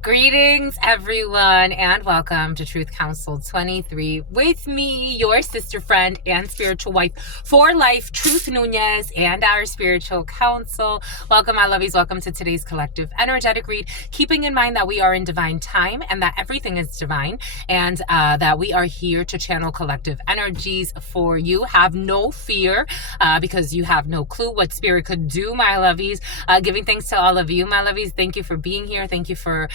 Greetings, everyone, and welcome to Truth Council 23 with me, your sister friend and spiritual wife for life, Truth Nunez, and our spiritual council. Welcome, my lovies. Welcome to today's collective energetic read, keeping in mind that we are in divine time and that everything is divine, and that we are here to channel collective energies for you. Have no fear because you have no clue what spirit could do, my lovies. Giving thanks to all of you, my lovies. Thank you for being here. Thank you for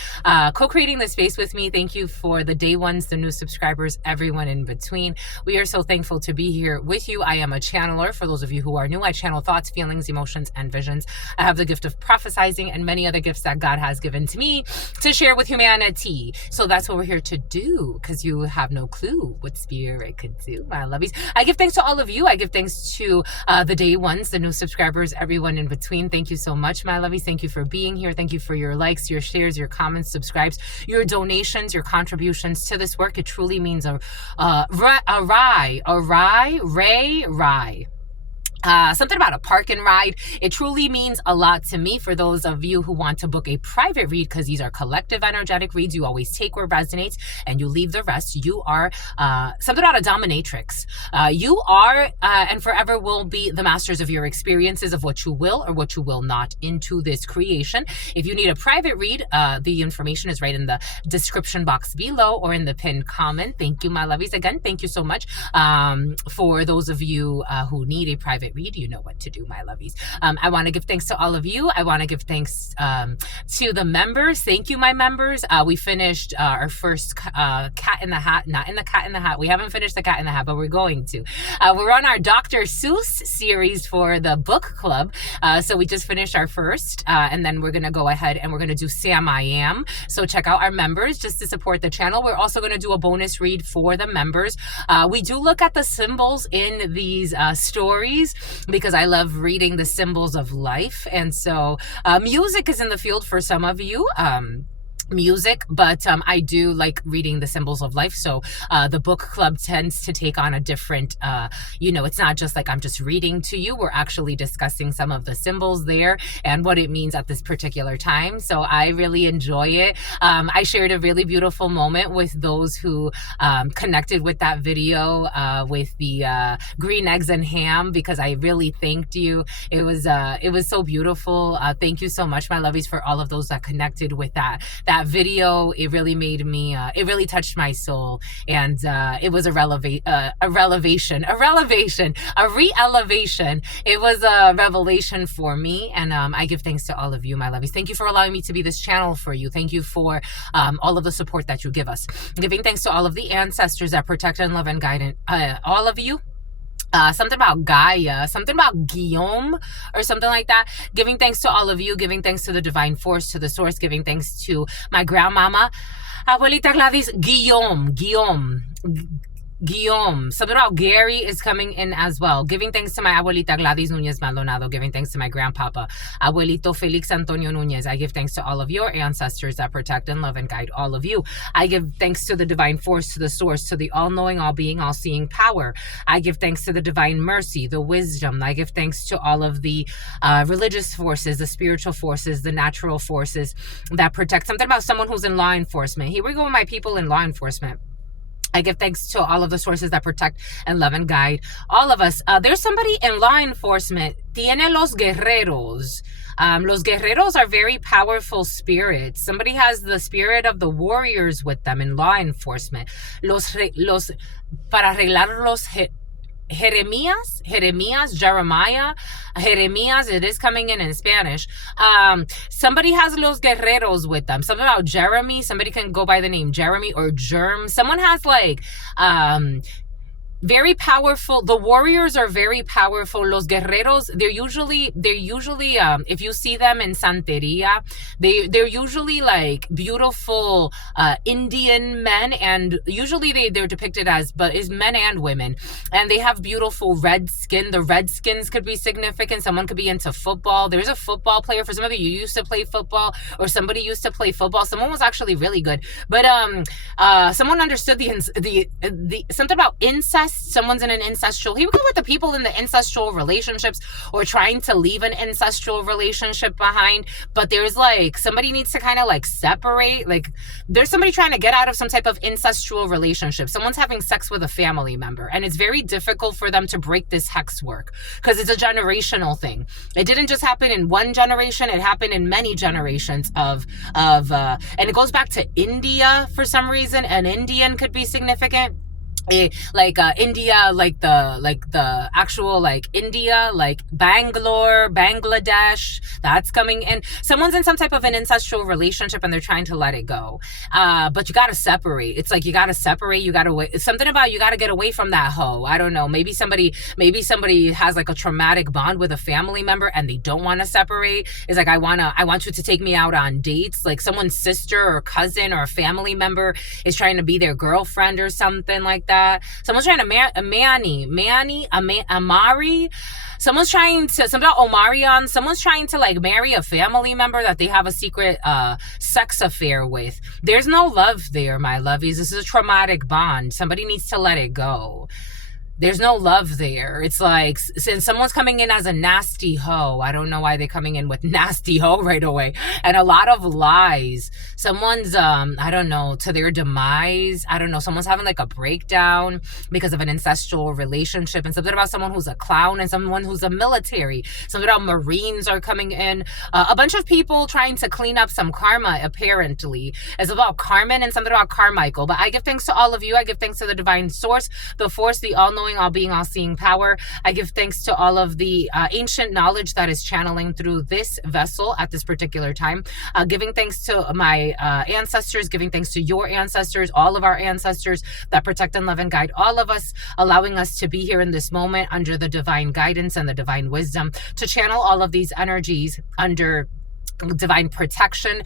co-creating the space with me. Thank you for the day ones, the new subscribers, everyone in between. We are so thankful to be here with you. I am a channeler. For those of you who are new, I channel thoughts, feelings, emotions, and visions. I have the gift of prophesizing and many other gifts that God has given to me to share with humanity. So that's what we're here to do, because you have no clue what spirit could do, my lovies. I give thanks to all of you. I give thanks to the day ones, the new subscribers, everyone in between. Thank you so much, my lovies. Thank you for being here. Thank you for your likes, your shares, your comments, subscribes, your donations, your contributions to this work. It truly means a something about a park and ride. It truly means a lot to me. For those of you who want to book a private read, because these are collective energetic reads, you always take where resonates and you leave the rest. You are something about a dominatrix. You are and forever will be the masters of your experiences, of what you will or what you will not into this creation. If you need a private read, the information is right in the description box below or in the pinned comment. Thank you, my lovies. Again, thank you so much. For those of you who need a private read, you know what to do, my lovies. I want to give thanks to all of you. I want to give thanks to the members. Thank you, my members. We finished our first Cat in the Hat, not in the Cat in the Hat. We haven't finished the Cat in the Hat, but we're going to. We're on our Dr. Seuss series for the book club. So we just finished our first, and then we're going to go ahead and we're going to do Sam I Am. So check out our members just to support the channel. We're also going to do a bonus read for the members. We do look at the symbols in these stories, because I love reading the symbols of life. And so music is in the field for some of you. Music, but I do like reading the symbols of life. So the book club tends to take on a different, it's not just like I'm just reading to you. We're actually discussing some of the symbols there and what it means at this particular time. So I really enjoy it. I shared a really beautiful moment with those who connected with that video with the green eggs and ham, because I really thanked you. It was so beautiful. Thank you so much, my lovies, for all of those that connected with that video. It really made me, it really touched my soul. And it was a re-elevation. It was a revelation for me. And I give thanks to all of you, my lovies. Thank you for allowing me to be this channel for you. Thank you for all of the support that you give us. Giving thanks to all of the ancestors that protect and love and guide all of you. Something about Gaia, something about Guillaume or something like that. Giving thanks to all of you, giving thanks to the divine force, to the source, giving thanks to my grandmama, Abuelita Gladys, Guillaume. Something about Gary is coming in as well. Giving thanks to my Abuelita Gladys Nunez Maldonado. Giving thanks to my grandpapa, Abuelito Felix Antonio Nunez. I give thanks to all of your ancestors that protect and love and guide all of you. I give thanks to the divine force, to the source, to the all-knowing, all-being, all-seeing power. I give thanks to the divine mercy, the wisdom. I give thanks to all of the religious forces, the spiritual forces, the natural forces that protect. Something about someone who's in law enforcement. Here we go, my people in law enforcement. I give thanks to all of the sources that protect and love and guide all of us. There's somebody in law enforcement. Tiene los guerreros. Los guerreros are very powerful spirits. Somebody has the spirit of the warriors with them in law enforcement. Para arreglar los Jeremiah, it is coming in Spanish. Somebody has los guerreros with them. Something about Jeremy. Somebody can go by the name Jeremy or Germ. Someone has like very powerful. The warriors are very powerful. Los guerreros, they're usually if you see them in Santeria, they're usually like beautiful Indian men, and usually they're depicted as men and women, and they have beautiful red skin. The red skins could be significant. Someone could be into football. There's a football player. For some of you used to play football, or somebody used to play football. Someone was actually really good, but someone understood the something about incest. incest. Someone's in an incestual. Here we go with the people in the incestual relationships or trying to leave an incestual relationship behind. But there's like, somebody needs to kind of like separate. Like there's somebody trying to get out of some type of incestual relationship. Someone's having sex with a family member, and it's very difficult for them to break this hex work because it's a generational thing. It didn't just happen in one generation. It happened in many generations and it goes back to India for some reason. An Indian could be significant. India, like the actual like India, like Bangalore, Bangladesh, that's coming in. Someone's in some type of an incestual relationship and they're trying to let it go. But you gotta separate. It's like you gotta separate. You gotta wait. It's something about you gotta get away from that hoe. I don't know. Maybe somebody has like a traumatic bond with a family member and they don't want to separate. It's like I want you to take me out on dates. Like someone's sister or cousin or a family member is trying to be their girlfriend or something like that. Someone's trying to Amari. Someone's trying to, something about Omarion. Someone's trying to like marry a family member that they have a secret sex affair with. There's no love there, my lovies. This is a traumatic bond. Somebody needs to let it go. There's no love there. It's like, since someone's coming in as a nasty hoe, I don't know why they're coming in with nasty hoe right away. And a lot of lies. Someone's, I don't know, to their demise. I don't know. Someone's having like a breakdown because of an incestual relationship, and something about someone who's a clown and someone who's a military. Something about Marines are coming in. A bunch of people trying to clean up some karma, apparently. It's about Carmen and something about Carmichael. But I give thanks to all of you. I give thanks to the divine source, the force, the all-knowing, all-being, all-seeing power. I give thanks to all of the ancient knowledge that is channeling through this vessel at this particular time. Giving thanks to my ancestors, giving thanks to your ancestors, all of our ancestors that protect and love and guide all of us, allowing us to be here in this moment under the divine guidance and the divine wisdom to channel all of these energies under divine protection,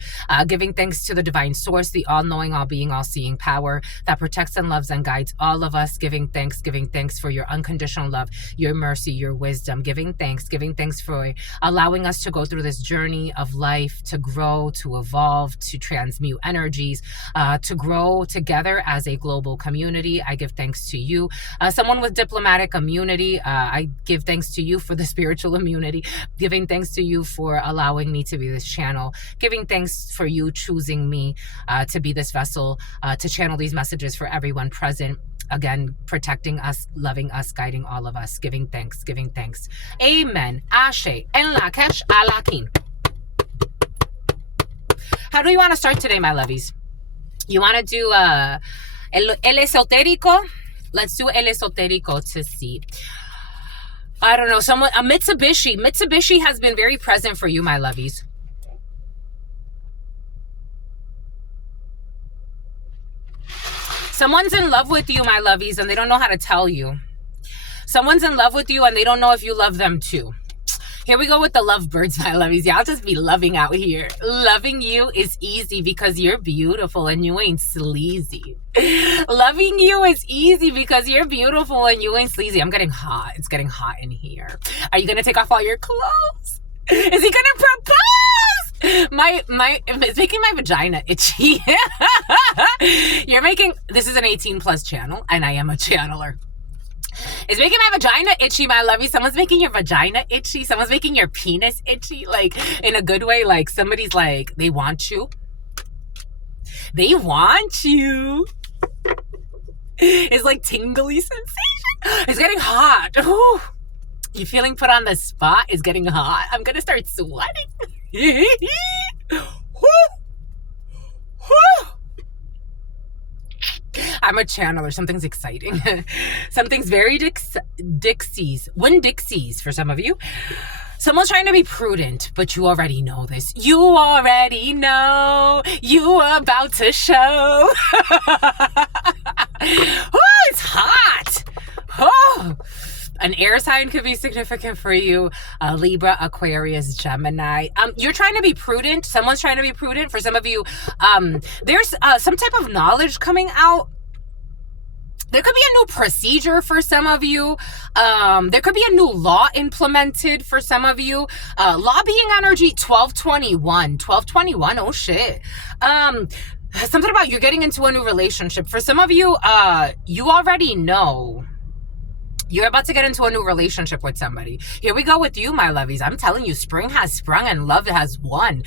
giving thanks to the divine source, the all-knowing, all-being, all-seeing power that protects and loves and guides all of us, giving thanks for your unconditional love, your mercy, your wisdom, giving thanks for allowing us to go through this journey of life, to grow, to evolve, to transmute energies, to grow together as a global community. I give thanks to you. Someone with diplomatic immunity, I give thanks to you for the spiritual immunity, giving thanks to you for allowing me to be this channel, giving thanks for you choosing me to be this vessel, to channel these messages for everyone present. Again, protecting us, loving us, guiding all of us, giving thanks. Amen. Ashe. En la kesh alakin. How do you want to start today, my lovies? You want to do el esotérico? Let's do el esotérico to see. I don't know, a Mitsubishi. Mitsubishi has been very present for you, my lovies. Someone's in love with you, my lovies, and they don't know how to tell you. Someone's in love with you and they don't know if you love them too. Here we go with the lovebirds, my lovies. Y'all just be loving out here. Loving you is easy because you're beautiful and you ain't sleazy. Loving you is easy because you're beautiful and you ain't sleazy. I'm getting hot. It's getting hot in here. Are you going to take off all your clothes? Is he going to propose? It's making my vagina itchy. This is an 18 plus channel and I am a channeler. It's making my vagina itchy, my lovey. Someone's making your vagina itchy. Someone's making your penis itchy, like in a good way. Like somebody's like, they want you. They want you. It's like tingly sensation. It's getting hot. Ooh. You feeling put on the spot? It's getting hot. I'm going to start sweating. I'm a channeler. Something's exciting. Something's very Dixies. Winn-Dixies for some of you. Someone's trying to be prudent, but you already know this. You already know. You are about to show. Oh, it's hot. Oh. An air sign could be significant for you. Libra, Aquarius, Gemini. You're trying to be prudent. Someone's trying to be prudent. For some of you, there's some type of knowledge coming out. There could be a new procedure for some of you. There could be a new law implemented for some of you. Lobbying energy, 1221. 1221, oh shit. Something about you're getting into a new relationship. For some of you, you already know. You're about to get into a new relationship with somebody. Here we go with you, my lovies. I'm telling you, spring has sprung and love has won.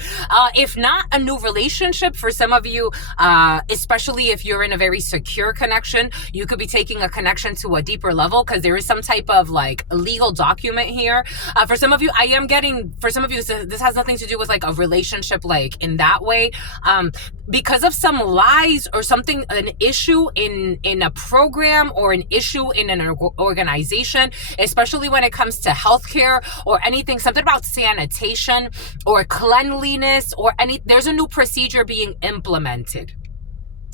If not a new relationship, for some of you, especially if you're in a very secure connection, you could be taking a connection to a deeper level because there is some type of like legal document here. For some of you, this has nothing to do with like a relationship like in that way. Because of some lies or something, an issue in a program or an issue in an organization, especially when it comes to healthcare or anything, something about sanitation or cleanliness or there's a new procedure being implemented.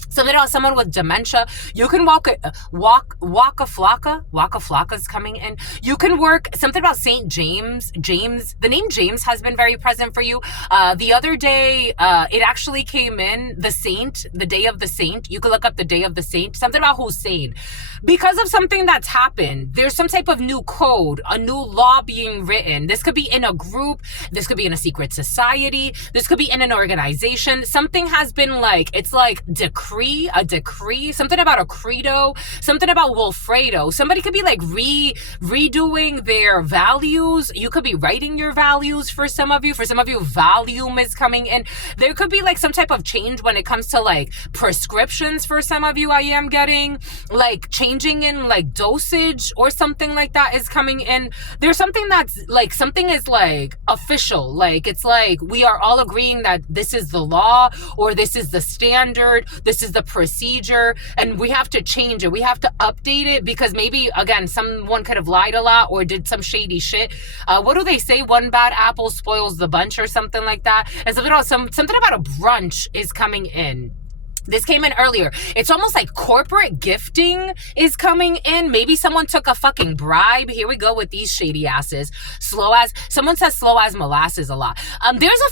Something about someone with dementia. You can Waka Flocka is coming in. You can work something about Saint James. The name James has been very present for you. The other day, it actually came in, the saint, the day of the saint. You can look up the day of the saint. Something about Hussein. Because of something that's happened, there's some type of new code, a new law being written. This could be in a group. This could be in a secret society. This could be in an organization. Something has been like, it's like a decree, something about a credo, something about Wilfredo. Somebody could be like redoing their values. You could be writing your values for some of you. For some of you, volume is coming in. There could be like some type of change when it comes to like prescriptions for some of you. I am getting like changing in like dosage or something like that is coming in. There's something that's like, something is like official. Like it's like we are all agreeing that this is the law or this is the standard. This is the procedure and we have to change it. We have to update it because maybe, again, someone could have lied a lot or did some shady shit. What do they say? One bad apple spoils the bunch or something like that. And something about a brunch is coming in. This came in earlier. It's almost like corporate gifting is coming in. Maybe someone took a fucking bribe. Here we go with these shady asses. Someone says slow as molasses a lot. There is a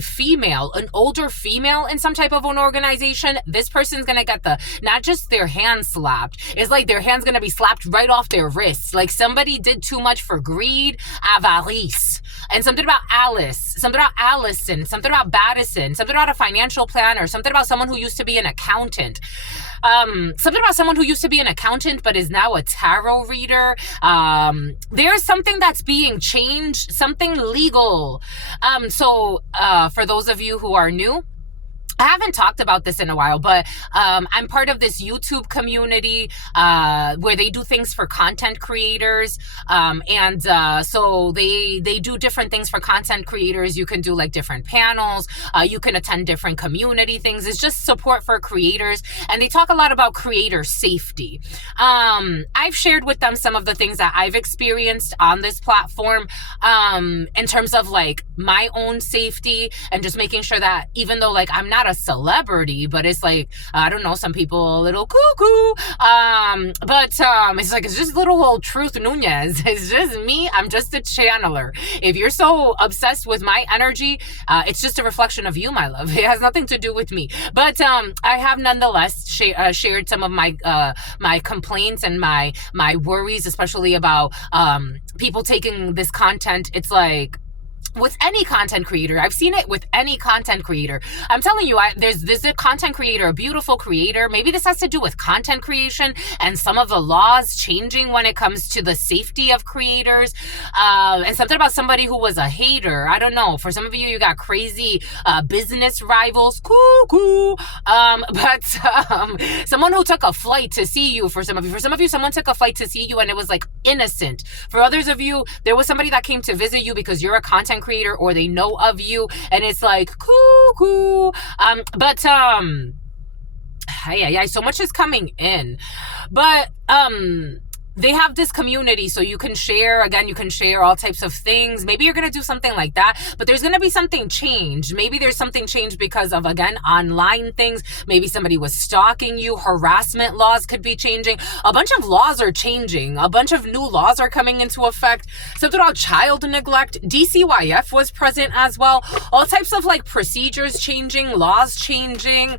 female, an older female in some type of an organization. This person's going to get not just their hand slapped. It's like their hand's going to be slapped right off their wrists. Like somebody did too much for greed, avarice. And something about Alice, something about Allison, something about Baddison, something about a financial planner, something about someone who used to be an accountant. Something about someone who used to be an accountant but is now a tarot reader. There's something that's being changed, something legal. For those of you who are new, I haven't talked about this in a while, but I'm part of this YouTube community where they do things for content creators. So they do different things for content creators. You can do like different panels. You can attend different community things. It's just support for creators. And they talk a lot about creator safety. I've shared with them some of the things that I've experienced on this platform in terms of like my own safety and just making sure that even though like I'm not a celebrity, but it's like, I don't know, some people a little cuckoo. It's like, it's just little old Truth Nunez. It's just me. I'm just a channeler. If you're so obsessed with my energy, it's just a reflection of you, my love. It has nothing to do with me. But I have nonetheless shared some of my my complaints and my worries, especially about people taking this content. It's like, with any content creator, I've seen it with any content creator. I'm telling you, there's a content creator, a beautiful creator. Maybe this has to do with content creation and some of the laws changing when it comes to the safety of creators. And something about somebody who was a hater. I don't know. For some of you, you got crazy business rivals. Cuckoo. Someone who took a flight to see you. For some of you, someone took a flight to see you and it was like innocent. For others of you, there was somebody that came to visit you because you're a content creator or they know of you and it's like cuckoo. So much is coming in, but they have this community, so you can share all types of things. Maybe you're going to do something like that, but there's going to be something changed. Maybe there's something changed because of, again, online things. Maybe somebody was stalking you. Harassment laws could be changing. A bunch of laws are changing. A bunch of new laws are coming into effect. Something about child neglect. DCYF was present as well. All types of like procedures changing, laws changing,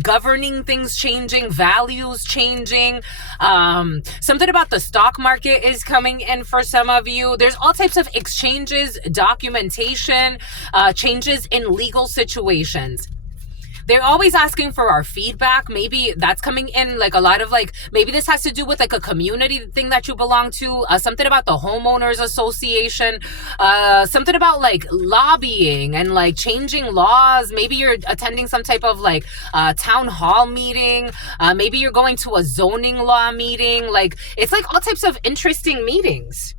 governing things changing, values changing. Something about the stock market is coming in for some of you. There's all types of exchanges, documentation, changes in legal situations. They're always asking for our feedback. Maybe that's coming in, like a lot of like, maybe this has to do with like a community thing that you belong to, something about the homeowners association, something about like lobbying and like changing laws. Maybe you're attending some type of like town hall meeting. Maybe you're going to a zoning law meeting. Like, it's like all types of interesting meetings.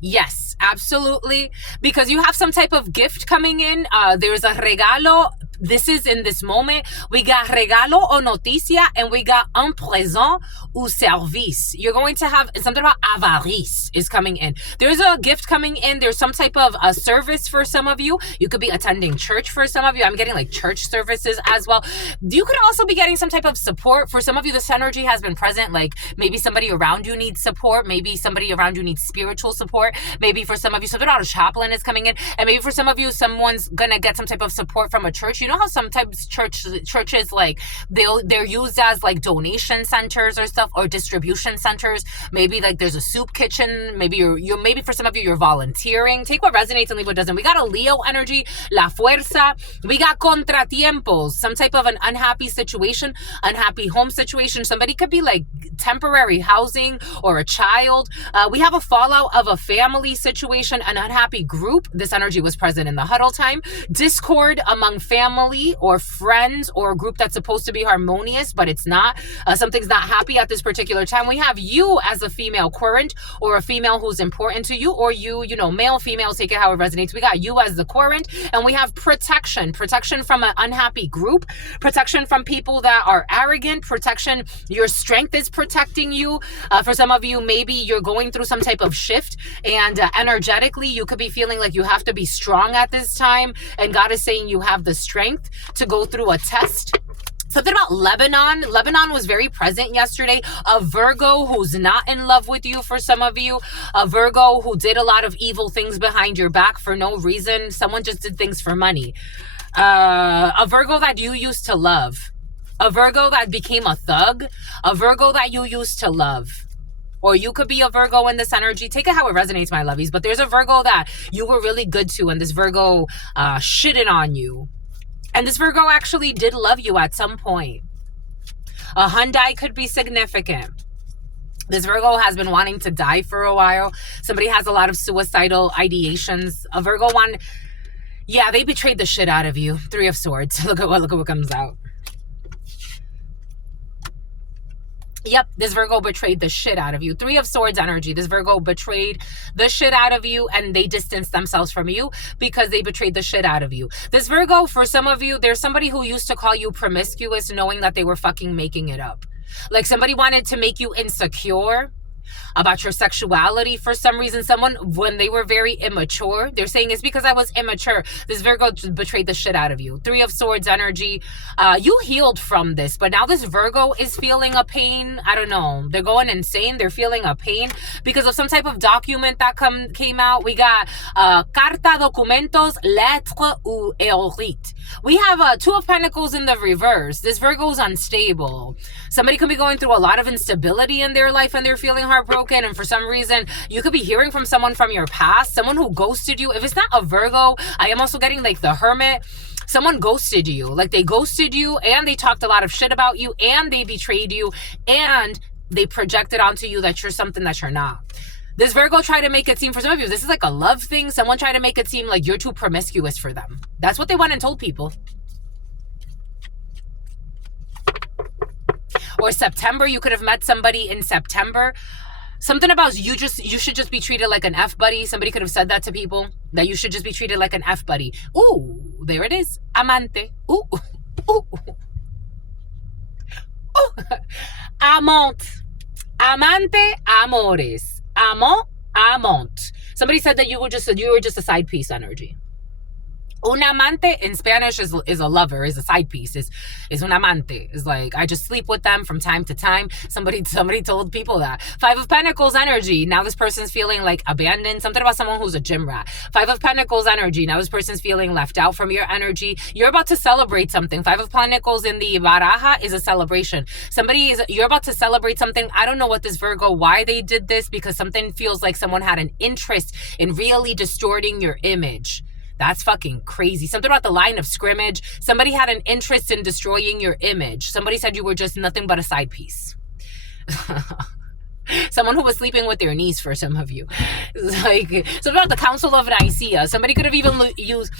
Yes, absolutely. Because you have some type of gift coming in. There's a regalo. This is in this moment. We got regalo o noticia, and we got un présent ou service. You're going to have something about avarice is coming in. There's a gift coming in. There's some type of a service for some of you. You could be attending church for some of you. I'm getting like church services as well. You could also be getting some type of support. For some of you, this energy has been present. Like maybe somebody around you needs support. Maybe somebody around you needs spiritual support. Maybe for some of you, something about a chaplain is coming in. And maybe for some of you, someone's gonna get some type of support from a church. You know how sometimes churches like they're used as like donation centers or stuff, or distribution centers. Maybe like there's a soup kitchen. Maybe you're maybe for some of you you're volunteering. Take what resonates and leave what doesn't. We got a Leo energy, la fuerza. We got contratiempos, some type of an unhappy situation, unhappy home situation. Somebody could be like temporary housing or a child. We have a fallout of a family situation, an unhappy group. This energy was present in the huddle time. Discord among family or friends, or a group that's supposed to be harmonious, but it's not. Something's not happy at this particular time. We have you as a female current, or a female who's important to you, or you know, male, female, take it how it resonates. We got you as the current, and we have protection from an unhappy group, protection from people that are arrogant, protection. Your strength is protecting you. For some of you, maybe you're going through some type of shift, and energetically, you could be feeling like you have to be strong at this time, and God is saying you have the strength to go through a test. Something about Lebanon. Lebanon was very present yesterday. A Virgo who's not in love with you for some of you. A Virgo who did a lot of evil things behind your back for no reason. Someone just did things for money. A Virgo that you used to love. A Virgo that became a thug. A Virgo that you used to love. Or you could be a Virgo in this energy. Take it how it resonates, my lovies. But there's a Virgo that you were really good to, and this Virgo shitted on you. And this Virgo actually did love you at some point. A Hyundai could be significant. This Virgo has been wanting to die for a while. Somebody has a lot of suicidal ideations. A Virgo yeah, they betrayed the shit out of you. 3 of Swords. Look at what comes out. Yep, this Virgo betrayed the shit out of you. 3 of Swords energy. This Virgo betrayed the shit out of you, and they distanced themselves from you because they betrayed the shit out of you. This Virgo, for some of you, there's somebody who used to call you promiscuous knowing that they were fucking making it up. Like somebody wanted to make you insecure about your sexuality for some reason. Someone, when they were very immature, they're saying it's because I was immature. This Virgo betrayed the shit out of you. 3 of Swords energy. You healed from this, but now this Virgo is feeling a pain. I don't know. They're going insane. They're feeling a pain because of some type of document that came out. We got carta, documentos, lettre ou écrite. We have 2 of Pentacles in the reverse. This Virgo's unstable. Somebody could be going through a lot of instability in their life, and they're feeling heartbroken. And for some reason, you could be hearing from someone from your past, someone who ghosted you. If it's not a Virgo, I am also getting like the Hermit. Someone ghosted you. Like they ghosted you, and they talked a lot of shit about you, and they betrayed you, and they projected onto you that you're something that you're not. This Virgo tried to make it seem, for some of you, this is like a love thing. Someone tried to make it seem like you're too promiscuous for them. That's what they went and told people. Or September, you could have met somebody in September. Something about you should just be treated like an F buddy. Somebody could have said that to people, that you should just be treated like an F buddy. Ooh, there it is. Amante. Ooh, ooh, ooh. Amant. Amante, amores. Amant, amant. Somebody said that you were just a side piece energy. Un amante in Spanish is a lover, is a side piece, is un amante. Is like, I just sleep with them from time to time. Somebody told people that. 5 of Pentacles energy. Now this person's feeling like abandoned. Something about someone who's a gym rat. 5 of Pentacles energy. Now this person's feeling left out from your energy. You're about to celebrate something. 5 of Pentacles in the baraja is a celebration. You're about to celebrate something. I don't know what this Virgo, why they did this, because something feels like someone had an interest in really distorting your image. That's fucking crazy. Something about the line of scrimmage. Somebody had an interest in destroying your image. Somebody said you were just nothing but a side piece. Someone who was sleeping with their niece for some of you. Like, something about the Council of Nicaea. Somebody could have even used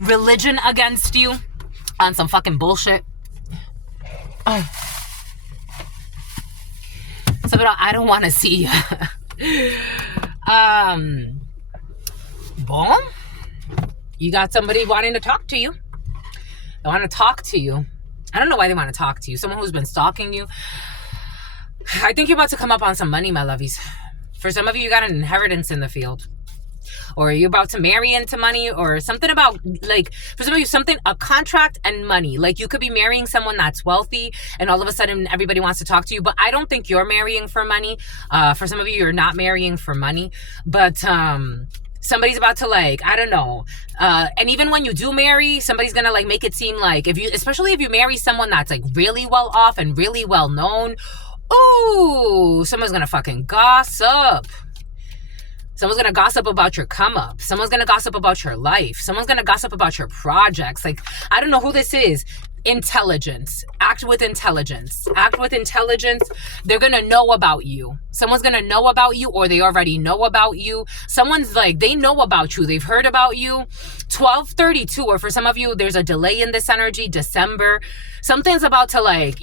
religion against you on some fucking bullshit. Something about, I don't want to see you. Boom. You got somebody wanting to talk to you. They want to talk to you. I don't know why they want to talk to you. Someone who's been stalking you. I think you're about to come up on some money, my lovies. For some of you, you got an inheritance in the field. Or you're about to marry into money, or something about, like, for some of you, something, a contract and money. Like, you could be marrying someone that's wealthy, and all of a sudden everybody wants to talk to you. But I don't think you're marrying for money. For some of you, you're not marrying for money. But somebody's about to, like, I don't know. And even when you do marry, somebody's gonna, like, make it seem like, especially if you marry someone that's, like, really well off and really well known. Ooh, someone's gonna fucking gossip. Someone's gonna gossip about your come up. Someone's gonna gossip about your life. Someone's gonna gossip about your projects. Like, I don't know who this is. Intelligence. Act with intelligence. Act with intelligence. They're gonna know about you. Someone's gonna know about you, or they already know about you. Someone's like, they know about you. They've heard about you. 12/32, or for some of you, there's a delay in this energy. December. Something's about to, like,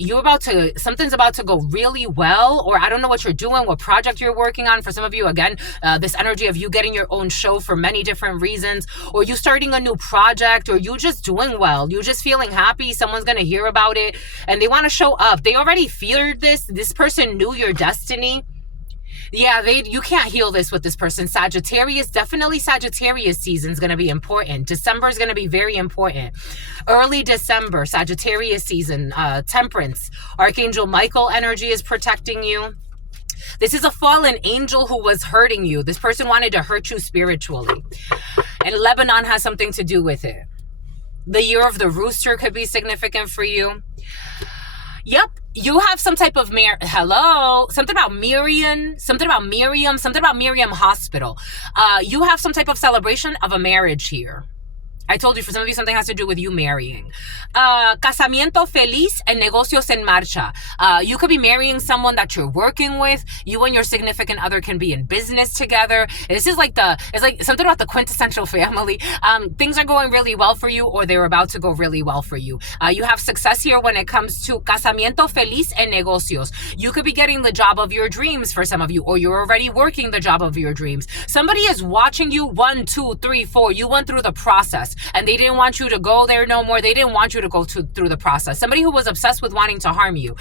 something's about to go really well, or I don't know what you're doing, what project you're working on. For some of you, again, this energy of you getting your own show for many different reasons, or you starting a new project, or you just doing well. You just feeling happy. Someone's going to hear about it and they want to show up. They already feared this. This person knew your destiny. Yeah, you can't heal this with this person. Sagittarius, definitely Sagittarius season is going to be important. December is going to be very important. Early December, Sagittarius season, Temperance. Archangel Michael energy is protecting you. This is a fallen angel who was hurting you. This person wanted to hurt you spiritually. And Lebanon has something to do with it. The year of the rooster could be significant for you. Yep, you have some type of something about Miriam Hospital. You have some type of celebration of a marriage here. I told you, for some of you, something has to do with you marrying. Casamiento feliz en negocios en marcha. You could be marrying someone that you're working with. You and your significant other can be in business together. This is like it's like something about the quintessential family. Things are going really well for you, or they're about to go really well for you. You have success here when it comes to casamiento feliz en negocios. You could be getting the job of your dreams for some of you, or you're already working the job of your dreams. Somebody is watching you. 1, 2, 3, 4. You went through the process. And they didn't want you to go there no more. They didn't want you to go through the process. Somebody who was obsessed with wanting to harm you.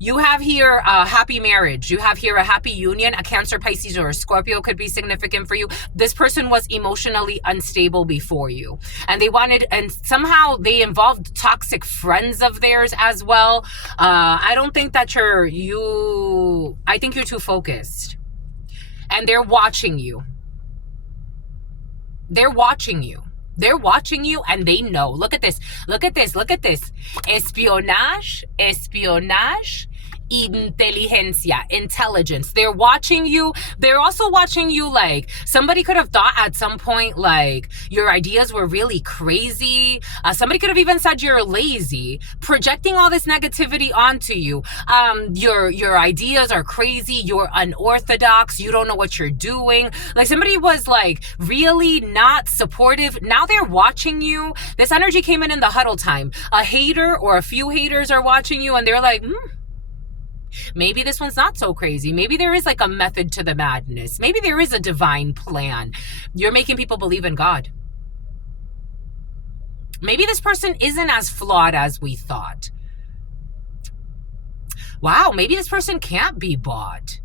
You have here a happy marriage. You have here a happy union. A Cancer, Pisces, or a Scorpio could be significant for you. This person was emotionally unstable before you. And and somehow they involved toxic friends of theirs as well. I don't think that I think you're too focused. And they're watching you. They're watching you. They're watching you and they know. Look at this. Look at this. Look at this. Espionage. Inteligencia, intelligence. They're watching you. They're also watching you. Like, somebody could have thought at some point, like, your ideas were really crazy. Somebody could have even said you're lazy, projecting all this negativity onto you. Your ideas are crazy. You're unorthodox. You don't know what you're doing. Like, somebody was, like, really not supportive. Now they're watching you. This energy came in the huddle time. A hater or a few haters are watching you and they're like, maybe this one's not so crazy. Maybe there is, like, a method to the madness. Maybe there is a divine plan. You're making people believe in God. Maybe this person isn't as flawed as we thought. Wow, maybe this person can't be bought.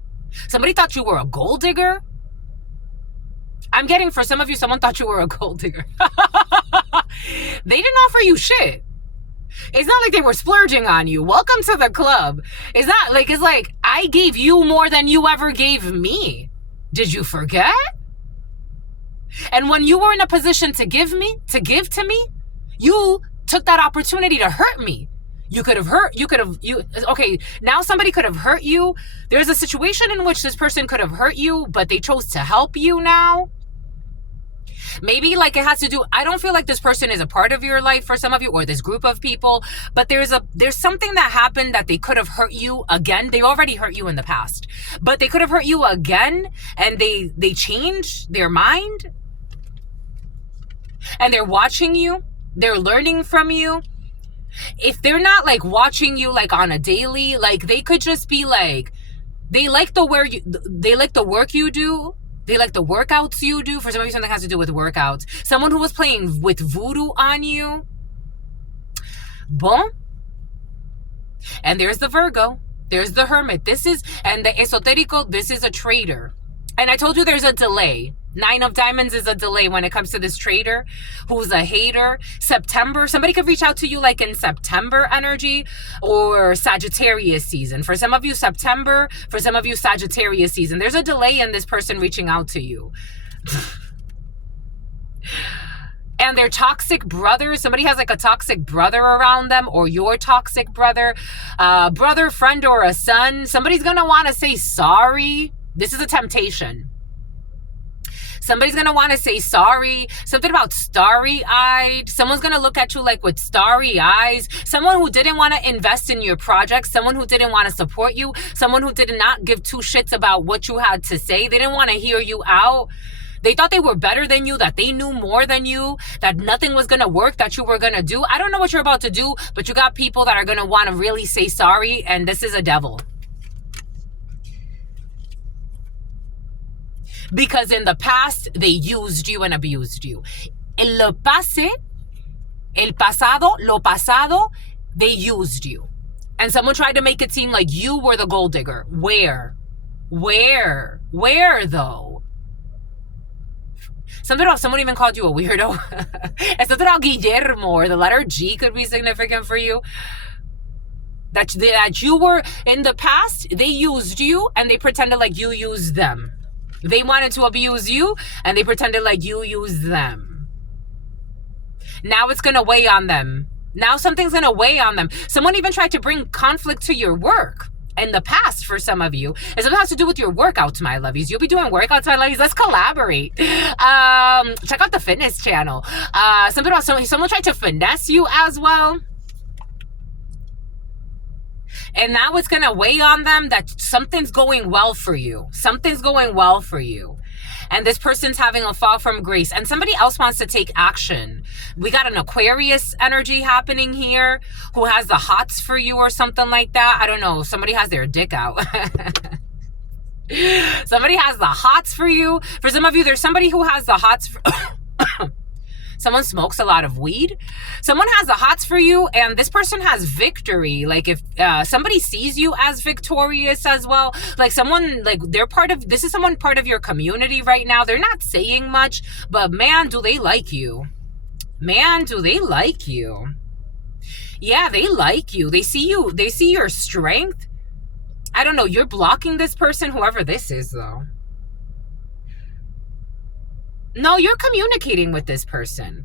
Somebody thought you were a gold digger. I'm getting, for some of you, someone thought you were a gold digger. They didn't offer you shit. It's not like they were splurging on you. Welcome to the club. It's like, I gave you more than you ever gave me. Did you forget? And when you were in a position to give to me, you took that opportunity to hurt me. Okay, now somebody could have hurt you. There's a situation in which this person could have hurt you, but they chose to help you now. Maybe like it has to do, I don't feel like this person is a part of your life for some of you, or this group of people, but there's something that happened that they could have hurt you again. They already hurt you in the past, but they could have hurt you again, and they changed their mind, and they're watching you. They're learning from you. If they're not like watching you like on a daily, like they could just be like, they like the work you do. They like the workouts you do. For some of you, something has to do with workouts. Someone who was playing with voodoo on you. Bon. And there's the Virgo. There's the Hermit. And the Esoterico, this is a trader. And I told you there's a delay. 9 of Diamonds is a delay when it comes to this trader who's a hater. September, somebody could reach out to you like in September energy or Sagittarius season. For some of you, September. For some of you, Sagittarius season. There's a delay in this person reaching out to you. And their toxic brothers, somebody has like a toxic brother around them, or your toxic brother, friend, or a son. Somebody's going to want to say sorry. This is a temptation. Somebody's going to want to say sorry. Something about starry-eyed. Someone's going to look at you like with starry eyes. Someone who didn't want to invest in your project. Someone who didn't want to support you. Someone who did not give two shits about what you had to say. They didn't want to hear you out. They thought they were better than you, that they knew more than you, that nothing was going to work, that you were going to do. I don't know what you're about to do, but you got people that are going to want to really say sorry, and this is a devil. Because in the past, they used you and abused you. Lo pasado, they used you. And someone tried to make it seem like you were the gold digger. Where though? Something about someone even called you a weirdo. And something about Guillermo, or the letter G could be significant for you. That you were, in the past, they used you and they pretended like you used them. They wanted to abuse you, and they pretended like you used them. Now it's going to weigh on them. Now something's going to weigh on them. Someone even tried to bring conflict to your work in the past for some of you. And something has to do with your workouts, my lovies. You'll be doing workouts, my lovies. Let's collaborate. Check out the fitness channel. Something about someone tried to finesse you as well. And now it's going to weigh on them that something's going well for you. Something's going well for you. And this person's having a fall from grace. And somebody else wants to take action. We got an Aquarius energy happening here who has the hots for you or something like that. I don't know. Somebody has their dick out. Somebody has the hots for you. For some of you, there's somebody who has the hots for... Someone smokes a lot of weed. Someone has the hots for you, and this person has victory. Like if somebody sees you as victorious as well, like someone, like they're part of, this is someone part of your community right now. They're not saying much, but man, do they like you. Man, do they like you. Yeah, they like you. They see you. They see your strength. I don't know. You're blocking this person, whoever this is, though. No, you're communicating with this person.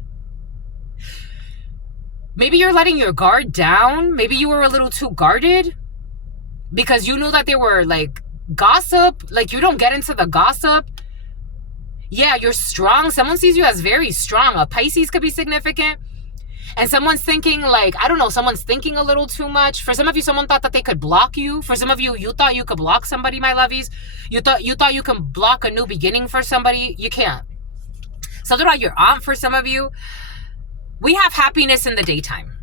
Maybe you're letting your guard down. Maybe you were a little too guarded because you knew that they were like gossip. Like you don't get into the gossip. Yeah, you're strong. Someone sees you as very strong. A Pisces could be significant. And someone's thinking like, I don't know, someone's thinking a little too much. For some of you, someone thought that they could block you. For some of you, you thought you could block somebody, my lovies. You thought you can block a new beginning for somebody. You can't. Something about your aunt for some of you. We have happiness in the daytime.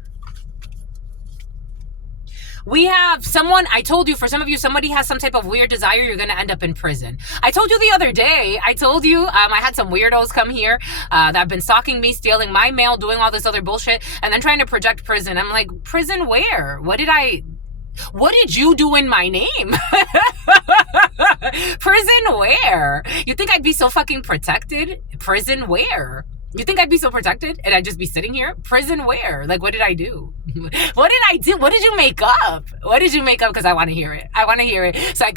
We have someone, I told you, for some of you, somebody has some type of weird desire, you're going to end up in prison. I told you the other day, I had some weirdos come here that have been stalking me, stealing my mail, doing all this other bullshit, and then trying to project prison. I'm like, prison where? What did you do in my name? Prison where? You think I'd be so fucking protected? Prison where? You think I'd be so protected and I'd just be sitting here? Prison where? Like, what did I do? What did I do? What did you make up? What did you make up? Because I want to hear it. I want to hear it so I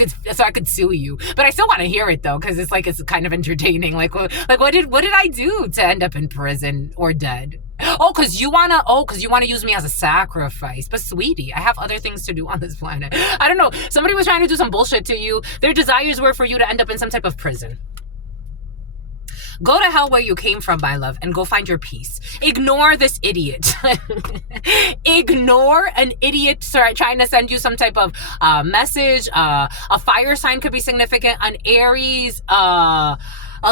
could sue you. But I still want to hear it though, because it's kind of entertaining. Like what did I do to end up in prison or dead? Oh, because you want to use me as a sacrifice. But sweetie, I have other things to do on this planet. I don't know. Somebody was trying to do some bullshit to you. Their desires were for you to end up in some type of prison. Go to hell where you came from, my love, and go find your peace. Ignore this idiot. Ignore an idiot trying to send you some type of message. A fire sign could be significant. An Aries, a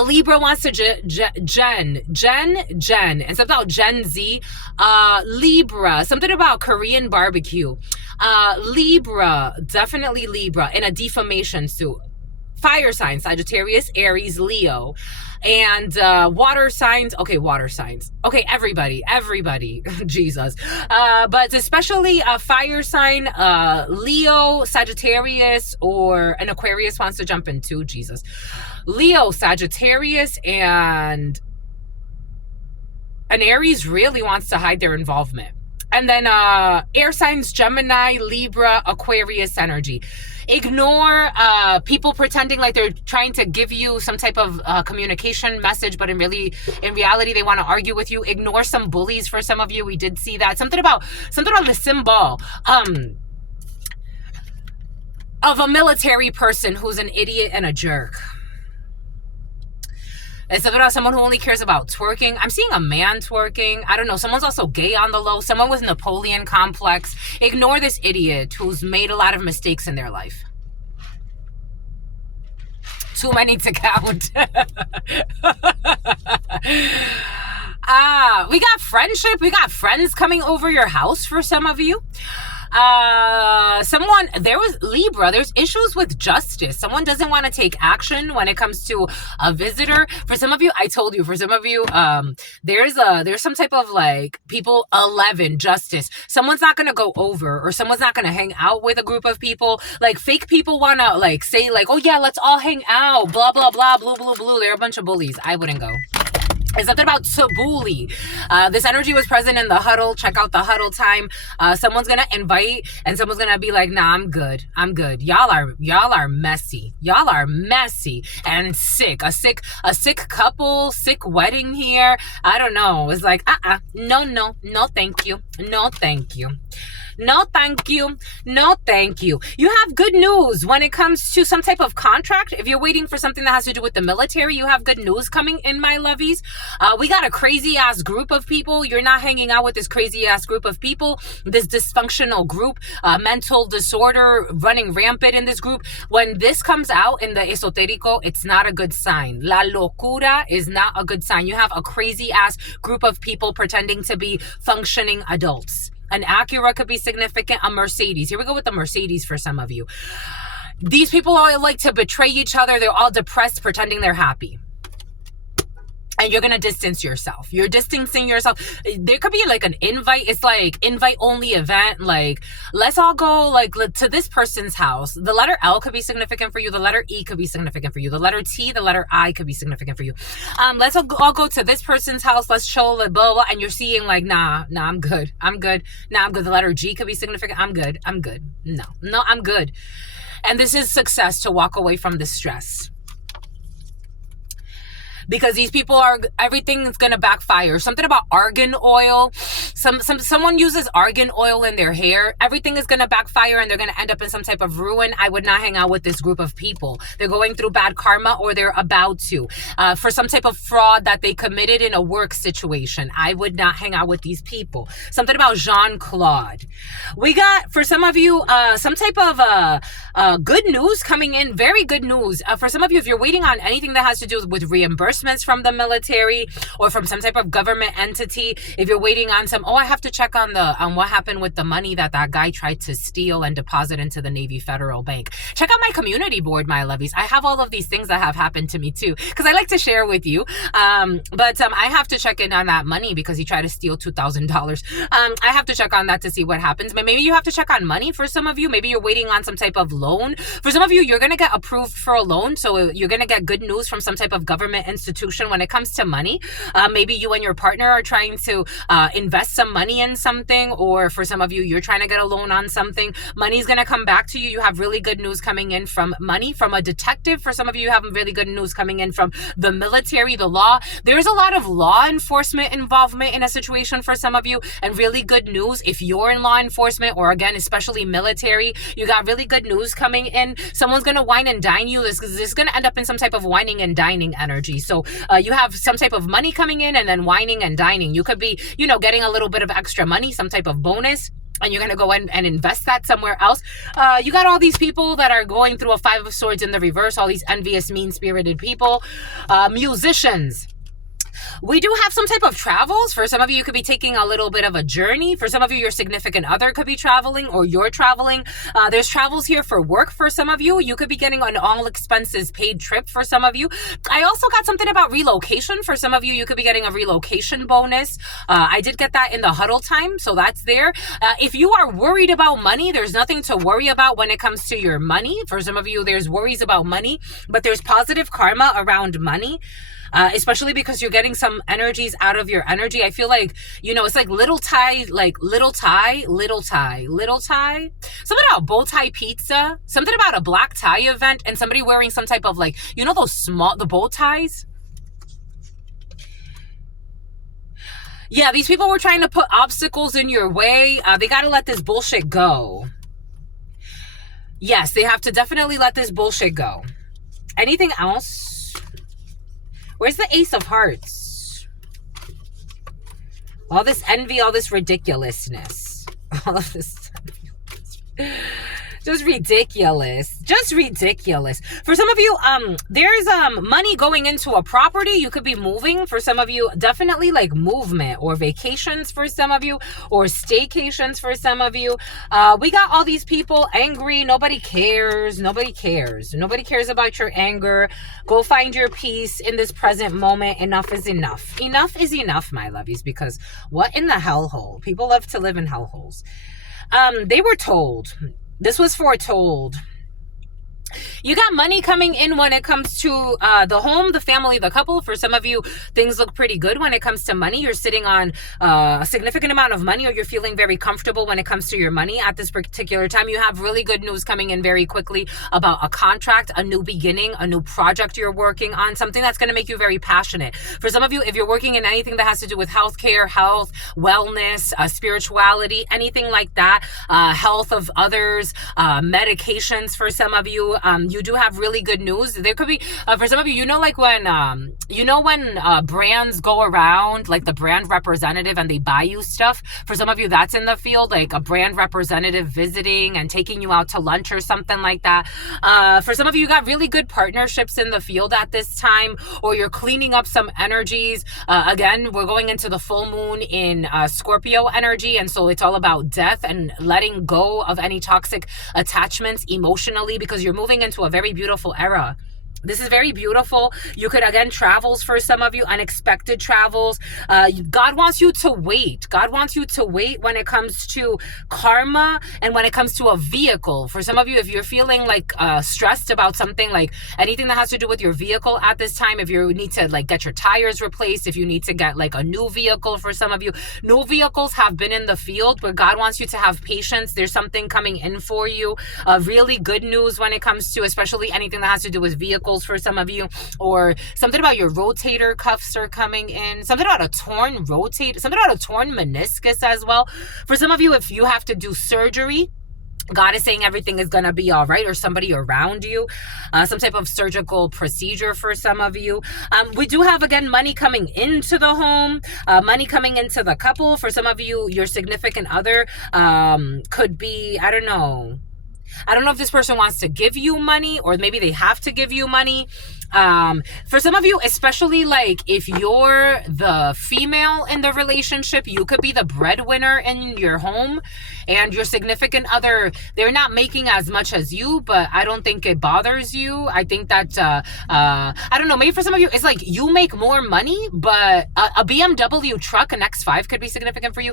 Libra wants to Gen, and something about Gen Z. Libra, something about Korean barbecue. Libra, definitely Libra, in a defamation suit. Fire signs, Sagittarius, Aries, Leo. And water signs. Okay, water signs. Okay, everybody. Jesus. But especially a fire sign, Leo, Sagittarius, or an Aquarius wants to jump into. Jesus. Leo, Sagittarius, and an Aries really wants to hide their involvement. And then air signs, Gemini, Libra, Aquarius energy. Ignore people pretending like they're trying to give you some type of communication message, but in reality, they want to argue with you. Ignore some bullies for some of you. We did see that. Something about the symbol of a military person who's an idiot and a jerk. It's about someone who only cares about twerking. I'm seeing a man twerking. I don't know. Someone's also gay on the low. Someone with Napoleon complex. Ignore this idiot who's made a lot of mistakes in their life. Too many to count. We got friendship. We got friends coming over your house for some of you. There was Libra, there's issues with justice. Someone doesn't want to take action when it comes to a visitor. For some of you, I told you, there's some type of like people 11 justice. Someone's not going to go over, or someone's not going to hang out with a group of people. Like fake people want to like say like, oh yeah, let's all hang out, blah, blah, blah, blue, blue, blue. They're a bunch of bullies. I wouldn't go. It's something about to bully. This energy was present in the huddle. Check out the huddle time. Someone's gonna invite, and someone's gonna be like, "Nah, I'm good. Y'all are messy. Y'all are messy and sick. A sick couple, sick wedding here. I don't know. It's like, no, thank you. No, thank you. No, thank you. No, thank you. You have good news when it comes to some type of contract. If you're waiting for something that has to do with the military, you have good news coming in, my lovies. We got a crazy ass group of people. You're not hanging out with this crazy ass group of people, this dysfunctional group, mental disorder running rampant in this group. When this comes out in the esotérico, it's not a good sign. La locura is not a good sign. You have a crazy ass group of people pretending to be functioning adults. An Acura could be significant. A Mercedes. Here we go with the Mercedes for some of you. These people all like to betray each other. They're all depressed, pretending they're happy. And you're going to distance yourself. You're distancing yourself. There could be like an invite. It's like invite only event. Like, let's all go like to this person's house. The letter L could be significant for you. The letter E could be significant for you. The letter T, the letter I could be significant for you. Let's all go to this person's house. Let's show blah, blah, blah. And you're seeing like, nah, I'm good. Nah, I'm good. The letter G could be significant. I'm good. No, I'm good. And this is success to walk away from the stress. Because these people everything's going to backfire. Something about argan oil. Someone uses argan oil in their hair. Everything is going to backfire and they're going to end up in some type of ruin. I would not hang out with this group of people. They're going through bad karma, or they're about to. For some type of fraud that they committed in a work situation. I would not hang out with these people. Something about Jean-Claude. We got, for some of you, some type of good news coming in. Very good news. For some of you, if you're waiting on anything that has to do with reimbursement from the military or from some type of government entity, if you're waiting on I have to check on what happened with the money that guy tried to steal and deposit into the Navy Federal Bank. Check out my community board, my lovies. I have all of these things that have happened to me too, because I like to share with you. But I have to check in on that money because he tried to steal $2,000. I have to check on that to see what happens. But maybe you have to check on money for some of you. Maybe you're waiting on some type of loan. For some of you, you're going to get approved for a loan. So you're going to get good news from some type of government institution when it comes to money. Maybe you and your partner are trying to invest some money in something, or for some of you, you're trying to get a loan on something. Money's going to come back to you. You have really good news coming in from money, from a detective. For some of you, you have really good news coming in from the military, the law. There's a lot of law enforcement involvement in a situation for some of you, and really good news if you're in law enforcement, or again, especially military. You got really good news coming in. Someone's going to wine and dine you. This is going to end up in some type of wining and dining energy. So So you have some type of money coming in and then whining and dining. You could be, getting a little bit of extra money, some type of bonus, and you're going to go in and invest that somewhere else. You got all these people that are going through a Five of Swords in the reverse, all these envious, mean-spirited people. Musicians. We do have some type of travels. For some of you could be taking a little bit of a journey. For some of you, your significant other could be traveling, or you're traveling. There's travels here for work for some of you. You could be getting an all expenses paid trip for some of you. I also got something about relocation. For some of you, you could be getting a relocation bonus. I did get that in the huddle time, so that's there. If you are worried about money, there's nothing to worry about when it comes to your money. For some of you, there's worries about money, but there's positive karma around money. Especially because you're getting some energies out of your energy. I feel like, it's like little tie. Something about bow tie pizza, something about a black tie event, and somebody wearing some type of the bow ties. Yeah, these people were trying to put obstacles in your way. They got to let this bullshit go. Yes, they have to definitely let this bullshit go. Anything else? Where's the Ace of Hearts? All this envy, all this ridiculousness. All of this. Just ridiculous. For some of you, there's money going into a property. You could be moving. For some of you, definitely like movement or vacations for some of you, or staycations for some of you. We got all these people angry. Nobody cares about your anger. Go find your peace in this present moment. Enough is enough. Enough is enough, my lovies, because what in the hellhole? People love to live in hellholes. They were told. This was foretold. You got money coming in when it comes to the home, the family, the couple. For some of you, things look pretty good when it comes to money. You're sitting on a significant amount of money, or you're feeling very comfortable when it comes to your money at this particular time. You have really good news coming in very quickly about a contract, a new beginning, a new project you're working on, something that's going to make you very passionate. For some of you, if you're working in anything that has to do with healthcare, health, wellness, spirituality, anything like that, health of others, medications for some of you, you do have really good news. There could be, for some of you, when brands go around, like the brand representative, and they buy you stuff. For some of you, that's in the field, like a brand representative visiting and taking you out to lunch or something like that. For some of you, you got really good partnerships in the field at this time, or you're cleaning up some energies. Again, we're going into the full moon in Scorpio energy, and so it's all about death and letting go of any toxic attachments emotionally, because you're moving into a very beautiful era. This is very beautiful. You could, again, travels for some of you, unexpected travels. God wants you to wait. God wants you to wait when it comes to karma and when it comes to a vehicle. For some of you, if you're feeling like stressed about something, like anything that has to do with your vehicle at this time, if you need to get your tires replaced, if you need to get a new vehicle, for some of you, new vehicles have been in the field, but God wants you to have patience. There's something coming in for you. Really good news when it comes to, especially anything that has to do with vehicles for some of you, or something about your rotator cuffs are coming in, something about a torn meniscus as well. For some of you, if you have to do surgery, God is saying everything is going to be all right, or somebody around you, some type of surgical procedure for some of you. We do have, again, money coming into the home, money coming into the couple. For some of you, your significant other could be, I don't know if this person wants to give you money, or maybe they have to give you money. For some of you, especially if you're the female in the relationship, you could be the breadwinner in your home, and your significant other, they're not making as much as you, but I don't think it bothers you. I think that, I don't know, maybe for some of you, it's like you make more money, but a BMW truck, an X5 could be significant for you.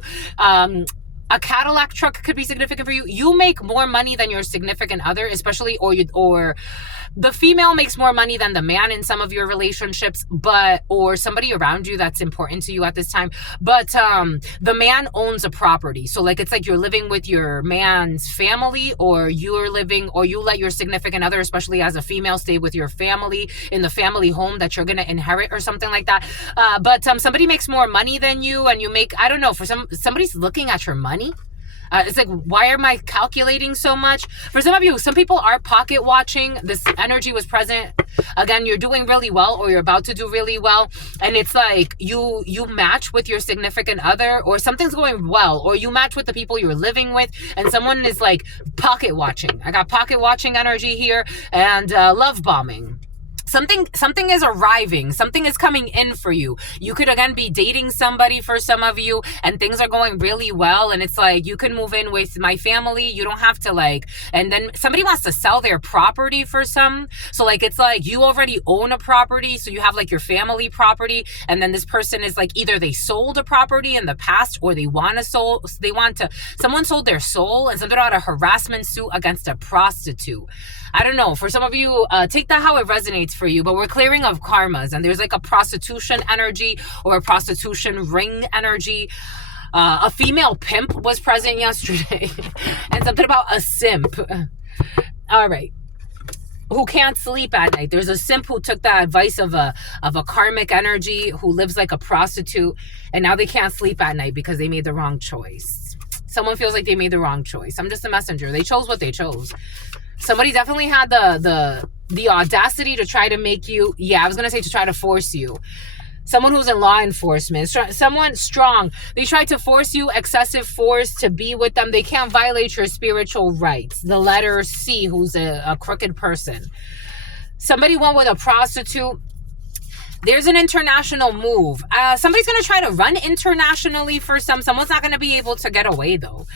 A Cadillac truck could be significant for you. You make more money than your significant other, especially, or the female makes more money than the man in some of your relationships, or somebody around you that's important to you at this time. But the man owns a property. So it's like you're living with your man's family, or you let your significant other, especially as a female, stay with your family in the family home that you're going to inherit or something like that. But somebody makes more money than you, and you make, I don't know, somebody's looking at your money. It's like, why am I calculating so much? For some of you, some people are pocket watching. This energy was present. Again, you're doing really well, or you're about to do really well. And it's like you match with your significant other, or something's going well, or you match with the people you're living with, and someone is like pocket watching. I got pocket watching energy here, and love bombing. Something is arriving. Something is coming in for you. You could, again, be dating somebody for some of you, and things are going really well. And it's like, you can move in with my family. You don't have to like, and then somebody wants to sell their property for some. So like, it's like you already own a property. So you have like your family property. And then this person is like, either they sold a property in the past, or someone sold their soul, and something about a harassment suit against a prostitute. I don't know. For some of you, take that how it resonates for you, but we're clearing of karmas, and there's like a prostitution energy or a prostitution ring energy. A female pimp was present yesterday and something about a simp. All right. Who can't sleep at night. There's a simp who took the advice of a karmic energy who lives like a prostitute, and now they can't sleep at night because they made the wrong choice. Someone feels like they made the wrong choice. I'm just a messenger. They chose what they chose. Somebody definitely had the audacity to try to make you, I was going to say to try to force you. Someone who's in law enforcement, someone strong. They tried to force you, excessive force to be with them. They can't violate your spiritual rights. The letter C, who's a crooked person. Somebody went with a prostitute. There's an international move. Somebody's going to try to run internationally for someone's not going to be able to get away though.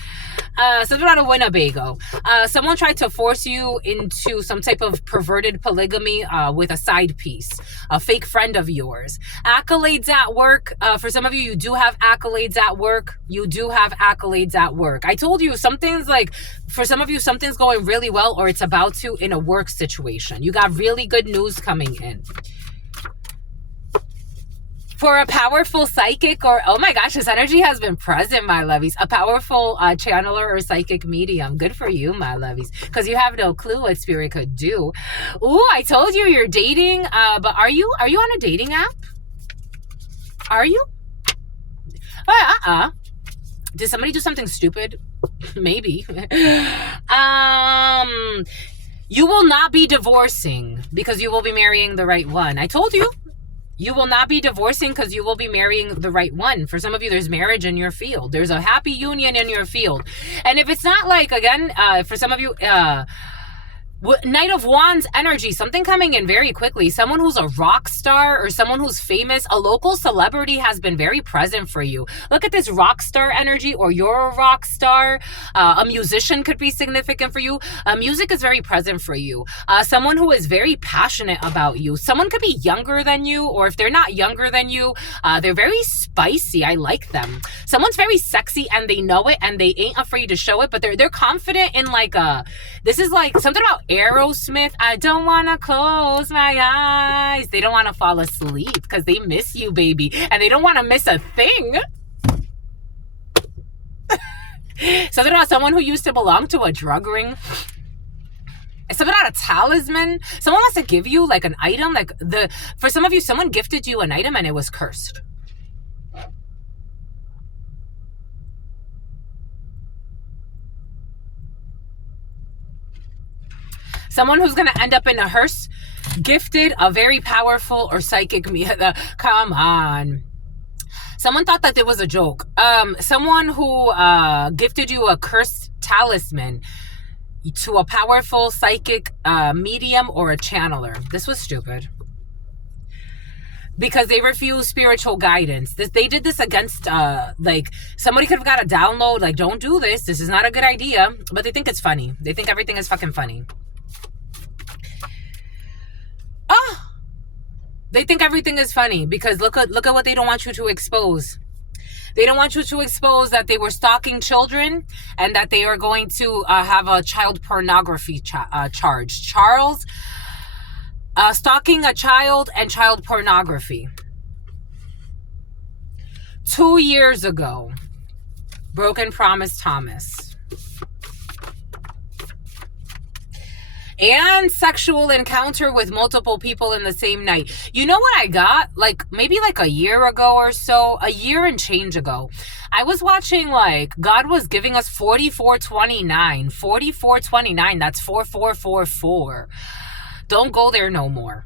Something out of Winnebago. Someone tried to force you into some type of perverted polygamy with a side piece, a fake friend of yours. Accolades at work. For some of you, you do have accolades at work. You do have accolades at work. I told you something's like, for some of you, something's going really well, or it's about to in a work situation. You got really good news coming in. For a powerful psychic, or, oh my gosh, this energy has been present, my lovies. A powerful channeler or psychic medium. Good for you, my lovies. Because you have no clue what spirit could do. Ooh, I told you you're dating. But are you on a dating app? Are you? Did somebody do something stupid? Maybe. You will not be divorcing because you will be marrying the right one. I told you. You will not be divorcing because you will be marrying the right one. For some of you, there's marriage in your field. There's a happy union in your field. And if it's not like, again, for some of you, Knight of Wands energy, something coming in very quickly. Someone who's a rock star or someone who's famous, a local celebrity has been very present for you. Look at this rock star energy, or you're a rock star. A musician could be significant for you. Music is very present for you. Someone who is very passionate about you. Someone could be younger than you, or if they're not younger than you, they're very spicy. I like them. Someone's very sexy and they know it and they ain't afraid to show it, but they're confident in like this is like something about Aerosmith. I don't want to close my eyes. They don't want to fall asleep because they miss you, baby. And they don't want to miss a thing. Something about someone who used to belong to a drug ring. Something about a talisman. Someone wants to give you like an item. For some of you, someone gifted you an item and it was cursed. Someone who's going to end up in a hearse, gifted a very powerful or psychic, come on. Someone thought that it was a joke. Someone who gifted you a cursed talisman to a powerful psychic medium or a channeler. This was stupid. Because they refuse spiritual guidance. They did this against, somebody could have got a download, like, don't do this. This is not a good idea. But they think it's funny. They think everything is fucking funny. They think everything is funny because look at what they don't want you to expose. They don't want you to expose that they were stalking children and that they are going to have a child pornography charge. Charles, stalking a child and child pornography. 2 years ago, Broken Promise Thomas. And sexual encounter with multiple people in the same night. You know what I got? Maybe a year ago or so, a year and change ago. I was watching, like, God was giving us 4429. 4429, that's 4444. Don't go there no more.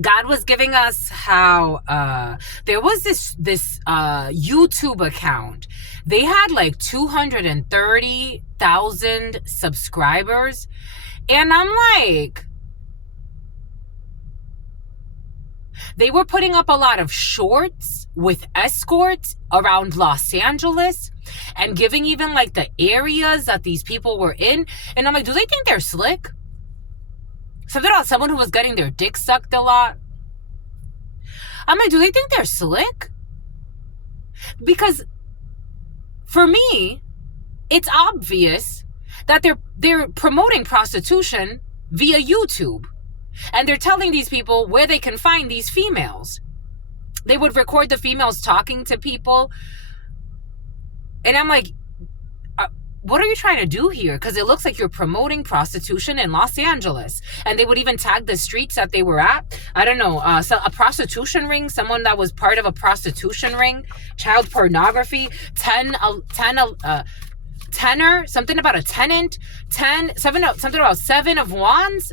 God was giving us how there was this YouTube account. They had like 230,000 subscribers. And I'm like, they were putting up a lot of shorts with escorts around Los Angeles and giving even like the areas that these people were in. And I'm like, do they think they're slick? Something about someone who was getting their dick sucked a lot. I'm like, do they think they're slick? Because for me, it's obvious that they're promoting prostitution via YouTube. And they're telling these people where they can find these females. They would record the females talking to people. And I'm like, what are you trying to do here? Because it looks like you're promoting prostitution in Los Angeles. And they would even tag the streets that they were at. I don't know, so a prostitution ring, someone that was part of a prostitution ring, child pornography, tenor, something about a tenant, something about 7 of wands,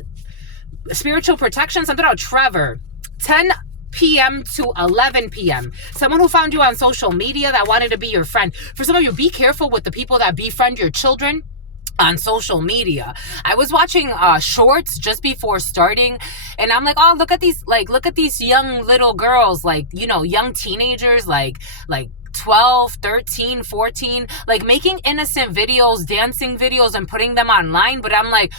spiritual protection, something about Trevor, 10 p.m. to 11 p.m. Someone who found you on social media that wanted to be your friend. For some of you, be careful with the people that befriend your children on social media. I was watching shorts just before starting, and I'm like, oh, look at these young little girls, like, you know, young teenagers, like 12, 13, 14, like making innocent videos, dancing videos, and putting them online. But I'm like,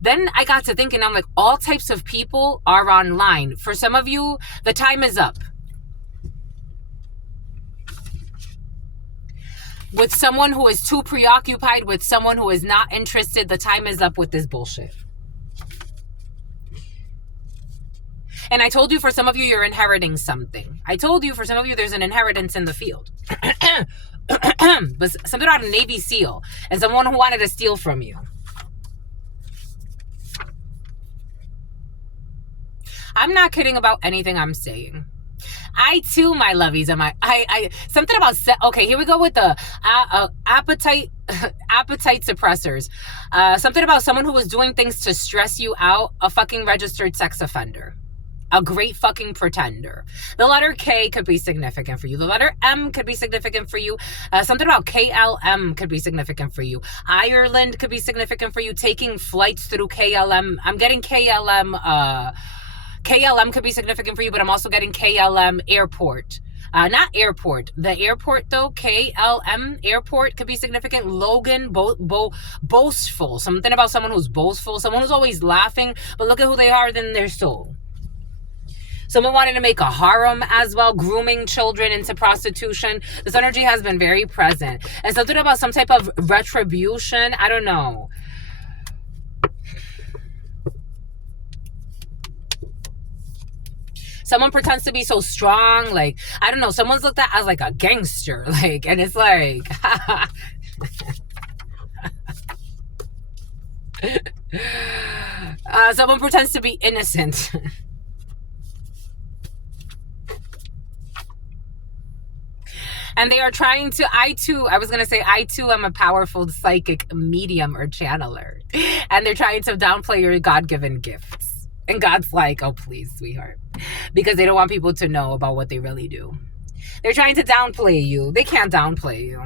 then I got to thinking, I'm like, all types of people are online. For some of you, the time is up. With someone who is too preoccupied, with someone who is not interested, the time is up with this bullshit. And I told you, for some of you, you're inheriting something. I told you, for some of you, there's an inheritance in the field. But something about a Navy SEAL and someone who wanted to steal from you. I'm not kidding about anything I'm saying. I too, my lovies, something about okay. Here we go with the appetite suppressors. Something about someone who was doing things to stress you out. A fucking registered sex offender. A great fucking pretender. The letter K could be significant for you. The letter M could be significant for you. Something about KLM could be significant for you. Ireland could be significant for you. Taking flights through KLM. I'm getting KLM. KLM could be significant for you, but I'm also getting KLM airport. Not airport. The airport, though, KLM airport could be significant. Logan, boastful. Something about someone who's boastful. Someone who's always laughing, but look at who they are in their soul. Someone wanted to make a harem as well, grooming children into prostitution. This energy has been very present. And something about some type of retribution. I don't know. Someone pretends to be so strong, like, I don't know, someone's looked at as like a gangster, like, and it's like, someone pretends to be innocent. And they are trying to, I too am a powerful psychic medium or channeler. And they're trying to downplay your God-given gifts. And God's like, oh, please, sweetheart. Because they don't want people to know about what they really do. They're trying to downplay you. They can't downplay you.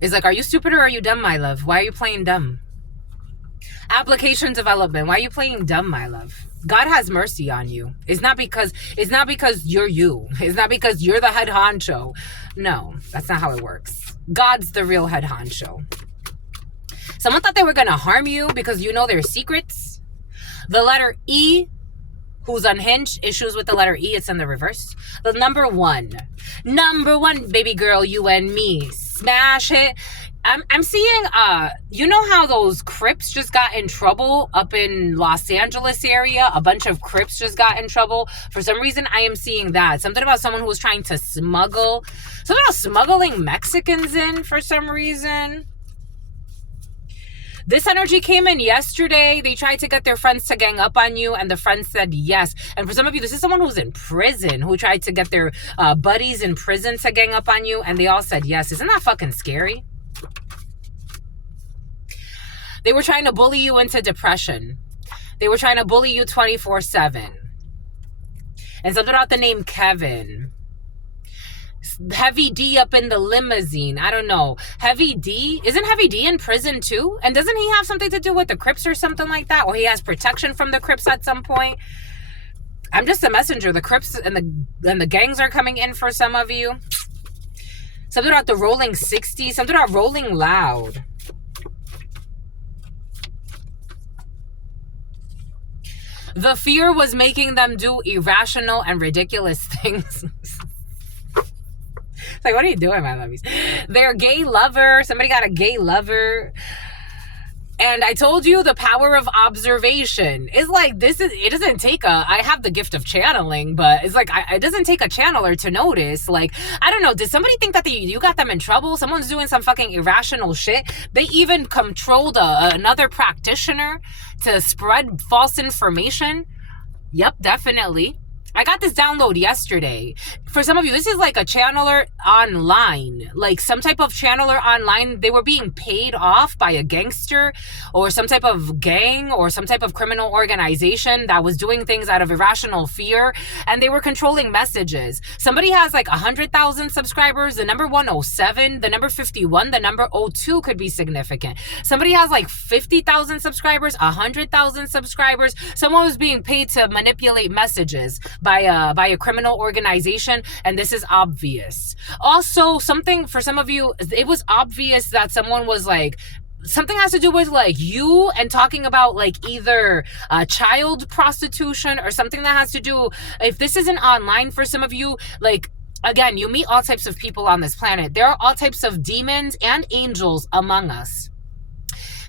It's like, are you stupid or are you dumb, my love? Why are you playing dumb? Application development. Why are you playing dumb, my love? God has mercy on you. It's not because you're you. It's not because you're the head honcho. No, that's not how it works. God's the real head honcho. Someone thought they were going to harm you because you know their secrets. The letter E, who's unhinged, issues with the letter E, it's in the reverse. The number one, baby girl, you and me, smash it. I'm seeing, you know how those Crips just got in trouble up in Los Angeles area? A bunch of Crips just got in trouble. For some reason, I am seeing that. Something about someone who was trying to smuggle. Something about smuggling Mexicans in for some reason. This energy came in yesterday. They tried to get their friends to gang up on you, and the friends said yes. And for some of you, this is someone who's in prison, who tried to get their buddies in prison to gang up on you, and they all said yes. Isn't that fucking scary? They were trying to bully you into depression. They were trying to bully you 24/7. And something about the name Kevin. Heavy D up in the limousine. I don't know. Heavy D? Isn't Heavy D in prison too? And doesn't he have something to do with the Crips or something like that? Or he has protection from the Crips at some point? I'm just a messenger. The Crips and the gangs are coming in for some of you. Something about the rolling 60. Something about rolling loud. The fear was making them do irrational and ridiculous things. Like, what are you doing, my lovies? They're gay lover. Somebody got a gay lover. And I told you the power of observation. It's like, it doesn't take I have the gift of channeling, but it's like, it doesn't take a channeler to notice. Like, I don't know. Did somebody think that you got them in trouble? Someone's doing some fucking irrational shit. They even controlled another practitioner to spread false information. Yep, definitely. I got this download yesterday. For some of you, this is like a channeler online, like some type of channeler online. They were being paid off by a gangster or some type of gang or some type of criminal organization that was doing things out of irrational fear, and they were controlling messages. Somebody has like 100,000 subscribers, the number 107, the number 51, the number 02 could be significant. Somebody has like 50,000 subscribers, 100,000 subscribers. Someone was being paid to manipulate messages by a criminal organization, and this is obvious. Also, something for some of you, it was obvious that someone was like, something has to do with like you and talking about like either child prostitution or something that has to do, if this isn't online for some of you, like, again, you meet all types of people on this planet. There are all types of demons and angels among us.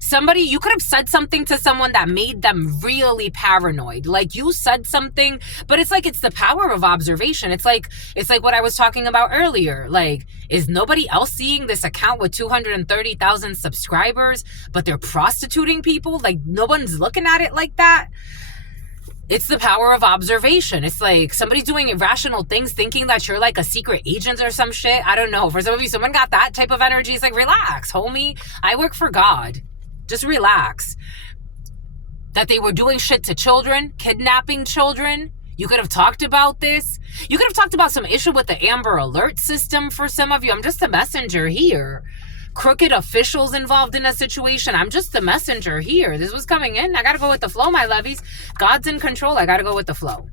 Somebody, you could have said something to someone that made them really paranoid. Like, you said something, but it's like, it's the power of observation. It's like what I was talking about earlier. Like, is nobody else seeing this account with 230,000 subscribers, but they're prostituting people? Like, no one's looking at it like that? It's the power of observation. It's like somebody's doing irrational things, thinking that you're like a secret agent or some shit. I don't know. For some of you, someone got that type of energy. It's like, relax, homie. I work for God. Just relax. That they were doing shit to children, kidnapping children. You could have talked about this. You could have talked about some issue with the Amber Alert system for some of you. I'm just a messenger here. Crooked officials involved in a situation. I'm just the messenger here. This was coming in. I got to go with the flow, my lovies. God's in control. I got to go with the flow.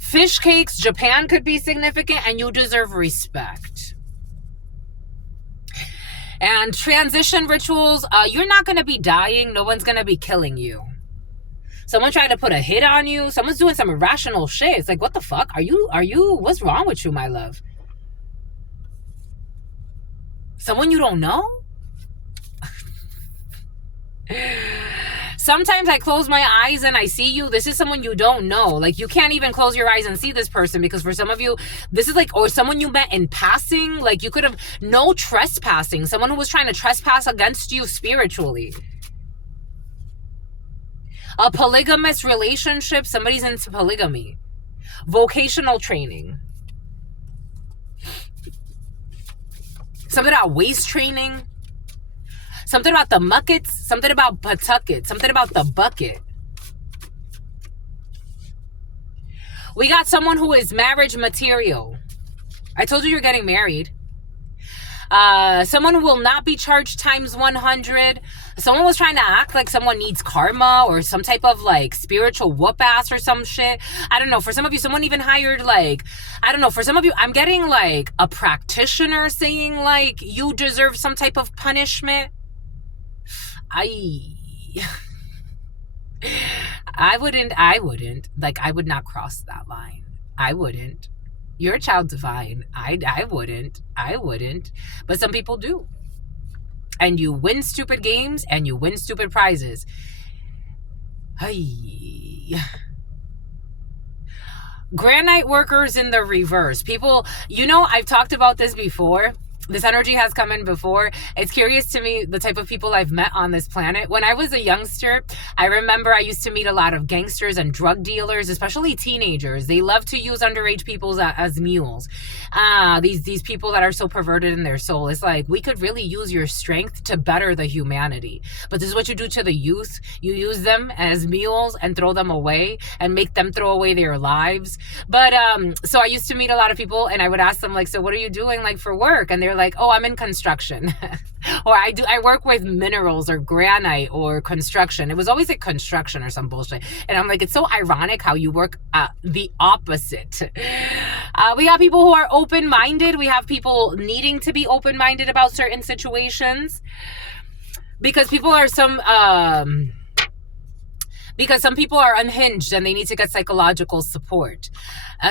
Fish cakes, Japan could be significant, and you deserve respect. And transition rituals, you're not going to be dying. No one's going to be killing you. Someone tried to put a hit on you. Someone's doing some irrational shit. It's like, what the fuck? Are you, what's wrong with you, my love? Someone you don't know? Sometimes I close my eyes and I see you. This is someone you don't know. Like, you can't even close your eyes and see this person, because for some of you, this is like, or someone you met in passing. Like, you could have, no trespassing. Someone who was trying to trespass against you spiritually. A polygamous relationship. Somebody's into polygamy. Vocational training. Something about waist training. Something about the muckets. Something about Pawtucket. Something about the bucket. We got someone who is marriage material. I told you you're getting married. Someone who will not be charged times 100. Someone was trying to act like someone needs karma or some type of like spiritual whoop ass or some shit. I don't know. For some of you, someone even hired like, I don't know. For some of you, I'm getting like a practitioner saying like you deserve some type of punishment. I wouldn't. Like, I would not cross that line. I wouldn't. You're a child divine. I wouldn't. But some people do. And you win stupid games and you win stupid prizes. Granite workers in the reverse. People, you know, I've talked about this before. This energy has come in before. It's curious to me the type of people I've met on this planet. When I was a youngster, I remember I used to meet a lot of gangsters and drug dealers, especially teenagers. They love to use underage people as mules. These people that are so perverted in their soul. It's like, we could really use your strength to better the humanity. But this is what you do to the youth. You use them as mules and throw them away and make them throw away their lives. But so I used to meet a lot of people, and I would ask them, like, so what are you doing, like, for work? And they're like, oh, I'm in construction. Or I work with minerals or granite or construction. It was always like construction or some bullshit. And I'm like, it's so ironic how you work the opposite. We have people who are open-minded. We have people needing to be open-minded about certain situations, because people are because some people are unhinged and they need to get psychological support.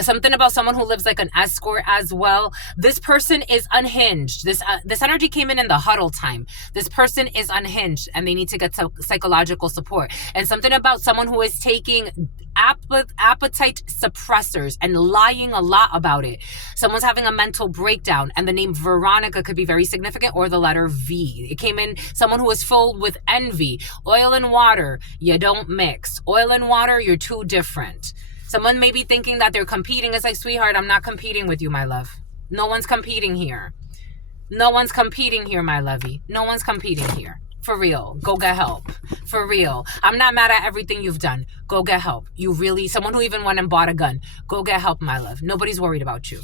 Something about someone who lives like an escort as well. This person is unhinged. This energy came in the huddle time. This person is unhinged and they need to get psychological support. And something about someone who is taking appetite suppressors and lying a lot about it. Someone's having a mental breakdown, and the name Veronica could be very significant, or the letter V. It came in someone who is filled with envy. Oil and water, you don't mix. Oil and water, you're too different. Someone may be thinking that they're competing. It's like, sweetheart, I'm not competing with you, my love. No one's competing here. No one's competing here, my lovey. No one's competing here. For real. Go get help. For real. I'm not mad at everything you've done. Go get help. Someone who even went and bought a gun. Go get help, my love. Nobody's worried about you.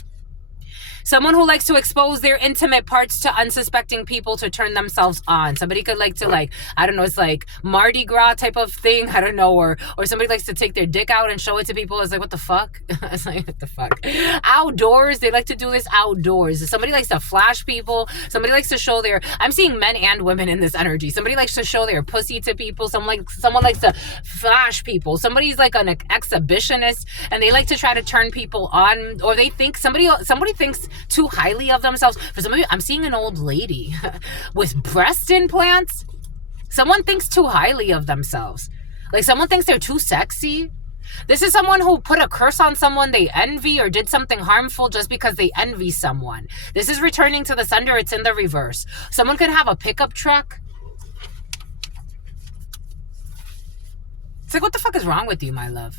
Someone who likes to expose their intimate parts to unsuspecting people to turn themselves on. Somebody could like to, I don't know, it's like Mardi Gras type of thing. I don't know. Or somebody likes to take their dick out and show it to people. It's like, what the fuck? It's like, what the fuck? Outdoors. They like to do this outdoors. Somebody likes to flash people. Somebody likes to show I'm seeing men and women in this energy. Somebody likes to show their pussy to people. Someone likes to flash people. Somebody's like an exhibitionist and they like to try to turn people on, or they think somebody thinks too highly of themselves. For some of you, I'm seeing an old lady with breast implants. Someone thinks too highly of themselves. Like, someone thinks they're too sexy. This is someone who put a curse on someone they envy or did something harmful just because they envy someone. This is returning to the sender. It's in the reverse. Someone could have a pickup truck. It's like, what the fuck is wrong with you, my love?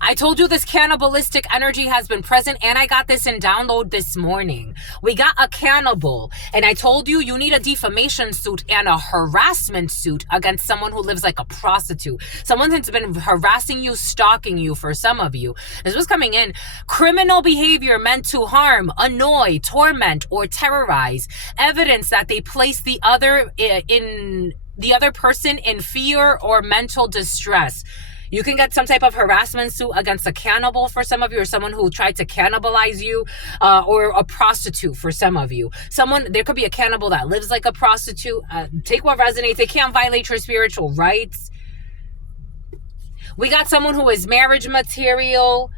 I told you this cannibalistic energy has been present, and I got this in download this morning. We got a cannibal, and I told you need a defamation suit and a harassment suit against someone who lives like a prostitute. Someone that's been harassing you, stalking you. For some of you, this was coming in. Criminal behavior meant to harm, annoy, torment, or terrorize. Evidence that they place the other person in fear or mental distress. You can get some type of harassment suit against a cannibal for some of you, or someone who tried to cannibalize you, or a prostitute for some of you. There could be a cannibal that lives like a prostitute. Take what resonates. They can't violate your spiritual rights. We got someone who is marriage material.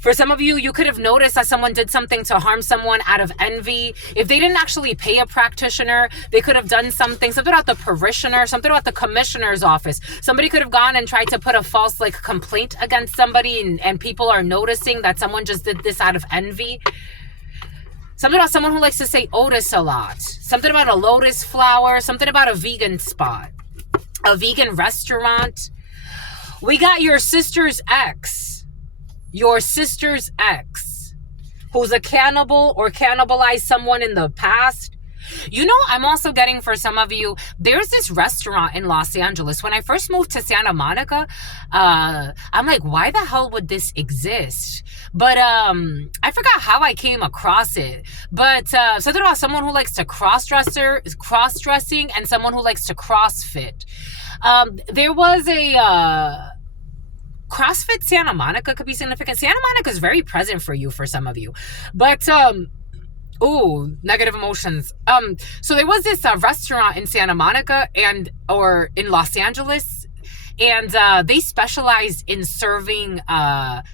For some of you, you could have noticed that someone did something to harm someone out of envy. If they didn't actually pay a practitioner, they could have done something about the parishioner, something about the commissioner's office. Somebody could have gone and tried to put a false complaint against somebody, and people are noticing that someone just did this out of envy. Something about someone who likes to say Otis a lot. Something about a lotus flower. Something about a vegan spot. A vegan restaurant. We got your sister's ex. Your sister's ex, who's a cannibal or cannibalized someone in the past. I'm also getting, for some of you, there's this restaurant in Los Angeles. When I first moved to Santa Monica, I'm like, why the hell would this exist? But I forgot how I came across it. But something about someone who likes to cross-dressing and someone who likes to CrossFit. There was a... CrossFit Santa Monica could be significant. Santa Monica is very present for you, for some of you. But, negative emotions. So there was this restaurant in Santa Monica or in Los Angeles, and they specialized in serving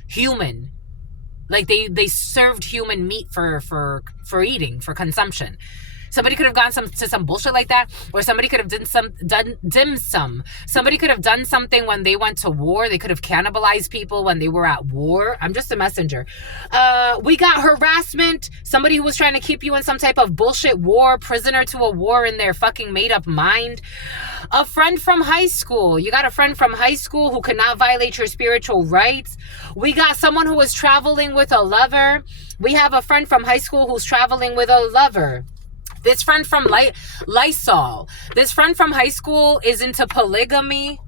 human. Like they served human meat for eating, for consumption. Somebody could have gone to some bullshit like that, or somebody could have done dim sum. Somebody could have done something when they went to war. They could have cannibalized people when they were at war. I'm just a messenger. We got harassment. Somebody who was trying to keep you in some type of bullshit war, prisoner to a war in their fucking made up mind. A friend from high school. You got a friend from high school who could not violate your spiritual rights. We got someone who was traveling with a lover. We have a friend from high school who's traveling with a lover. This friend from Lysol. This friend from high school is into polygamy.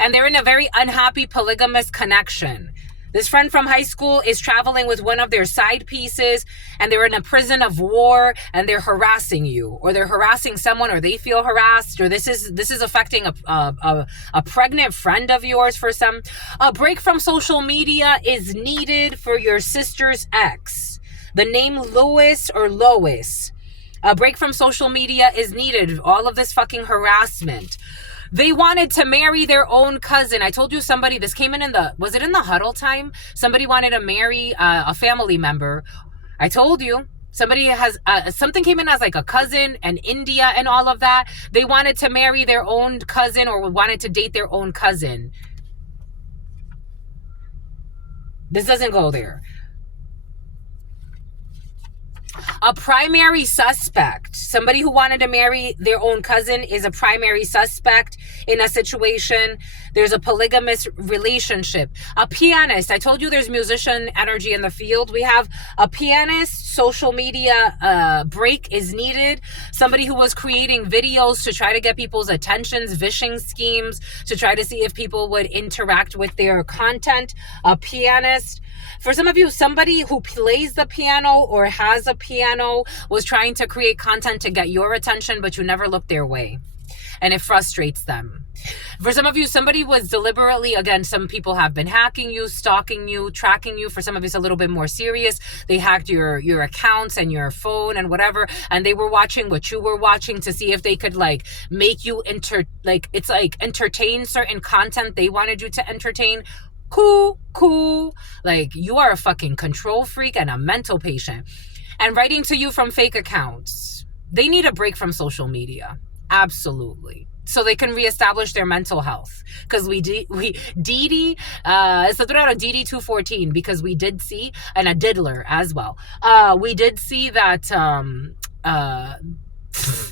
And they're in a very unhappy polygamous connection. This friend from high school is traveling with one of their side pieces, and they're in a prison of war, and they're harassing you, or they're harassing someone, or they feel harassed, or this is affecting a pregnant friend of yours for some. A break from social media is needed for your sister's ex. The name Louis or Lois. A break from social media is needed. All of this fucking harassment. They wanted to marry their own cousin. I told you somebody, this came was it in the huddle time? Somebody wanted to marry a family member. I told you. Somebody has, something came in as like a cousin and India and all of that. They wanted to marry their own cousin or wanted to date their own cousin. This doesn't go there. A primary suspect, somebody who wanted to marry their own cousin, is a primary suspect in a situation. There's a polygamous relationship. A pianist, I told you there's musician energy in the field. We have a pianist, social media break is needed. Somebody who was creating videos to try to get people's attentions, vishing schemes, to try to see if people would interact with their content. A pianist. For some of you, somebody who plays the piano or has a piano was trying to create content to get your attention, but you never look their way. And it frustrates them. For some of you, somebody was deliberately, again, some people have been hacking you, stalking you, tracking you. For some of you, it's a little bit more serious. They hacked your accounts and your phone and whatever, and they were watching what you were watching to see if they could make you entertain certain content they wanted you to entertain. Cool. You are a fucking control freak and a mental patient. And writing to you from fake accounts. They need a break from social media. Absolutely. So they can reestablish their mental health. Because Didi, it's the out of Didi 214, because we did see, and a diddler as well. We did see that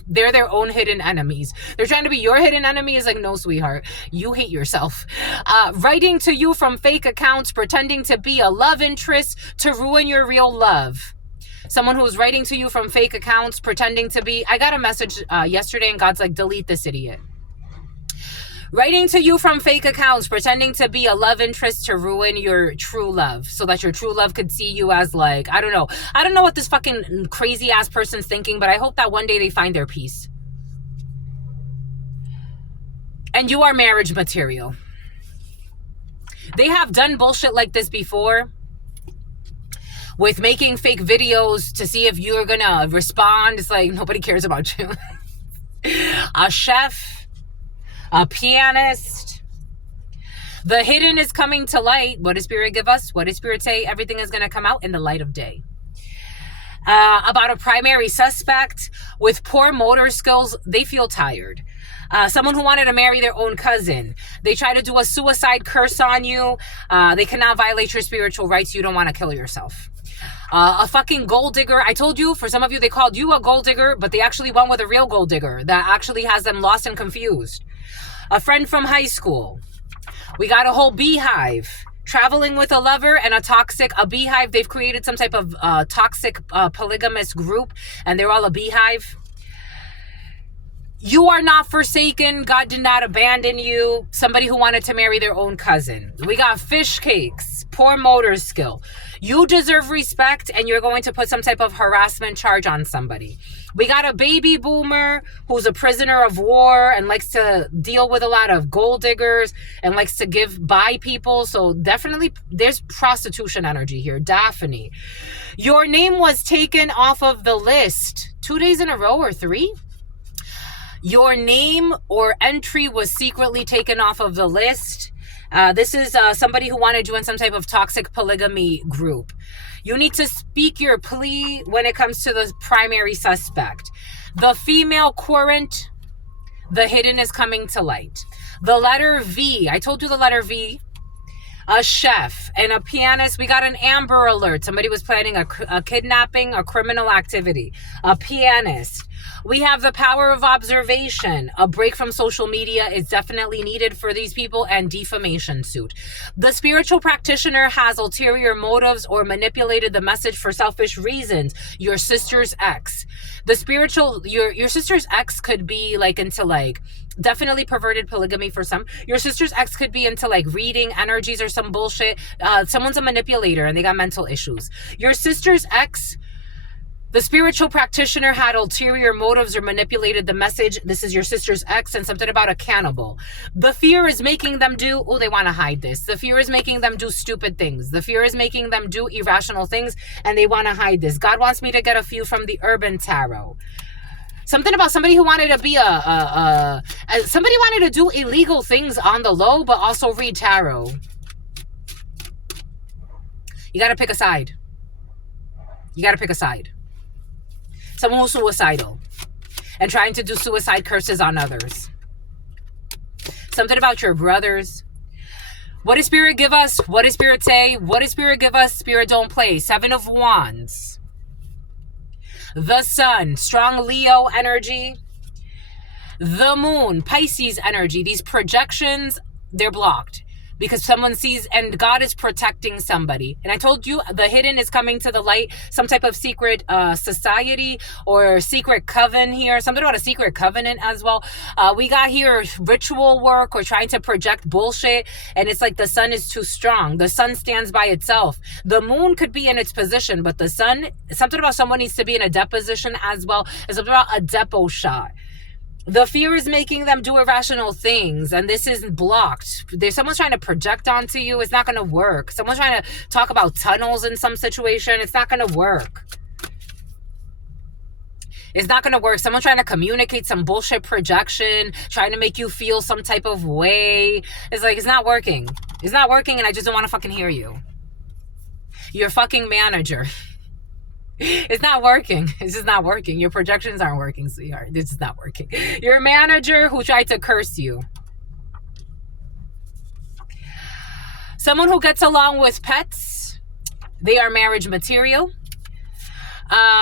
they're their own hidden enemies. They're trying to be your hidden enemy. Is like, no, sweetheart, you hate yourself. Writing to you from fake accounts, pretending to be a love interest to ruin your real love. Someone who's writing to you from fake accounts, pretending to be, I got a message yesterday and God's like, delete this idiot. Writing to you from fake accounts, pretending to be a love interest to ruin your true love, so that your true love could see you as I don't know what this fucking crazy ass person's thinking, but I hope that one day they find their peace. And you are marriage material. They have done bullshit like this before, with making fake videos to see if you're gonna respond. It's like, nobody cares about you. A chef, a pianist. The hidden is coming to light. What does Spirit give us? What does Spirit say? Everything is going to come out in the light of day. About a primary suspect with poor motor skills. They feel tired. Someone who wanted to marry their own cousin. They try to do a suicide curse on you. They cannot violate your spiritual rights. You don't want to kill yourself. A fucking gold digger. I told you, for some of you, they called you a gold digger, but they actually went with a real gold digger that actually has them lost and confused. A friend from high school. We got a whole beehive. Traveling with a lover and a beehive. They've created some type of toxic polygamous group, and they're all a beehive. You are not forsaken. God did not abandon you. Somebody who wanted to marry their own cousin. We got fish cakes. Poor motor skill. You deserve respect, and you're going to put some type of harassment charge on somebody. We got a baby boomer who's a prisoner of war and likes to deal with a lot of gold diggers and likes to buy people. So definitely there's prostitution energy here. Daphne. Your name was taken off of the list 2 days in a row or 3. Your name or entry was secretly taken off of the list. This is somebody who wanted you in some type of toxic polygamy group. You need to speak your plea when it comes to the primary suspect. The female querent, the hidden is coming to light. The letter V, I told you the letter V. A chef and a pianist. We got an Amber Alert. Somebody was planning a kidnapping, a criminal activity. A pianist. We have the power of observation. A break from social media is definitely needed for these people, and defamation suit. The spiritual practitioner has ulterior motives or manipulated the message for selfish reasons. Your sister's ex. The spiritual, your sister's ex could be like into like definitely perverted polygamy for some. Your sister's ex could be into like reading energies or some bullshit. Someone's a manipulator and they got mental issues. Your sister's ex, the spiritual practitioner had ulterior motives or manipulated the message. This is your sister's ex, and something about a cannibal. The fear is making them do, oh, they want to hide this. The fear is making them do stupid things. The fear is making them do irrational things, and they want to hide this. God wants me to get a few from the Urban Tarot. Something about somebody who wanted to be somebody wanted to do illegal things on the low, but also read tarot. You got to pick a side. You got to pick a side. Someone who's suicidal and trying to do suicide curses on others. Something about your brothers. What does Spirit give us? What does Spirit say? What does Spirit give us? Spirit don't play. 7 of Wands. The Sun, strong Leo energy. The Moon, Pisces energy. These projections, they're blocked because someone sees, and God is protecting somebody. And I told you the hidden is coming to the light. Some type of secret society or secret coven here. Something about a secret covenant as well. We got here ritual work or trying to project bullshit. And it's like the sun is too strong. The sun stands by itself. The moon could be in its position, but the sun, something about someone needs to be in a deposition as well. It's about a depo shot. The fear is making them do irrational things, and this is blocked. There's someone's trying to project onto you. It's not going to work. Someone's trying to talk about tunnels in some situation. It's not going to work. It's not going to work. Someone's trying to communicate some bullshit projection, trying to make you feel some type of way. It's like, it's not working. It's not working, and I just don't want to fucking hear you. Your fucking manager. It's not working. It's just not working. Your projections aren't working, sweetheart. This is not working. Your manager who tried to curse you. Someone who gets along with pets. They are marriage material.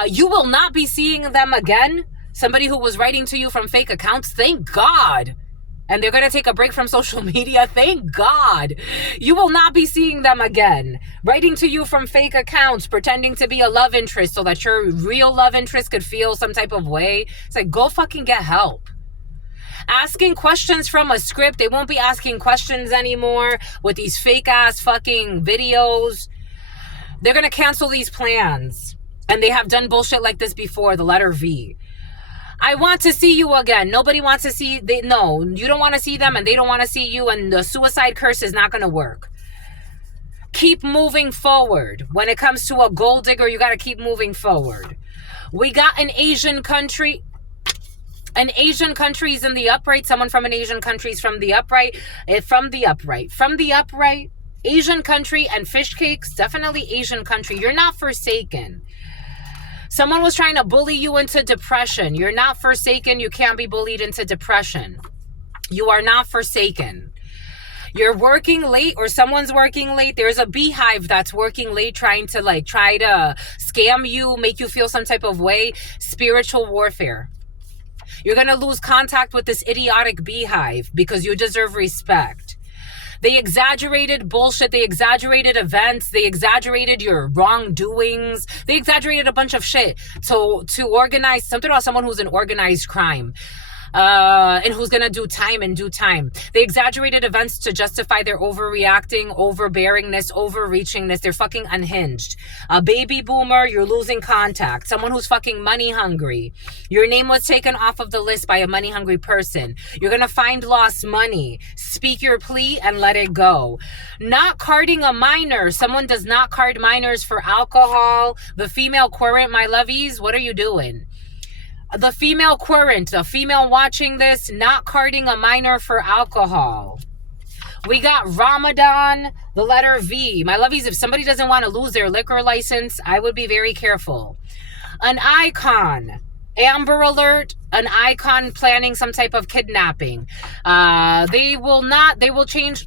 You will not be seeing them again. Somebody who was writing to you from fake accounts. Thank God. And they're going to take a break from social media. Thank God. You will not be seeing them again. Writing to you from fake accounts, pretending to be a love interest so that your real love interest could feel some type of way. It's like, go fucking get help. Asking questions from a script. They won't be asking questions anymore with these fake ass fucking videos. They're going to cancel these plans. And they have done bullshit like this before. The letter V. I want to see you again. Nobody wants to see, no, you don't want to see them and they don't want to see you, and the suicide curse is not going to work. Keep moving forward. When it comes to a gold digger, you got to keep moving forward. We got an Asian country. An Asian country is in the upright. Someone from an Asian country is from the upright. From the upright. Asian country and fish cakes. Definitely Asian country. You're not forsaken. Someone was trying to bully you into depression. You're not forsaken. You can't be bullied into depression. You are not forsaken. You're working late, or someone's working late. There's a beehive that's working late trying to try to scam you, make you feel some type of way. Spiritual warfare. You're going to lose contact with this idiotic beehive because you deserve respect. They exaggerated bullshit. They exaggerated events. They exaggerated your wrongdoings. They exaggerated a bunch of shit to organize something about someone who's in organized crime. And who's going to do time in due time. They exaggerated events to justify their overreacting, overbearingness, overreachingness. They're fucking unhinged. A baby boomer, you're losing contact. Someone who's fucking money hungry. Your name was taken off of the list by a money hungry person. You're going to find lost money. Speak your plea and let it go. Not carding a minor. Someone does not card minors for alcohol. The female querent, my lovies, what are you doing? The female querent, the female watching this, not carding a minor for alcohol. We got Ramadan, the letter V. My lovies, if somebody doesn't want to lose their liquor license, I would be very careful. An icon. Amber Alert, an icon planning some type of kidnapping. They will change.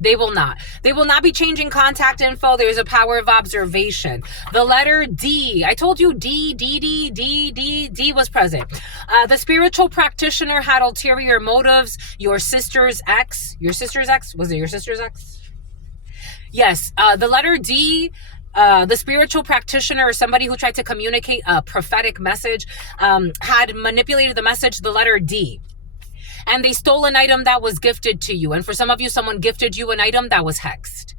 They will not. They will not be changing contact info. There's a power of observation. The letter D. I told you D was present. The spiritual practitioner had ulterior motives. Your sister's ex. Your sister's ex? Was it your sister's ex? Yes. The letter D. The spiritual practitioner or somebody who tried to communicate a prophetic message had manipulated the message, the letter D. And they stole an item that was gifted to you. And for some of you, someone gifted you an item that was hexed.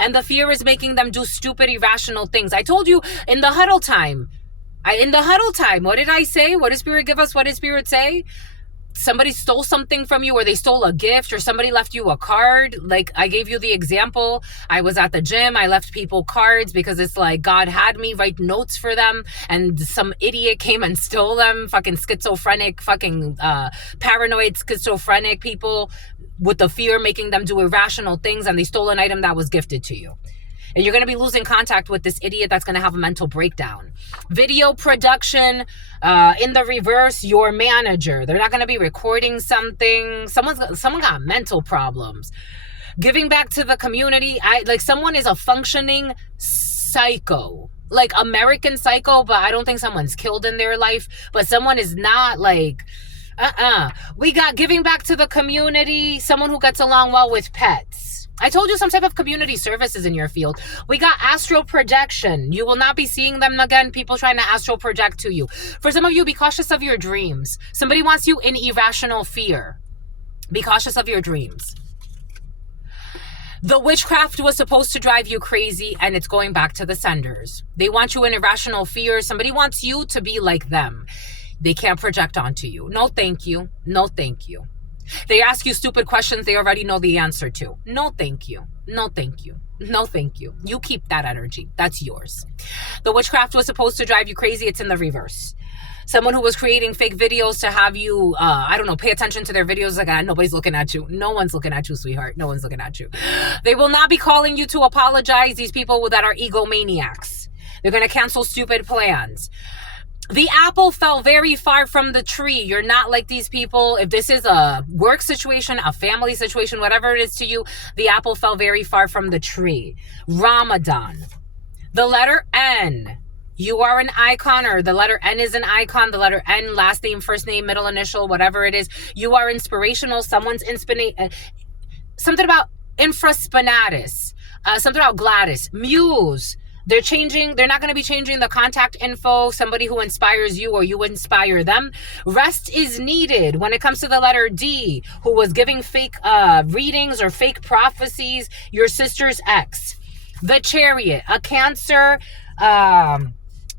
And the fear is making them do stupid, irrational things. I told you in the huddle time. What did I say? What did Spirit give us? What did Spirit say? Somebody stole something from you, or they stole a gift, or somebody left you a card. Like I gave you the example. I was at the gym. I left people cards because it's like God had me write notes for them, and some idiot came and stole them. Fucking schizophrenic, paranoid schizophrenic people with the fear making them do irrational things, and they stole an item that was gifted to you. And you're going to be losing contact with this idiot that's going to have a mental breakdown. Video production, in the reverse, your manager. They're not going to be recording something. Someone got mental problems. Giving back to the community. Someone is a functioning psycho. Like American Psycho, but I don't think someone's killed in their life. But someone is not We got giving back to the community. Someone who gets along well with pets. I told you some type of community services in your field. We got astral projection. You will not be seeing them again. People trying to astral project to you. For some of you, be cautious of your dreams. Somebody wants you in irrational fear. Be cautious of your dreams. The witchcraft was supposed to drive you crazy, and it's going back to the senders. They want you in irrational fear. Somebody wants you to be like them. They can't project onto you. No, thank you. No, thank you. They ask you stupid questions they already know the answer to. No, thank you. No, thank you. No, thank you. You keep that energy. That's yours. The witchcraft was supposed to drive you crazy. It's in the reverse. Someone who was creating fake videos to have you, pay attention to their videos. Nobody's looking at you. No one's looking at you, sweetheart. No one's looking at you. They will not be calling you to apologize. These people that are egomaniacs. They're going to cancel stupid plans. The apple fell very far from the tree. You're not like these people. If this is a work situation, a family situation, whatever it is to you, the apple fell very far from the tree. Ramadan. The letter N. You are an icon, or the letter N is an icon. The letter N, last name, first name, middle initial, whatever it is. You are inspirational. Someone's something about infraspinatus. Something about Gladys. Muse. They're not going to be changing the contact info. Somebody who inspires you, or you inspire them. Rest is needed when it comes to the letter D, who was giving fake readings or fake prophecies. Your sister's ex. The Chariot, a Cancer.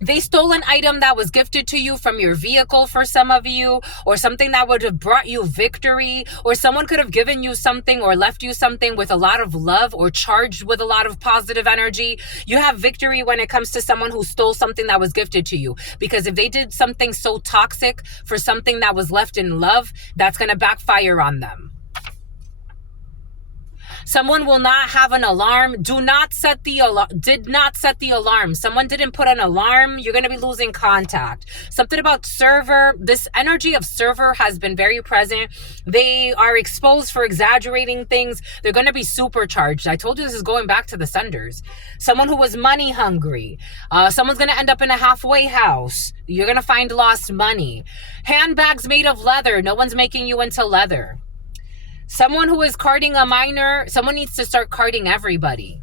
They stole an item that was gifted to you from your vehicle for some of you, or something that would have brought you victory, or someone could have given you something or left you something with a lot of love or charged with a lot of positive energy. You have victory when it comes to someone who stole something that was gifted to you, because if they did something so toxic for something that was left in love, that's going to backfire on them. Someone will not have an alarm. Did not set the alarm. Someone didn't put an alarm. You're going to be losing contact. Something about server. This energy of server has been very present. They are exposed for exaggerating things. They're going to be supercharged. I told you this is going back to the senders. Someone who was money hungry. Someone's going to end up in a halfway house. You're going to find lost money. Handbags made of leather. No one's making you into leather. Someone who is carding a minor, someone needs to start carding everybody.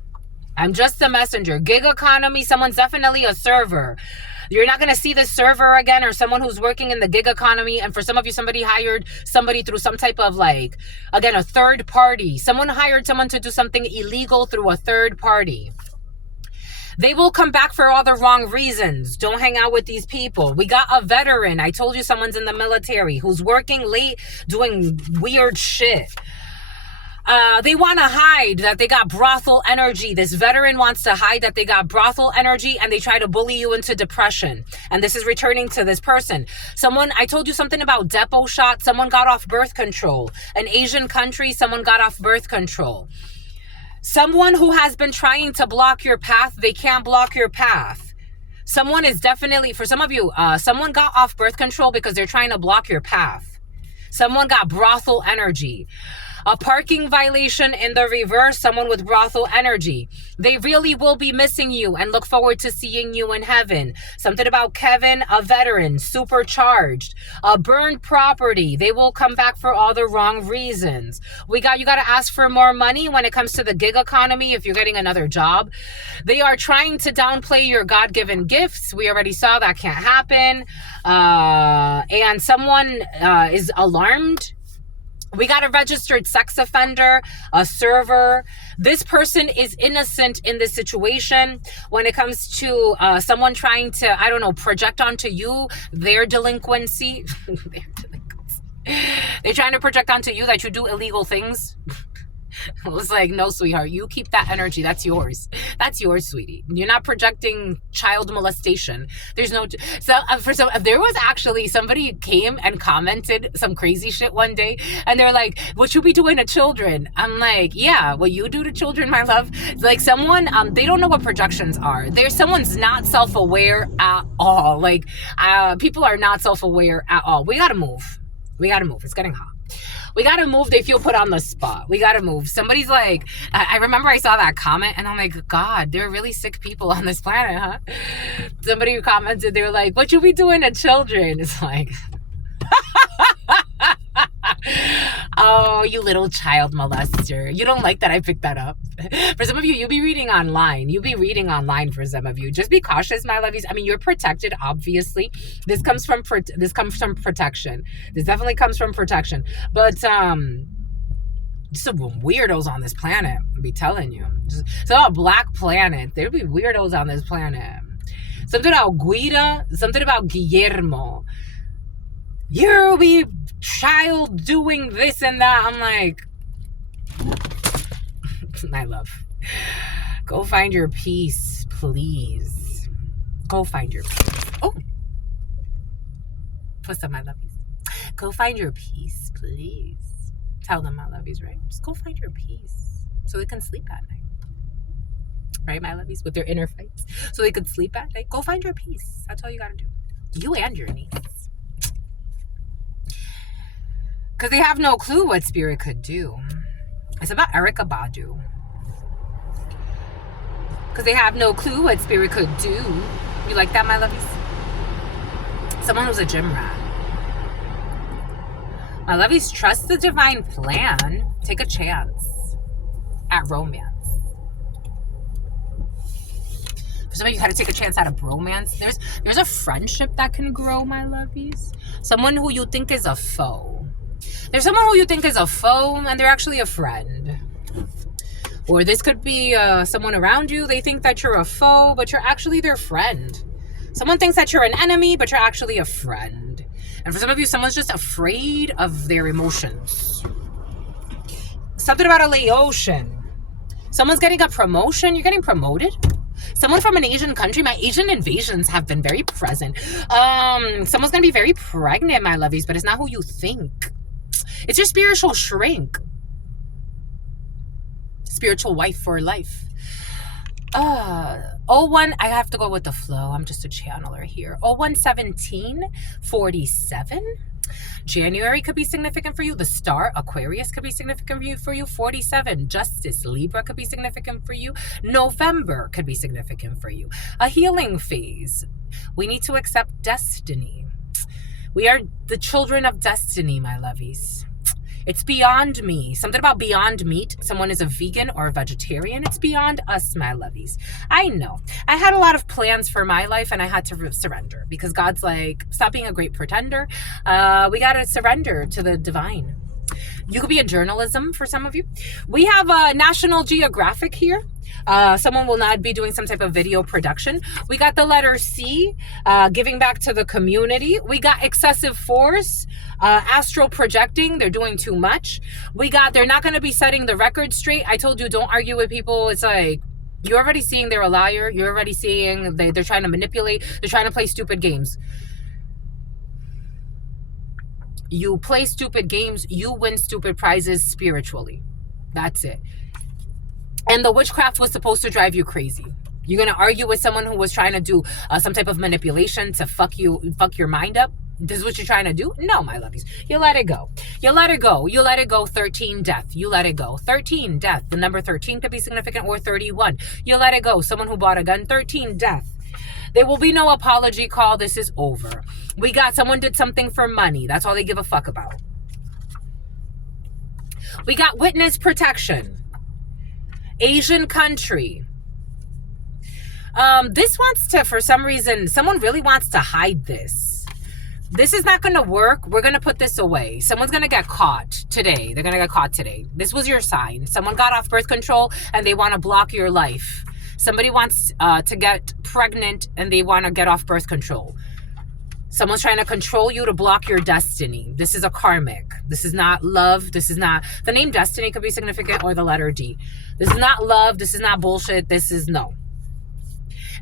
I'm just the messenger. Gig economy, someone's definitely a server. You're not going to see the server again, or someone who's working in the gig economy. And for some of you, somebody hired somebody through some type of a third party. Someone hired someone to do something illegal through a third party. They will come back for all the wrong reasons. Don't hang out with these people. We got a veteran. I told you someone's in the military who's working late, doing weird shit. They want to hide that they got brothel energy. This veteran wants to hide that they got brothel energy, and they try to bully you into depression. And this is returning to this person. Someone, I told you something about depot shot. Someone got off birth control. An Asian country, someone got off birth control. Someone who has been trying to block your path, they can't block your path. Someone is definitely, for some of you, someone got off birth control because they're trying to block your path. Someone got brothel energy. A parking violation in the reverse, someone with brothel energy. They really will be missing you and look forward to seeing you in heaven. Something about Kevin, a veteran, supercharged. A burned property. They will come back for all the wrong reasons. You got to ask for more money when it comes to the gig economy if you're getting another job. They are trying to downplay your God-given gifts. We already saw that can't happen. And someone is alarmed. We got a registered sex offender, a server. This person is innocent in this situation. When it comes to someone trying to, I don't know, project onto you their delinquency. They're trying to project onto you that you do illegal things. I was like, no, sweetheart, you keep that energy. That's yours. That's yours, sweetie. You're not projecting child molestation. There's no, there was actually somebody came and commented some crazy shit one day. And they're like, what you be doing to children? I'm like, yeah, what you do to children, my love. Like someone, they don't know what projections are. Someone's not self-aware at all. Like, people are not self-aware at all. We got to move. It's getting hot. We got to move. They feel put on the spot. We got to move. Somebody's like, I remember I saw that comment and I'm like, God, there are really sick people on this planet, huh? Somebody commented, they were like, what you be doing to children? It's like, oh, you little child molester. You don't like that I picked that up. For some of you, you'll be reading online. For some of you. Just be cautious, my lovies. I mean, you're protected, obviously. This comes from protection. This definitely comes from protection. But some weirdos on this planet, I'll be telling you. So a black planet. There'll be weirdos on this planet. Something about Guida, something about Guillermo. You'll be child doing this and that. I'm like, my love, go find your peace, please. Go find your peace. Oh, what's up, my lovies? Go find your peace, please. Tell them, my lovies, right? Just go find your peace so they can sleep at night. Right, my lovies, with their inner fights. So they can sleep at night. Go find your peace. That's all you gotta do. You and your niece. Because they have no clue what spirit could do. It's about Erykah Badu. Because they have no clue what spirit could do. You like that, my lovies? Someone who's a gym rat. My lovies, trust the divine plan. Take a chance at romance. For some of you, had to take a chance at a romance. There's a friendship that can grow, my lovies. Someone who you think is a foe. There's someone who you think is a foe, and they're actually a friend. Or this could be someone around you. They think that you're a foe, but you're actually their friend. Someone thinks that you're an enemy, but you're actually a friend. And for some of you, someone's just afraid of their emotions. Something about a Laotian. Someone's getting a promotion. You're getting promoted. Someone from an Asian country. My Asian invasions have been very present. Someone's going to be very pregnant, my lovies, but it's not who you think. It's your spiritual shrink. Spiritual wife for life. 01, I have to go with the flow. I'm just a channeler here. 011747. January could be significant for you. The star, Aquarius, could be significant for you. 47, Justice, Libra, could be significant for you. November could be significant for you. A healing phase. We need to accept destiny. We are the children of destiny, my lovies. It's beyond me. Something about beyond meat. Someone is a vegan or a vegetarian. It's beyond us, my lovies. I know. I had a lot of plans for my life and I had to surrender because God's like, stop being a great pretender. We got to surrender to the divine. You could be in journalism for some of you. We have National Geographic here. Someone will not be doing some type of video production. We got the letter C, giving back to the community. We got excessive force, astral projecting. They're doing too much. We got they're not going to be setting the record straight. I told you, don't argue with people. It's like, you're already seeing they're a liar. You're already seeing they're trying to manipulate. They're trying to play stupid games. You play stupid games, you win stupid prizes spiritually. That's it. And the witchcraft was supposed to drive you crazy. You're going to argue with someone who was trying to do some type of manipulation to fuck your mind up. This is what you're trying to do? No, my lovies. You let it go. You let it go. You let it go. 13, death. You let it go. 13, death. The number 13 could be significant, or 31. You let it go. Someone who bought a gun, 13, death. There will be no apology call. This is over. We got someone did something for money. That's all they give a fuck about. We got witness protection. Asian country. This wants to, for some reason, someone really wants to hide this. This is not going to work. We're going to put this away. Someone's going to get caught today. They're going to get caught today. This was your sign. Someone got off birth control and they want to block your life. Somebody wants to get pregnant and they want to get off birth control. Someone's trying to control you to block your destiny. This is a karmic. This is not love. This is not... The name destiny could be significant, or the letter D. This is not love. This is not bullshit. This is no.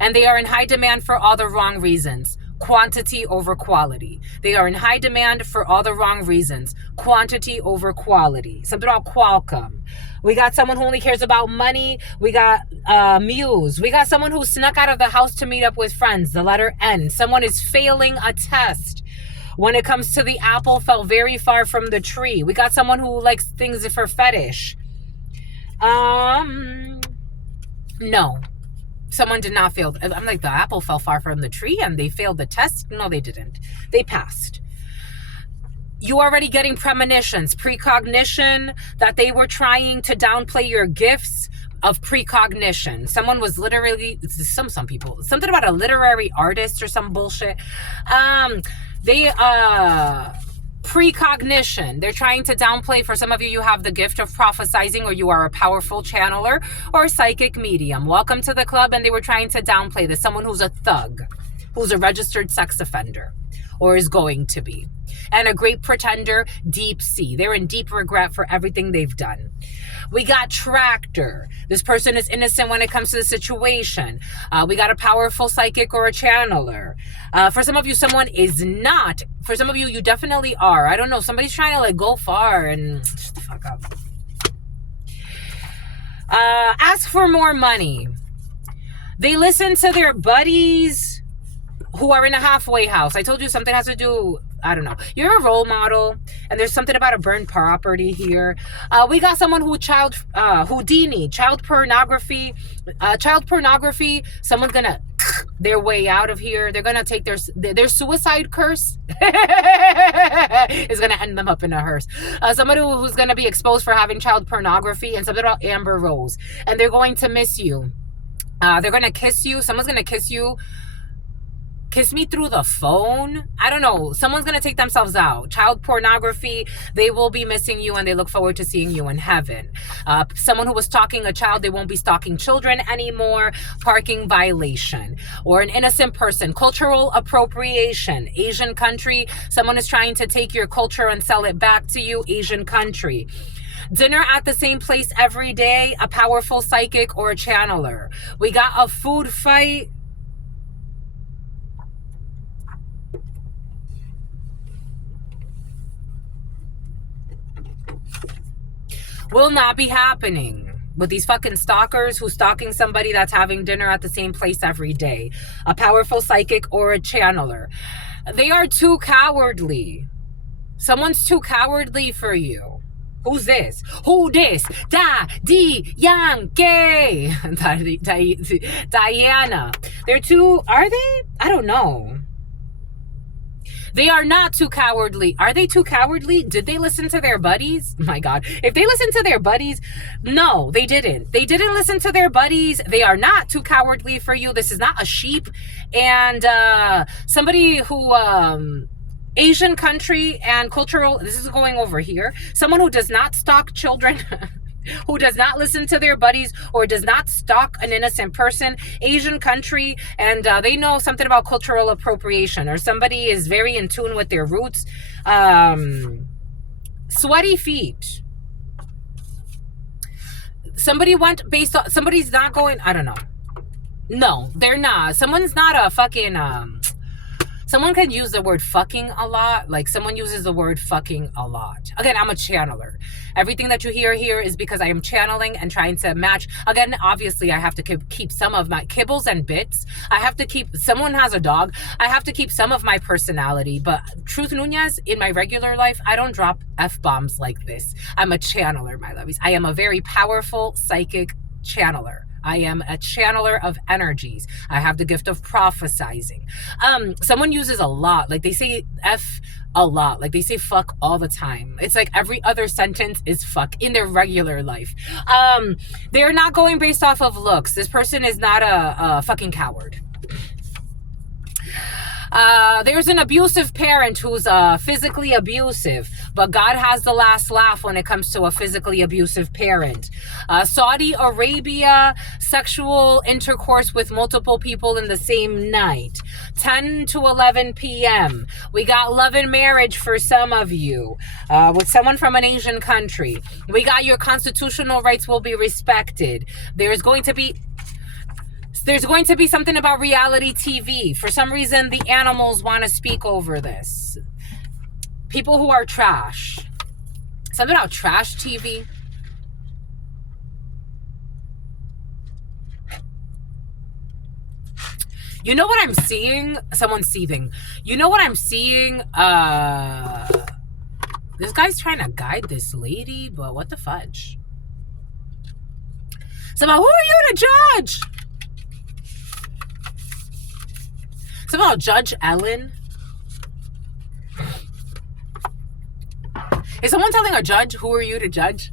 And they are in high demand for all the wrong reasons. Quantity over quality. They are in high demand for all the wrong reasons. Quantity over quality. Something about Qualcomm. We got someone who only cares about money. We got Muse. We got someone who snuck out of the house to meet up with friends. The letter N. Someone is failing a test. When it comes to the apple, fell very far from the tree. We got someone who likes things for fetish. No. Someone did not fail. I'm like, the apple fell far from the tree and they failed the test? No, they didn't. They passed. You already getting premonitions, precognition, that they were trying to downplay your gifts of precognition. Someone was literally, some people, something about a literary artist or some bullshit. Precognition. They're trying to downplay. For some of you, you have the gift of prophesizing, or you are a powerful channeler or psychic medium. Welcome to the club. And they were trying to downplay this. Someone who's a thug, who's a registered sex offender, or is going to be. And a great pretender, deep sea. They're in deep regret for everything they've done. We got tractor. This person is innocent when it comes to the situation. We got a powerful psychic or a channeler. For some of you, someone is not. For some of you, you definitely are. I don't know. Somebody's trying to like go far and shut the fuck up. Ask for more money. They listen to their buddies who are in a halfway house. I told you something has to do, I don't know. You're a role model, and there's something about a burned property here. We got someone who Houdini, child pornography. Someone's gonna their way out of here. They're gonna take their suicide curse is gonna end them up in a hearse. Somebody who's gonna be exposed for having child pornography, and something about Amber Rose, and they're going to miss you. They're gonna kiss you. Someone's gonna kiss you. Kiss me through the phone. I don't know. Someone's going to take themselves out. Child pornography. They will be missing you and they look forward to seeing you in heaven. Someone who was stalking a child, they won't be stalking children anymore. Parking violation. Or an innocent person. Cultural appropriation. Asian country. Someone is trying to take your culture and sell it back to you. Asian country. Dinner at the same place every day. A powerful psychic or a channeler. We got a food fight. Will not be happening with these fucking stalkers who's stalking somebody that's having dinner at the same place every day. A powerful psychic or a channeler. They are too cowardly. Someone's too cowardly for you. Who's this? Who this? Yankee. Diana. They're too, are they? I don't know. They are not too cowardly. Are they too cowardly? Did they listen to their buddies? My God. If they listened to their buddies, no, they didn't. They didn't listen to their buddies. They are not too cowardly for you. This is not a sheep. And somebody who Asian country and cultural, this is going over here. Someone who does not stalk children, who does not listen to their buddies or does not stalk an innocent person. Asian country, and they know something about cultural appropriation, or somebody is very in tune with their roots. Sweaty feet. Somebody went based on, somebody's not going, I don't know. No, they're not. Someone's not a fucking, someone can use the word fucking a lot. Like, someone uses the word fucking a lot. Again, I'm a channeler. Everything that you hear here is because I am channeling and trying to match. Again, obviously, I have to keep some of my kibbles and bits. I have to keep, someone has a dog. I have to keep some of my personality. But Truth Nunez, in my regular life, I don't drop F-bombs like this. I'm a channeler, my lovies. I am a very powerful psychic channeler. I am a channeler of energies. I have the gift of prophesizing. Someone uses a lot, like they say F a lot, like they say fuck all the time. It's like every other sentence is fuck in their regular life. They're not going based off of looks. This person is not a fucking coward. There's an abusive parent who's physically abusive, but God has the last laugh when it comes to a physically abusive parent. Saudi Arabia, sexual intercourse with multiple people in the same night. 10 to 11 p.m. We got love and marriage for some of you, with someone from an Asian country. We got your constitutional rights will be respected. There's going to be something about reality TV. For some reason, the animals want to speak over this. People who are trash. Something about trash TV. You know what I'm seeing? Someone's seething. You know what I'm seeing? This guy's trying to guide this lady, but what the fudge? Somehow, who are you to judge? Somehow, Judge Ellen. Is someone telling a judge, who are you to judge?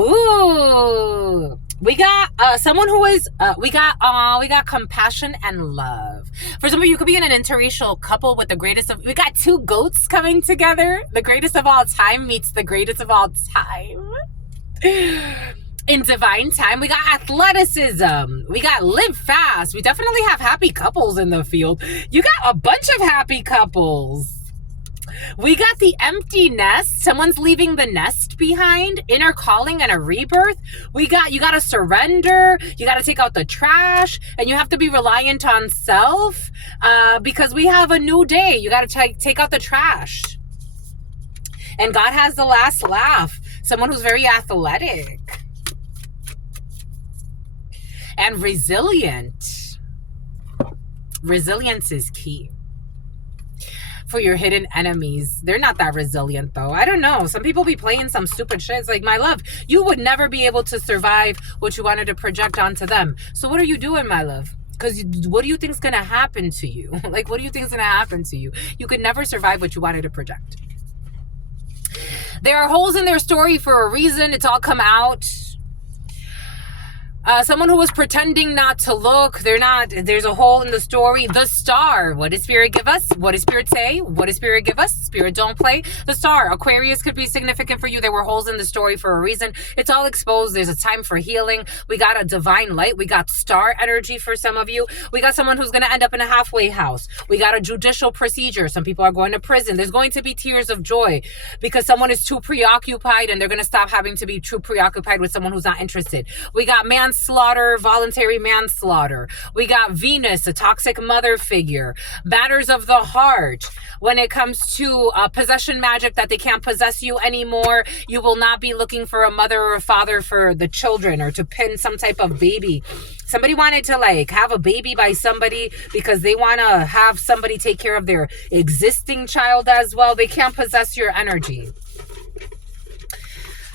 Ooh. We got someone who is we got compassion and love. For some of you, could be in an interracial couple with the greatest of, we got two goats coming together. The greatest of all time meets the greatest of all time. In divine time, we got athleticism. We got live fast. We definitely have happy couples in the field. You got a bunch of happy couples. We got the empty nest. Someone's leaving the nest behind. Inner calling and a rebirth. You got to surrender. You got to take out the trash, and you have to be reliant on self, because we have a new day. You got to take out the trash. And God has the last laugh. Someone who's very athletic and resilient. Resilience is key for your hidden enemies. They're not that resilient, though. I don't know. Some people be playing some stupid shit. It's like, my love, you would never be able to survive what you wanted to project onto them. So what are you doing, my love? Because what do you think is going to happen to you? Like, what do you think is going to happen to you? You could never survive what you wanted to project. There are holes in their story for a reason. It's all come out. Someone who was pretending not to look. They're not. There's a hole in the story. The star. What does Spirit give us? What does Spirit say? What does Spirit give us? Spirit don't play. The star. Aquarius could be significant for you. There were holes in the story for a reason. It's all exposed. There's a time for healing. We got a divine light. We got star energy for some of you. We got someone who's going to end up in a halfway house. We got a judicial procedure. Some people are going to prison. There's going to be tears of joy because someone is too preoccupied, and they're going to stop having to be too preoccupied with someone who's not interested. We got manslaughter, voluntary manslaughter. We got Venus, a toxic mother figure. Matters of the heart. When it comes to possession magic, that they can't possess you anymore. You will not be looking for a mother or a father for the children, or to pin some type of baby. Somebody wanted to like have a baby by somebody because they want to have somebody take care of their existing child as well. They can't possess your energy.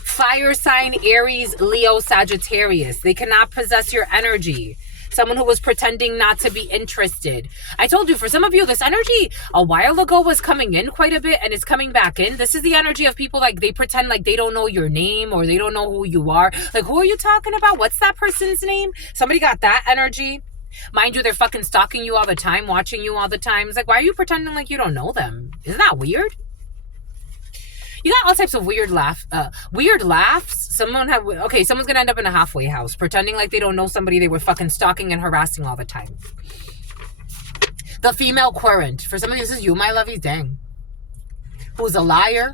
Fire sign, Aries, Leo, Sagittarius. They cannot possess your energy. Someone who was pretending not to be interested. I told you, for some of you, this energy a while ago was coming in quite a bit, and it's coming back in. This is the energy of people like they pretend like they don't know your name, or they don't know who you are. Like, who are you talking about? What's that person's name? Somebody got that energy. Mind you, they're fucking stalking you all the time, watching you all the time. It's like, why are you pretending like you don't know them? Isn't that weird? You got all types of weird laughs. Someone's gonna end up in a halfway house, pretending like they don't know somebody they were fucking stalking and harassing all the time. The female querent. For some of you, this is you, my lovies, dang. Who's a liar.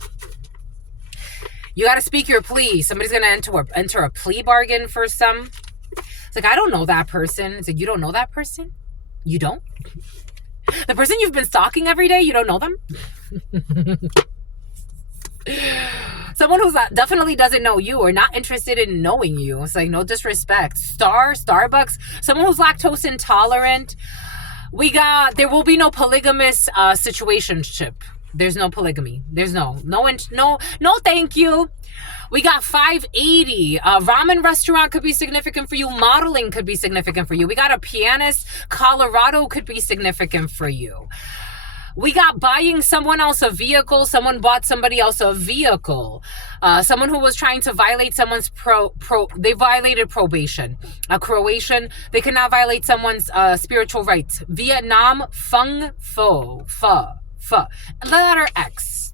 You gotta speak your plea. Somebody's gonna enter a plea bargain for some. It's like, I don't know that person. It's like, you don't know that person? You don't? The person you've been stalking every day, you don't know them? Someone who's definitely doesn't know you or not interested in knowing you. It's like, no disrespect. Starbucks. Someone who's lactose intolerant. We got, there will be no polygamous situationship. There's no polygamy. There's no thank you. We got 580. Ramen restaurant could be significant for you. Modeling could be significant for you. We got a pianist. Colorado could be significant for you. We got buying someone else a vehicle. Someone bought somebody else a vehicle. Someone who was trying to violate someone's they violated probation. A Croatian, they cannot violate someone's spiritual rights. Vietnam, fung, fo, fa. The letter X,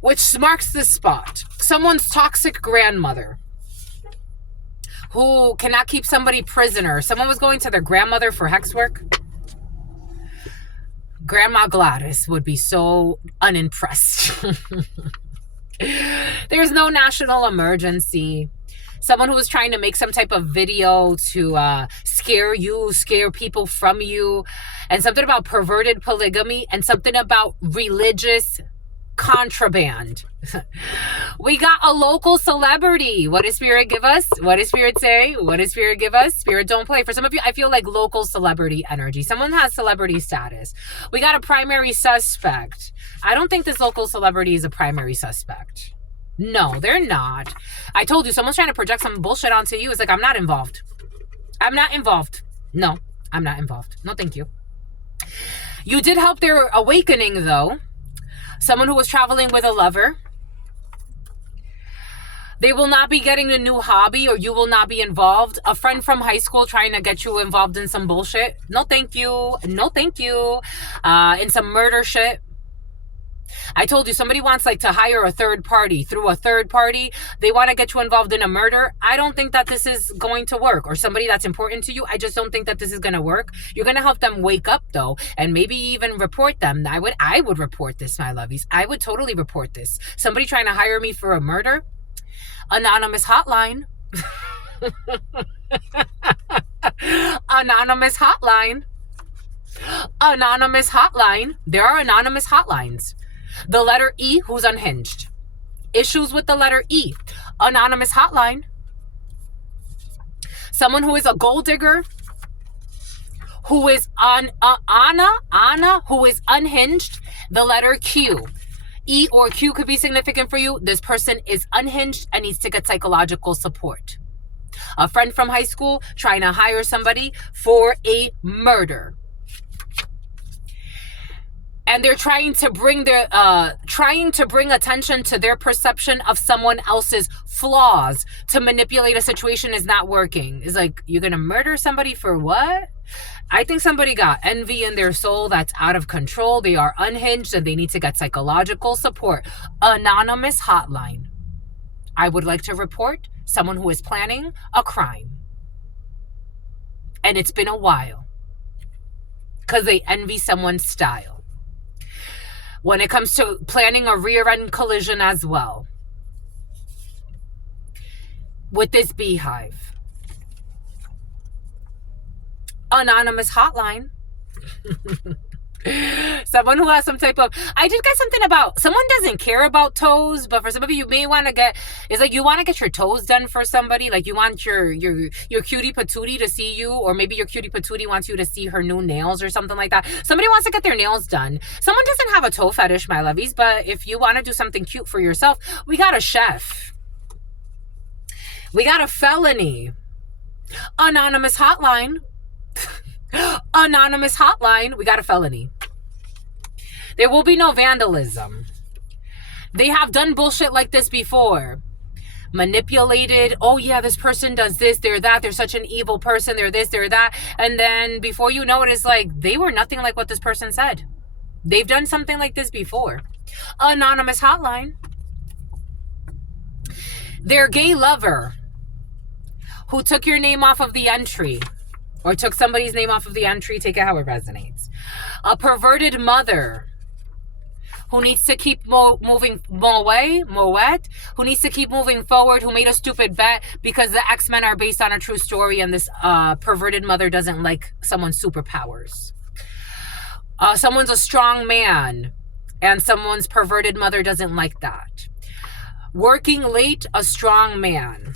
which marks the spot. Someone's toxic grandmother who cannot keep somebody prisoner. Someone was going to their grandmother for hex work. Grandma Gladys would be so unimpressed. There's no national emergency. Someone who was trying to make some type of video to scare people from you, and something about perverted polygamy, and something about religious contraband. We got a local celebrity. What does Spirit give us? What does Spirit say? What does Spirit give us? Spirit don't play. For some of you, I feel like local celebrity energy. Someone has celebrity status. We got a primary suspect. I don't think this local celebrity is a primary suspect. No, they're not. I told you, someone's trying to project some bullshit onto you. It's like, I'm not involved. I'm not involved. No, I'm not involved. No, thank you. You did help their awakening, though. Someone who was traveling with a lover. They will not be getting a new hobby, or you will not be involved. A friend from high school trying to get you involved in some bullshit. No, thank you. No, thank you. In some murder shit. I told you, somebody wants like to hire a third party. Through a third party, they want to get you involved in a murder. I don't think that this is going to work. Or somebody that's important to you, I just don't think that this is going to work. You're going to help them wake up, though, and maybe even report them. I would report this, my lovies. I would totally report this. Somebody trying to hire me for a murder. Anonymous hotline. Anonymous hotline. Anonymous hotline. There are anonymous hotlines. The letter E, who's unhinged. Issues with the letter E. Anonymous hotline. Someone who is a gold digger. Who is Anna, who is unhinged. The letter Q. E or Q could be significant for you. This person is unhinged and needs to get psychological support. A friend from high school trying to hire somebody for a murder. And they're trying to bring attention to their perception of someone else's flaws to manipulate a situation is not working. It's like, you're going to murder somebody for what? I think somebody got envy in their soul that's out of control. They are unhinged and they need to get psychological support. Anonymous hotline. I would like to report someone who is planning a crime. And it's been a while. Because they envy someone's style. When it comes to planning a rear-end collision as well. With this beehive. Anonymous hotline. Someone who has some type of, I did get something about, someone doesn't care about toes, but for some of you may want to get, it's like you want to get your toes done for somebody, like you want your cutie patootie to see you, or maybe your cutie patootie wants you to see her new nails or something like that. Somebody wants to get their nails done. Someone doesn't have a toe fetish, my lovies, but if you want to do something cute for yourself, we got a chef. We got a felony. Anonymous hotline. Anonymous hotline. We got a felony. There will be no vandalism. They have done bullshit like this before. manipulated. Oh yeah, this person does this, they're that, they're such an evil person, they're this, they're that. And then before you know it, it's like they were nothing like what this person said. They've done something like this before. Anonymous hotline. Their gay lover who took your name off of the entry, or took somebody's name off of the entry, take it how it resonates. A perverted mother who needs to keep moving who needs to keep moving forward, who made a stupid bet because the X-Men are based on a true story and this perverted mother doesn't like someone's superpowers. Someone's a strong man and someone's perverted mother doesn't like that. Working late, a strong man.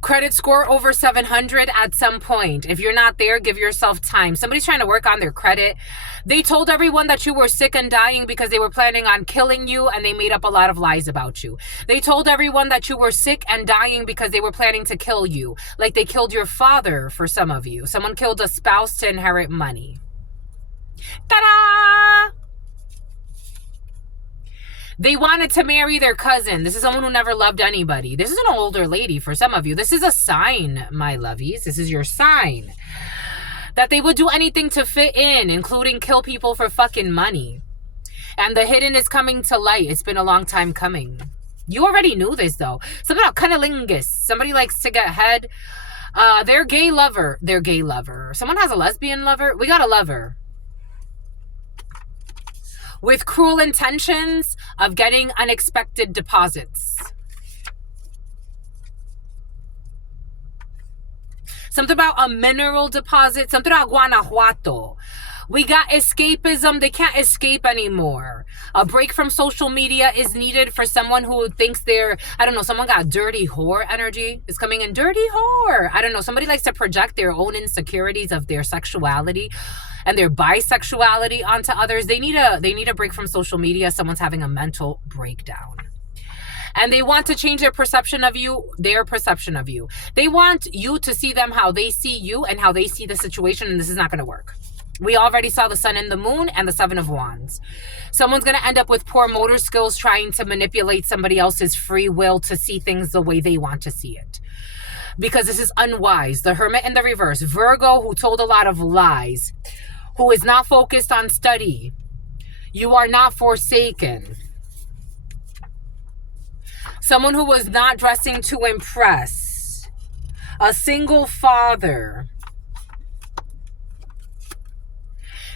Credit score over 700 at some point. If you're not there, give yourself time. Somebody's trying to work on their credit. They told everyone that you were sick and dying because they were planning on killing you, and they made up a lot of lies about you. They told everyone that you were sick and dying because they were planning to kill you. Like they killed your father for some of you. Someone killed a spouse to inherit money. Ta-da! They wanted to marry their cousin. This is someone who never loved anybody. This is an older lady for some of you. This is a sign, my lovies. This is your sign. That they would do anything to fit in, including kill people for fucking money. And the hidden is coming to light. It's been a long time coming. You already knew this, though. Something about cunnilingus. Somebody likes to get head. Their gay lover. Their gay lover. Someone has a lesbian lover. We got a lover. With cruel intentions of getting unexpected deposits. Something about a mineral deposit. Something about Guanajuato. We got escapism. They can't escape anymore. A break from social media is needed for someone who thinks they're, I don't know, someone got dirty whore energy. It's coming in dirty whore. I don't know. Somebody likes to project their own insecurities of their sexuality and their bisexuality onto others. They need a break from social media. Someone's having a mental breakdown. And they want to change their perception of you, their perception of you. They want you to see them how they see you and how they see the situation, and this is not going to work. We already saw the sun and the moon and the 7 of wands. Someone's going to end up with poor motor skills trying to manipulate somebody else's free will to see things the way they want to see it. Because this is unwise. The hermit in the reverse. Virgo, who told a lot of lies. Who is not focused on study. You are not forsaken. Someone who was not dressing to impress. A single father.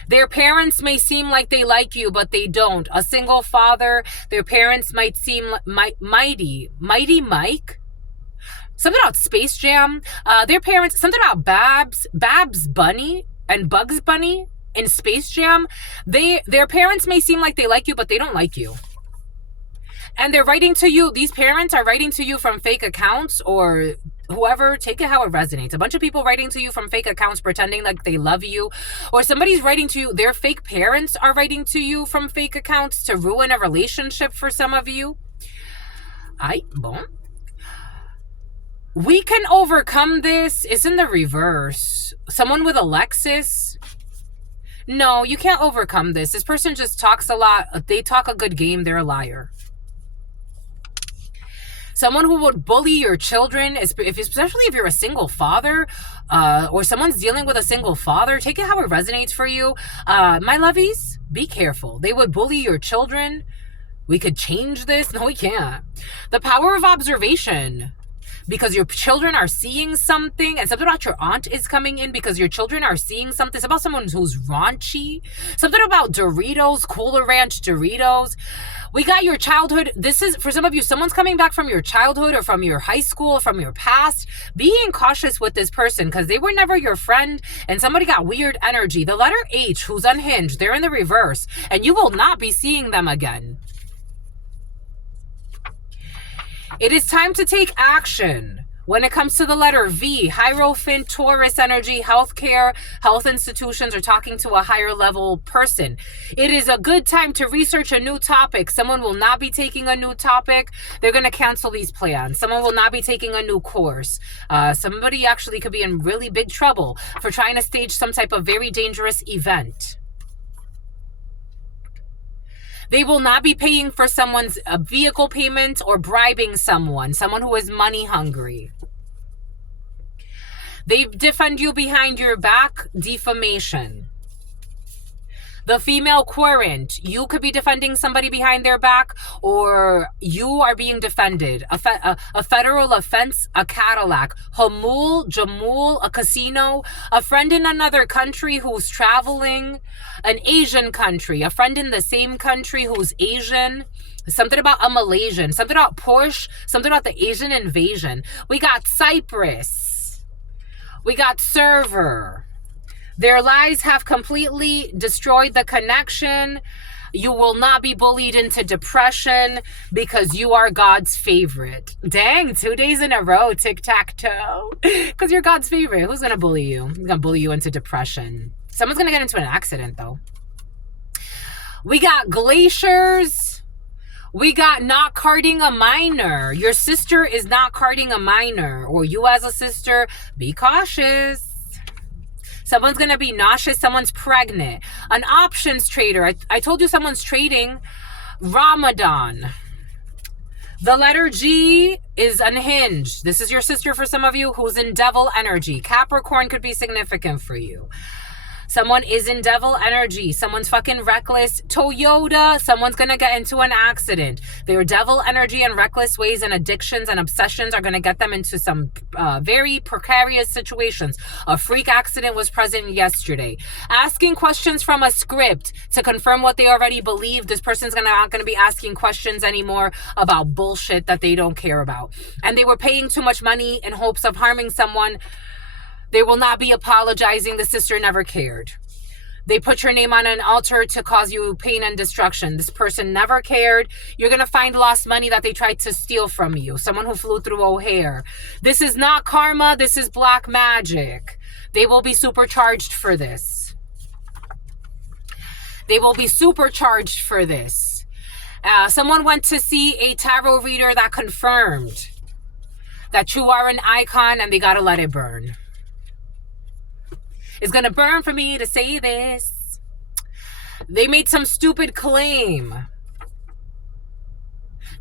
Their parents may seem like they like you, but they don't. A single father, their parents might seem Mighty Mike. Something about Space Jam. Their parents, something about Babs Bunny and Bugs Bunny in Space Jam. Their parents may seem like they like you, but they don't like you. And they're writing to you. These parents are writing to you from fake accounts or whoever. Take it how it resonates. A bunch of people writing to you from fake accounts pretending like they love you. Or somebody's writing to you. Their fake parents are writing to you from fake accounts to ruin a relationship for some of you. Bon. We can overcome this. It's in the reverse. Someone with a Lexus. No, you can't overcome this. This person just talks a lot. They talk a good game. They're a liar. Someone who would bully your children, especially if you're a single father, or someone's dealing with a single father, take it how it resonates for you. My lovies, be careful. They would bully your children. We could change this. No, we can't. The power of observation. Because your children are seeing something, and something about your aunt is coming in because your children are seeing something. It's about someone who's raunchy. Something about Doritos, Cooler Ranch Doritos. We got your childhood. This is, for some of you, someone's coming back from your childhood or from your high school, from your past. Being cautious with this person because they were never your friend and somebody got weird energy. The letter H, who's unhinged, they're in the reverse, and you will not be seeing them again. It is time to take action. When it comes to the letter V, Hierophant, Taurus energy, healthcare, health institutions, or talking to a higher level person. It is a good time to research a new topic. Someone will not be taking a new topic. They're going to cancel these plans. Someone will not be taking a new course. Somebody actually could be in really big trouble for trying to stage some type of very dangerous event. They will not be paying for someone's vehicle payment or bribing someone who is money hungry. They defend you behind your back, defamation. The female querent, you could be defending somebody behind their back, or you are being defended. A federal offense, a Cadillac, Hamul, Jamul, a casino, a friend in another country who's traveling, an Asian country, a friend in the same country who's Asian, something about a Malaysian, something about Porsche, something about the Asian invasion. We got Cyprus. We got server. Their lies have completely destroyed the connection. You will not be bullied into depression because you are God's favorite. Dang, 2 days in a row, tic-tac-toe. Because you're God's favorite. Who's going to bully you? Who's going to bully you into depression? Someone's going to get into an accident, though. We got glaciers. We got not carding a minor. Your sister is not carding a minor. Or you as a sister, be cautious. Someone's going to be nauseous. Someone's pregnant. An options trader. I told you someone's trading. Ramadan. The letter G is unhinged. This is your sister for some of you who's in devil energy. Capricorn could be significant for you. Someone is in devil energy. Someone's fucking reckless. Toyota. Someone's going to get into an accident. Their devil energy and reckless ways and addictions and obsessions are going to get them into some very precarious situations. A freak accident was present yesterday. Asking questions from a script to confirm what they already believe. This person's not going to be asking questions anymore about bullshit that they don't care about. And they were paying too much money in hopes of harming someone. They will not be apologizing. The sister never cared. They put your name on an altar to cause you pain and destruction. This person never cared. You're going to find lost money that they tried to steal from you. Someone who flew through O'Hare. This is not karma. This is black magic. They will be supercharged for this. They will be supercharged for this. Someone went to see a tarot reader that confirmed that you are an icon and they got to let it burn. It's going to burn for me to say this. They made some stupid claim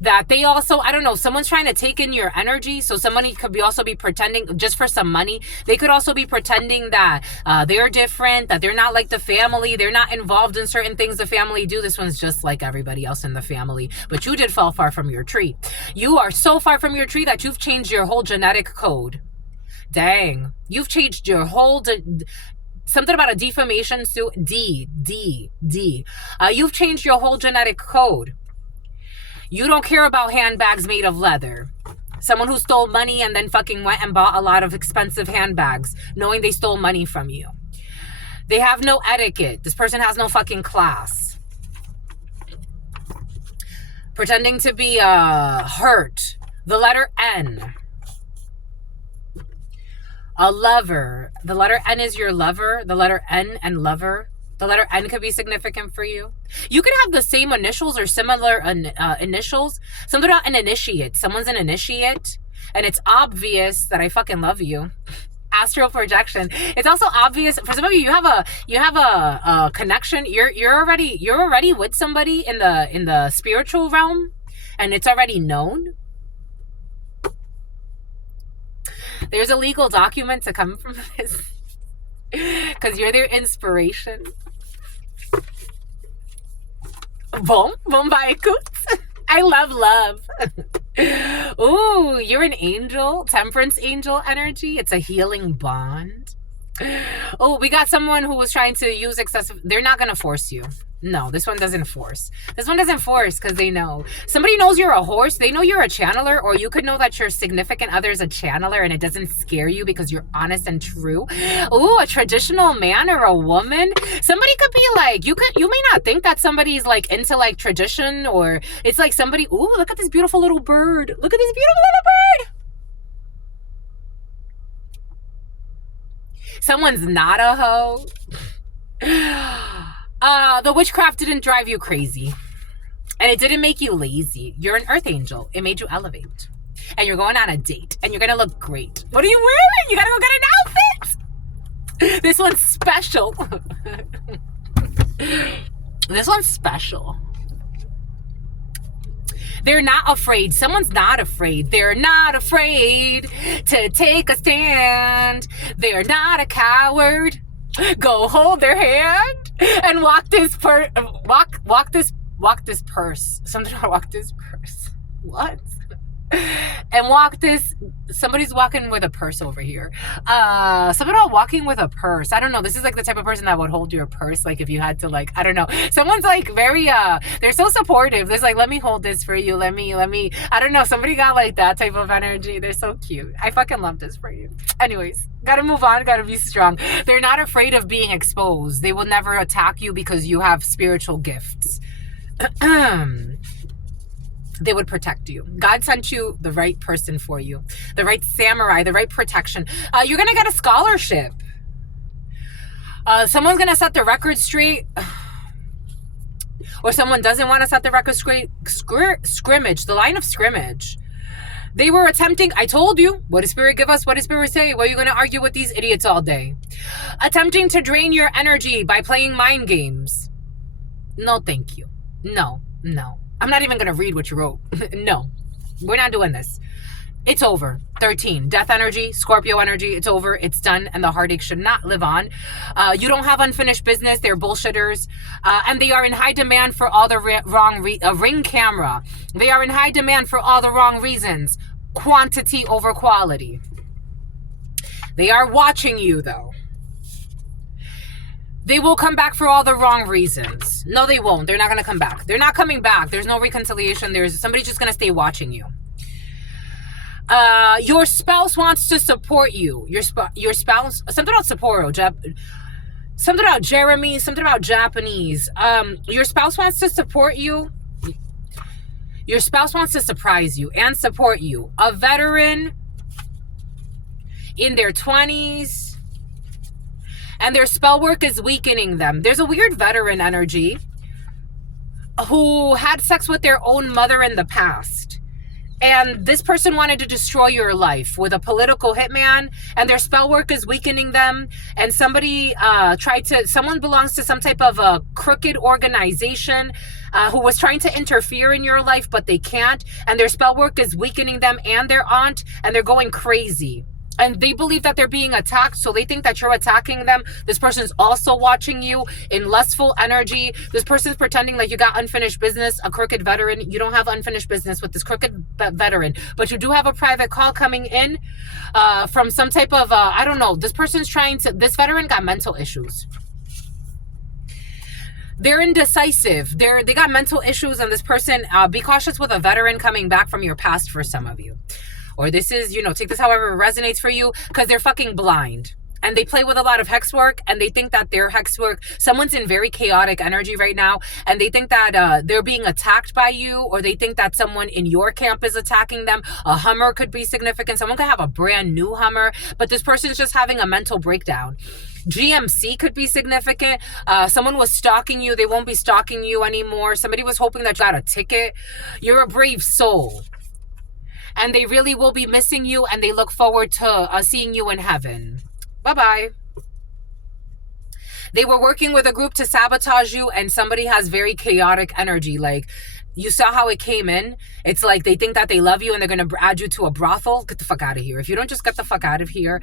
that they also, I don't know, someone's trying to take in your energy. So somebody could also be pretending just for some money. They could also be pretending that they're different, that they're not like the family. They're not involved in certain things the family do. This one's just like everybody else in the family. But you did fall far from your tree. You are so far from your tree that you've changed your whole genetic code. Dang. You've changed your whole... something about a defamation suit. You've changed your whole genetic code. You don't care about handbags made of leather. Someone who stole money and then fucking went and bought a lot of expensive handbags, knowing they stole money from you. They have no etiquette. This person has no fucking class. Pretending to be hurt. The letter N. A lover. The letter N is your lover. The letter N and lover. The letter N could be significant for you. You could have the same initials or similar initials. Something about an initiate. Someone's an initiate. And it's obvious that I fucking love you. Astral projection. It's also obvious for some of you. You have a connection. You're already with somebody in the spiritual realm, and it's already known. There's a legal document to come from this because you're their inspiration. Boom, bombaikus. I love. Ooh, you're an angel, temperance angel energy. It's a healing bond. Oh, we got someone who was trying to use excessive. They're not going to force you. No, this one doesn't force. This one doesn't force because they know. Somebody knows you're a horse. They know you're a channeler, or you could know that your significant other is a channeler and it doesn't scare you because you're honest and true. Ooh, a traditional man or a woman. Somebody could be like, you may not think that somebody's like into like tradition, or it's like somebody, ooh, look at this beautiful little bird. Look at this beautiful little bird. Someone's not a hoe. The witchcraft didn't drive you crazy. And it didn't make you lazy. You're an earth angel. It made you elevate. And you're going on a date. And you're going to look great. What are you wearing? You got to go get an outfit. This one's special. This one's special. They're not afraid. Someone's not afraid. They're not afraid to take a stand. They're not a coward. Go hold their hand and walk this purse. Something about walk this purse. What? And walk this. Somebody's walking with a purse over here. Something about walking with a purse. I don't know. This is like the type of person that would hold your purse. Like if you had to, like, I don't know. Someone's like very, they're so supportive. There's like, let me hold this for you. Let me, I don't know. Somebody got like that type of energy. They're so cute. I fucking love this for you. Anyways, gotta move on. Gotta be strong. They're not afraid of being exposed. They will never attack you because you have spiritual gifts. They would protect you. God sent you the right person for you, the right samurai, the right protection. You're going to get a scholarship. Someone's going to set the record straight, or someone doesn't want to set the record straight. Scrimmage, the line of scrimmage. They were attempting, I told you, what does Spirit give us? What does Spirit say? Well, you're going to argue with these idiots all day. Attempting to drain your energy by playing mind games. No, thank you. No. I'm not even going to read what you wrote. No, we're not doing this. It's over. 13. Death energy, Scorpio energy. It's over. It's done. And the heartache should not live on. You don't have unfinished business. They're bullshitters. And they are in high demand for all the wrong ring camera. They are in high demand for all the wrong reasons. Quantity over quality. They are watching you, though. They will come back for all the wrong reasons. No, they won't. They're not going to come back. They're not coming back. There's no reconciliation. There's somebody's just going to stay watching you. Your spouse wants to support you. Your spouse, something about Sapporo, something about Jeremy, something about Japanese. Your spouse wants to support you. Your spouse wants to surprise you and support you. A veteran in their 20s. And their spell work is weakening them. There's a weird veteran energy who had sex with their own mother in the past. And this person wanted to destroy your life with a political hitman, and their spell work is weakening them. And somebody someone belongs to some type of a crooked organization who was trying to interfere in your life, but they can't. And their spell work is weakening them and their aunt, and they're going crazy. And they believe that they're being attacked, so they think that you're attacking them. This person's also watching you in lustful energy. This person's pretending like you got unfinished business, a crooked veteran. You don't have unfinished business with this crooked veteran, but you do have a private call coming in from some type of, I don't know. This veteran got mental issues. They're indecisive. They got mental issues, and this person, be cautious with a veteran coming back from your past for some of you. Or this is, take this however it resonates for you, because they're fucking blind. And they play with a lot of hex work, and they think that their hex work, someone's in very chaotic energy right now, and they think that they're being attacked by you, or they think that someone in your camp is attacking them. A Hummer could be significant. Someone could have a brand new Hummer, but this person's just having a mental breakdown. GMC could be significant. Someone was stalking you. They won't be stalking you anymore. Somebody was hoping that you got a ticket. You're a brave soul. And they really will be missing you, and they look forward to seeing you in heaven. Bye-bye. They were working with a group to sabotage you, and somebody has very chaotic energy. Like, you saw how it came in. It's like they think that they love you, and they're going to add you to a brothel. Get the fuck out of here. If you don't just get the fuck out of here.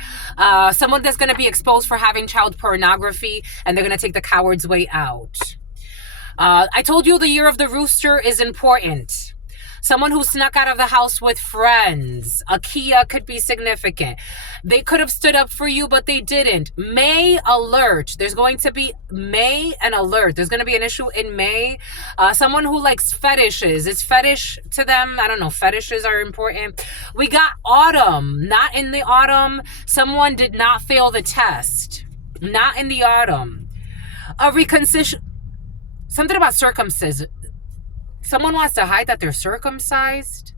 Someone that's going to be exposed for having child pornography, and they're going to take the coward's way out. I told you the year of the rooster is important. Someone who snuck out of the house with friends. A Kia could be significant. They could have stood up for you, but they didn't. May alert. There's going to be May and alert. There's going to be an issue in May. Someone who likes fetishes. It's fetish to them. I don't know. Fetishes are important. We got autumn. Not in the autumn. Someone did not fail the test. Not in the autumn. A reconciliation. Something about circumcision. Someone wants to hide that they're circumcised,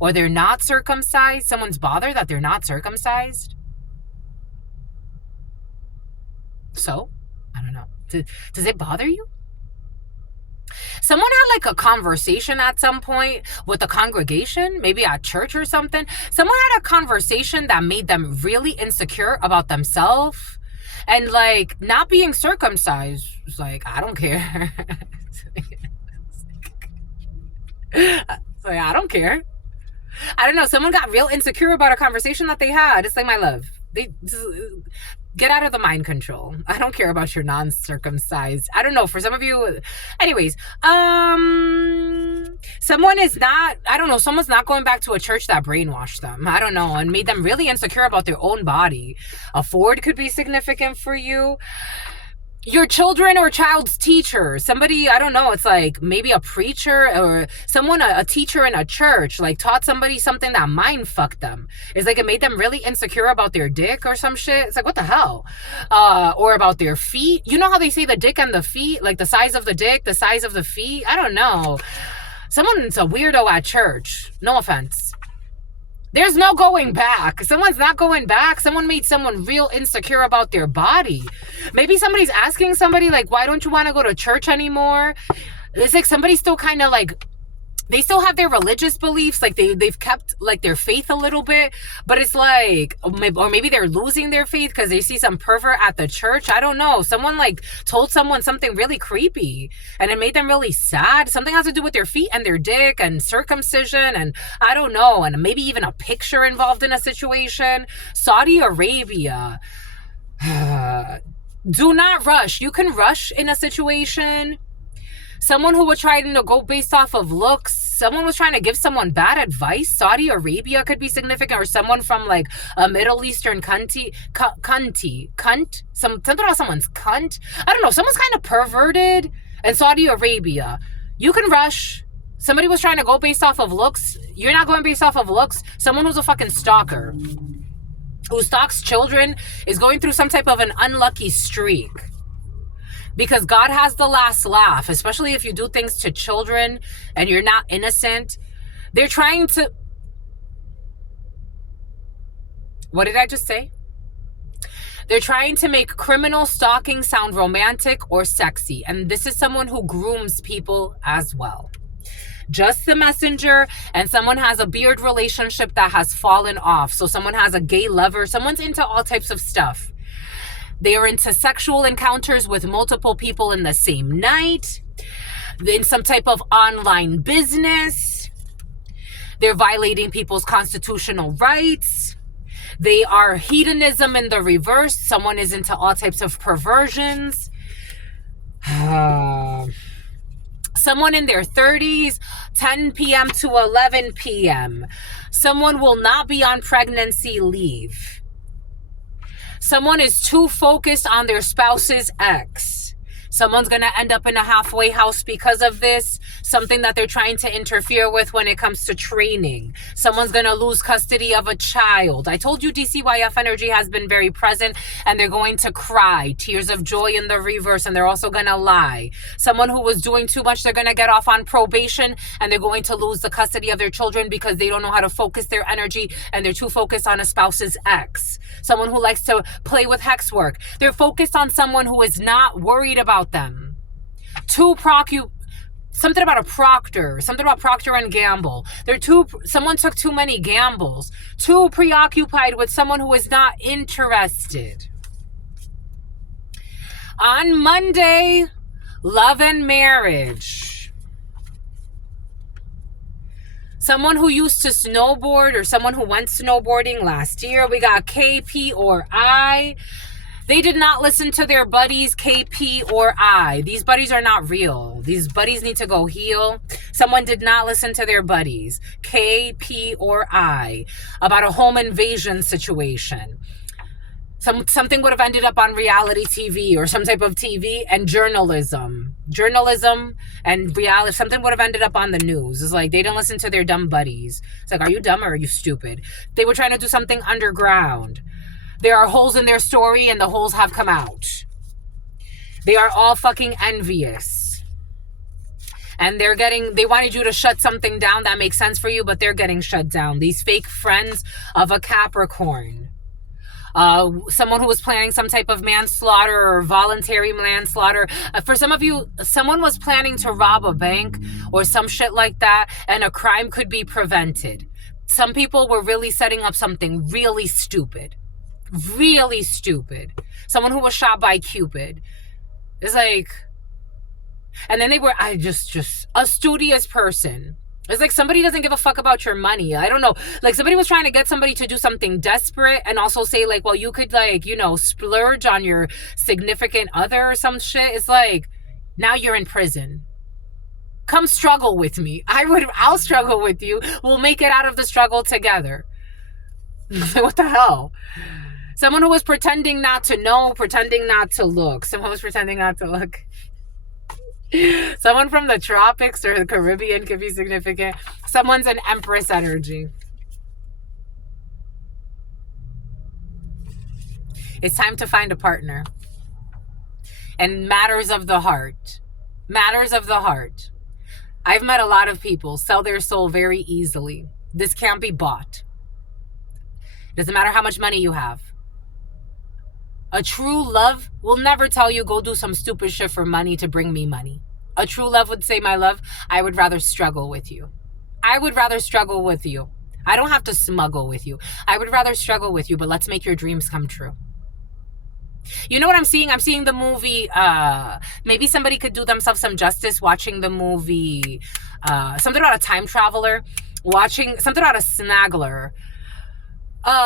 or they're not circumcised. Someone's bothered that they're not circumcised. So, I don't know. Does it bother you? Someone had like a conversation at some point with the congregation, maybe at church or something. Someone had a conversation that made them really insecure about themselves, and like not being circumcised. It's like, I don't care. Yeah, I don't care. I don't know. Someone got real insecure about a conversation that they had. It's like, my love, they get out of the mind control. I don't care about your non-circumcised. I don't know. For some of you, anyways, someone is not, I don't know, someone's not going back to a church that brainwashed them. I don't know, and made them really insecure about their own body. A Ford could be significant for you. Your children or child's teacher, somebody, I don't know, it's like maybe a preacher or someone, a teacher in a church, like taught somebody something that mind fucked them. It's like it made them really insecure about their dick or some shit. It's like, what the hell? Or about their feet. You know how they say the dick and the feet, like the size of the dick, the size of the feet? I don't know. Someone's a weirdo at church. No offense. There's no going back. Someone's not going back. Someone made someone real insecure about their body. Maybe somebody's asking somebody, like, why don't you want to go to church anymore? It's like somebody's still kind of like, they still have their religious beliefs. Like they've kept like their faith a little bit, but it's like, or maybe they're losing their faith because they see some pervert at the church. I don't know. Someone like told someone something really creepy and it made them really sad. Something has to do with their feet and their dick and circumcision. And I don't know. And maybe even a picture involved in a situation. Saudi Arabia. Do not rush. You can rush in a situation. Someone who was trying to go based off of looks. Someone was trying to give someone bad advice. Saudi Arabia could be significant, or someone from like a Middle Eastern cunt. Something about someone's cunt. I don't know. Someone's kind of perverted in Saudi Arabia. You can rush. Somebody was trying to go based off of looks. You're not going based off of looks. Someone who's a fucking stalker, who stalks children, is going through some type of an unlucky streak. Because God has the last laugh, especially if you do things to children and you're not innocent. They're trying to... What did I just say? They're trying to make criminal stalking sound romantic or sexy. And this is someone who grooms people as well. Just the messenger, and someone has a beard relationship that has fallen off. So someone has a gay lover. Someone's into all types of stuff. They are into sexual encounters with multiple people in the same night. In some type of online business. They're violating people's constitutional rights. They are hedonism in the reverse. Someone is into all types of perversions. Someone in their 30s, 10 p.m. to 11 p.m. Someone will not be on pregnancy leave. Someone is too focused on their spouse's ex. Someone's going to end up in a halfway house because of this. Something that they're trying to interfere with when it comes to training. Someone's going to lose custody of a child. I told you DCYF energy has been very present, and they're going to cry. Tears of joy in the reverse, and they're also going to lie. Someone who was doing too much, they're going to get off on probation, and they're going to lose the custody of their children because they don't know how to focus their energy, and they're too focused on a spouse's ex. Someone who likes to play with hex work. They're focused on someone who is not worried about them. Something about a proctor. Something about Procter and Gamble. Someone took too many gambles. Too preoccupied with someone who is not interested. On Monday, love and marriage. Someone who used to snowboard or someone who went snowboarding last year. We got KP or I. They did not listen to their buddies, KP or I. These buddies are not real. These buddies need to go heal. Someone did not listen to their buddies, KP or I, about a home invasion situation. Something would have ended up on reality TV or some type of TV and journalism. Journalism and reality, something would have ended up on the news. It's like they didn't listen to their dumb buddies. It's like, are you dumb or are you stupid? They were trying to do something underground. There are holes in their story and the holes have come out. They are all fucking envious. And they wanted you to shut something down that makes sense for you, but they're getting shut down. These fake friends of a Capricorn. Someone who was planning some type of manslaughter or voluntary manslaughter. For some of you, someone was planning to rob a bank or some shit like that, and a crime could be prevented. Some people were really setting up something really stupid. Really stupid. Someone who was shot by Cupid. It's like, and then they were, just a studious person. It's like somebody doesn't give a fuck about your money. I don't know. Like somebody was trying to get somebody to do something desperate and also say like, well, you could like, you know, splurge on your significant other or some shit. It's like, now you're in prison. Come struggle with me. I'll struggle with you. We'll make it out of the struggle together. What the hell? Someone who was pretending not to know, pretending not to look. Someone was pretending not to look. Someone from the tropics or the Caribbean could be significant. Someone's an Empress energy. It's time to find a partner. And matters of the heart. Matters of the heart. I've met a lot of people sell their soul very easily. This can't be bought. Doesn't matter how much money you have. A true love will never tell you go do some stupid shit for money to bring me money. A true love would say, my love, I would rather struggle with you. I would rather struggle with you. I don't have to smuggle with you. I would rather struggle with you, but let's make your dreams come true. You know what I'm seeing? I'm seeing the movie, maybe somebody could do themselves some justice watching the movie, something about a time traveler, watching something about a snaggler,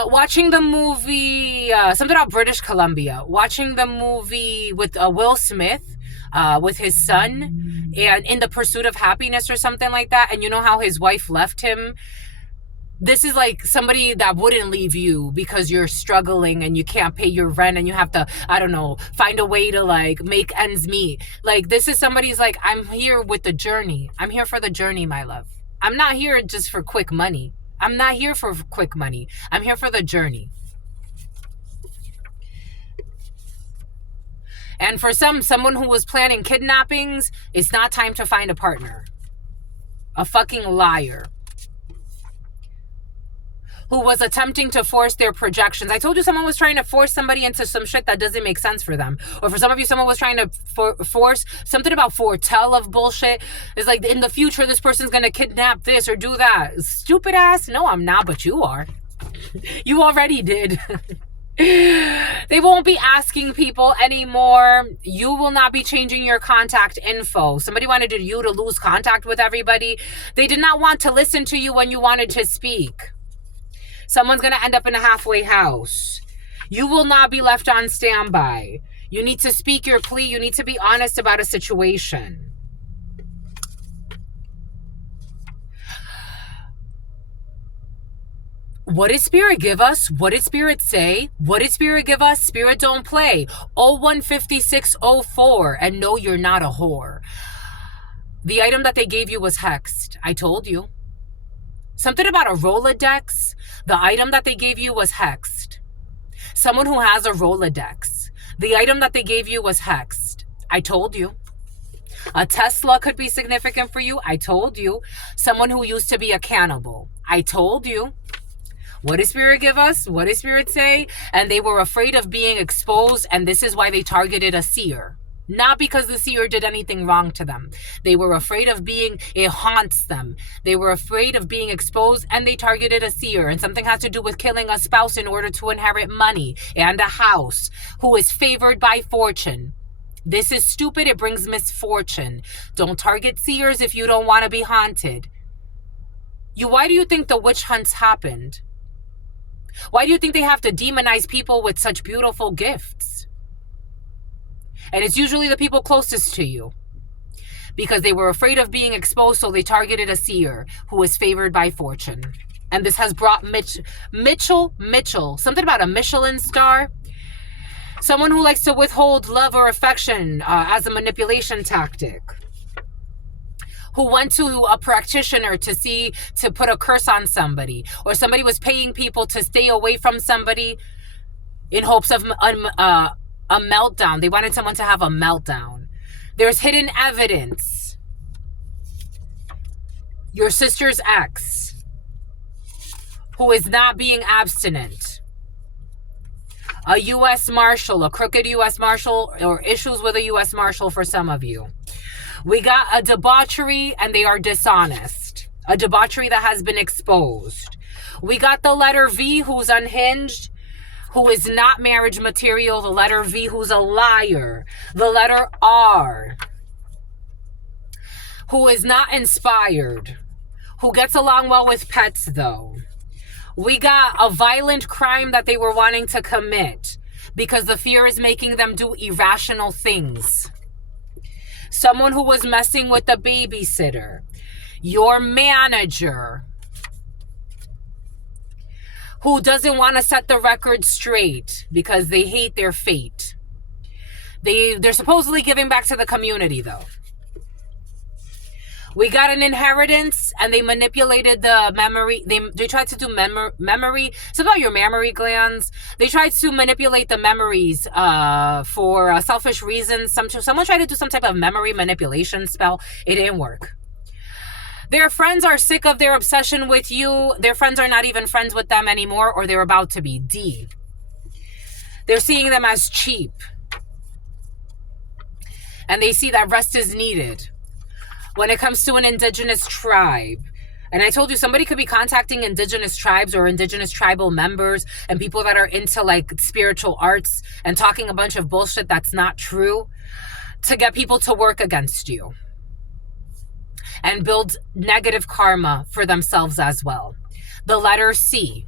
watching the movie, something about British Columbia, watching the movie with Will Smith, with his son, and In the Pursuit of Happiness or something like that. And you know how his wife left him? This is like somebody that wouldn't leave you because you're struggling and you can't pay your rent and you have to, I don't know, find a way to like make ends meet. Like this is somebody's like, I'm here with the journey. I'm here for the journey, my love. I'm not here just for quick money. I'm not here for quick money. I'm here for the journey. And for someone who was planning kidnappings, it's not time to find a partner. A fucking liar. Who was attempting to force their projections. I told you someone was trying to force somebody into some shit that doesn't make sense for them. Or for some of you, someone was trying to force something about foretell of bullshit. It's like, in the future, this person's going to kidnap this or do that. Stupid ass. No, I'm not, but you are. You already did. They won't be asking people anymore. You will not be changing your contact info. Somebody wanted you to lose contact with everybody. They did not want to listen to you when you wanted to speak. Someone's going to end up in a halfway house. You will not be left on standby. You need to speak your plea. You need to be honest about a situation. What did Spirit give us? What did Spirit say? What did Spirit give us? Spirit don't play. 015604. And no, you're not a whore. The item that they gave you was hexed. I told you. Something about a Rolodex. The item that they gave you was hexed. Someone who has a Rolodex. The item that they gave you was hexed. I told you. A Tesla could be significant for you. I told you. Someone who used to be a cannibal. I told you. What did Spirit give us? What did Spirit say? And they were afraid of being exposed, and this is why they targeted a seer. Not because the seer did anything wrong to them. They were afraid of it haunts them. They were afraid of being exposed, and they targeted a seer. And something has to do with killing a spouse in order to inherit money and a house, who is favored by fortune. This is stupid. It brings misfortune. Don't target seers if you don't want to be haunted. Why do you think the witch hunts happened? Why do you think they have to demonize people with such beautiful gifts? And it's usually the people closest to you. Because they were afraid of being exposed, so they targeted a seer who is favored by fortune. And this has brought Mitchell, something about a Michelin star. Someone who likes to withhold love or affection as a manipulation tactic. Who went to a practitioner to put a curse on somebody. Or somebody was paying people to stay away from somebody in hopes of a meltdown. They wanted someone to have a meltdown. There's hidden evidence. Your sister's ex, who is not being abstinent. A U.S. Marshal, a crooked U.S. Marshal, or issues with a U.S. Marshal for some of you. We got a debauchery, and they are dishonest. A debauchery that has been exposed. We got the letter V, who's unhinged, who is not marriage material. The letter V, who's a liar. The letter R, who is not inspired, who gets along well with pets, though. We got a violent crime that they were wanting to commit because the fear is making them do irrational things. Someone who was messing with the babysitter. Your manager, who doesn't want to set the record straight because they hate their fate. They're supposedly giving back to the community, though. We got an inheritance, and they manipulated the memory. They tried to do memory. It's about your mammary glands. They tried to manipulate the memories for selfish reasons. Someone tried to do some type of memory manipulation spell. It didn't work. Their friends are sick of their obsession with you. Their friends are not even friends with them anymore, or they're about to be. D. They're seeing them as cheap. And they see that rest is needed. When it comes to an indigenous tribe, and I told you somebody could be contacting indigenous tribes or indigenous tribal members and people that are into like spiritual arts and talking a bunch of bullshit that's not true to get people to work against you and build negative karma for themselves as well. The letter C,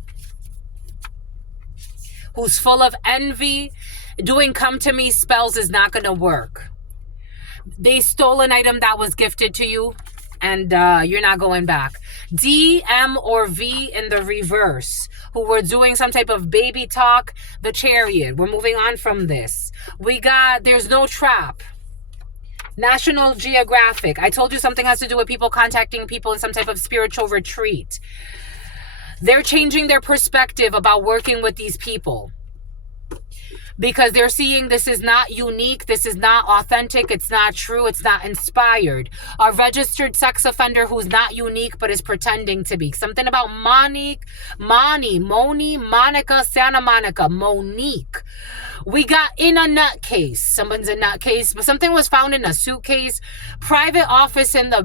who's full of envy, doing come to me spells is not going to work. They stole an item that was gifted to you, and you're not going back. D, M, or V in the reverse, who were doing some type of baby talk. The Chariot. We're moving on from this. We got, there's no trap. National Geographic. I told you something has to do with people contacting people in some type of spiritual retreat. They're changing their perspective about working with these people. Because they're seeing this is not unique, this is not authentic, it's not true, it's not inspired. A registered sex offender who's not unique but is pretending to be. Something about Moni, Monica, Santa Monica, Monique. We got in a nutcase. Someone's a nutcase, but something was found in a suitcase. Private office in the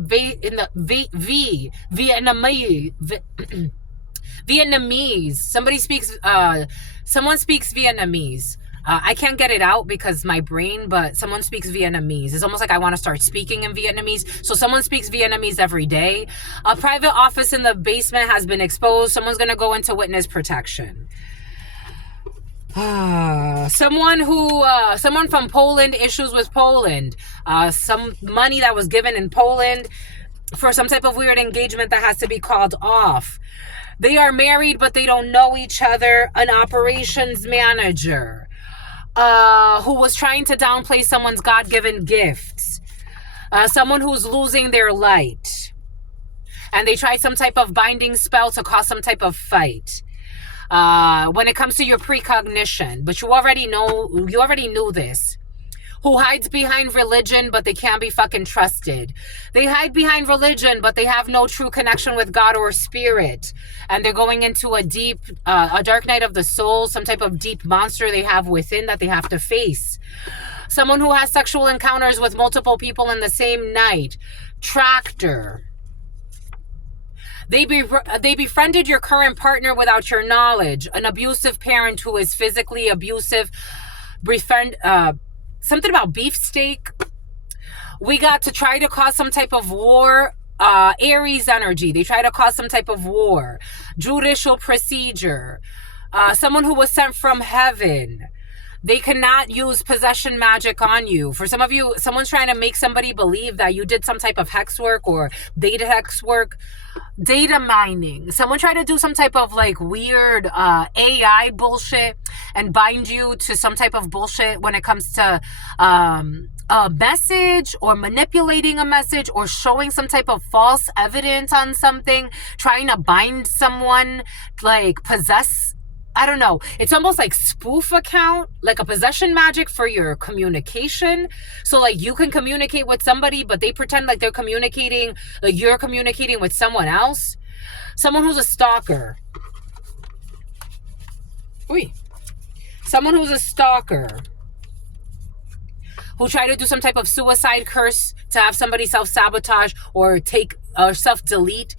Vietnamese. Someone speaks Vietnamese. I can't get it out because my brain, but someone speaks Vietnamese. It's almost like I want to start speaking in Vietnamese. So someone speaks Vietnamese every day. A private office in the basement has been exposed. Someone's going to go into witness protection. Someone from Poland, issues with Poland. Some money that was given in Poland for some type of weird engagement that has to be called off. They are married, but they don't know each other. An operations manager who was trying to downplay someone's God-given gifts. Someone who's losing their light. And they tried some type of binding spell to cause some type of fight. When it comes to your precognition, but you already knew this. Who hides behind religion, but they can't be fucking trusted. They hide behind religion, but they have no true connection with God or spirit. And they're going into a dark night of the soul, some type of deep monster they have within that they have to face. Someone who has sexual encounters with multiple people in the same night. Tractor. They befriended your current partner without your knowledge. An abusive parent who is physically abusive. Something about beefsteak. We got to try to cause some type of war. Aries energy. They try to cause some type of war. Judicial procedure. Someone who was sent from heaven. They cannot use possession magic on you. For some of you, someone's trying to make somebody believe that you did some type of hex work or data hex work. Data mining. Someone tried to do some type of like weird AI bullshit and bind you to some type of bullshit when it comes to a message or manipulating a message or showing some type of false evidence on something, trying to bind someone, like possess. I don't know. It's almost like spoof account, like a possession magic for your communication. So like you can communicate with somebody, but they pretend like they're communicating, like you're communicating with someone else. Someone who's a stalker. Someone who's a stalker. Who try to do some type of suicide curse to have somebody self-sabotage or self-delete.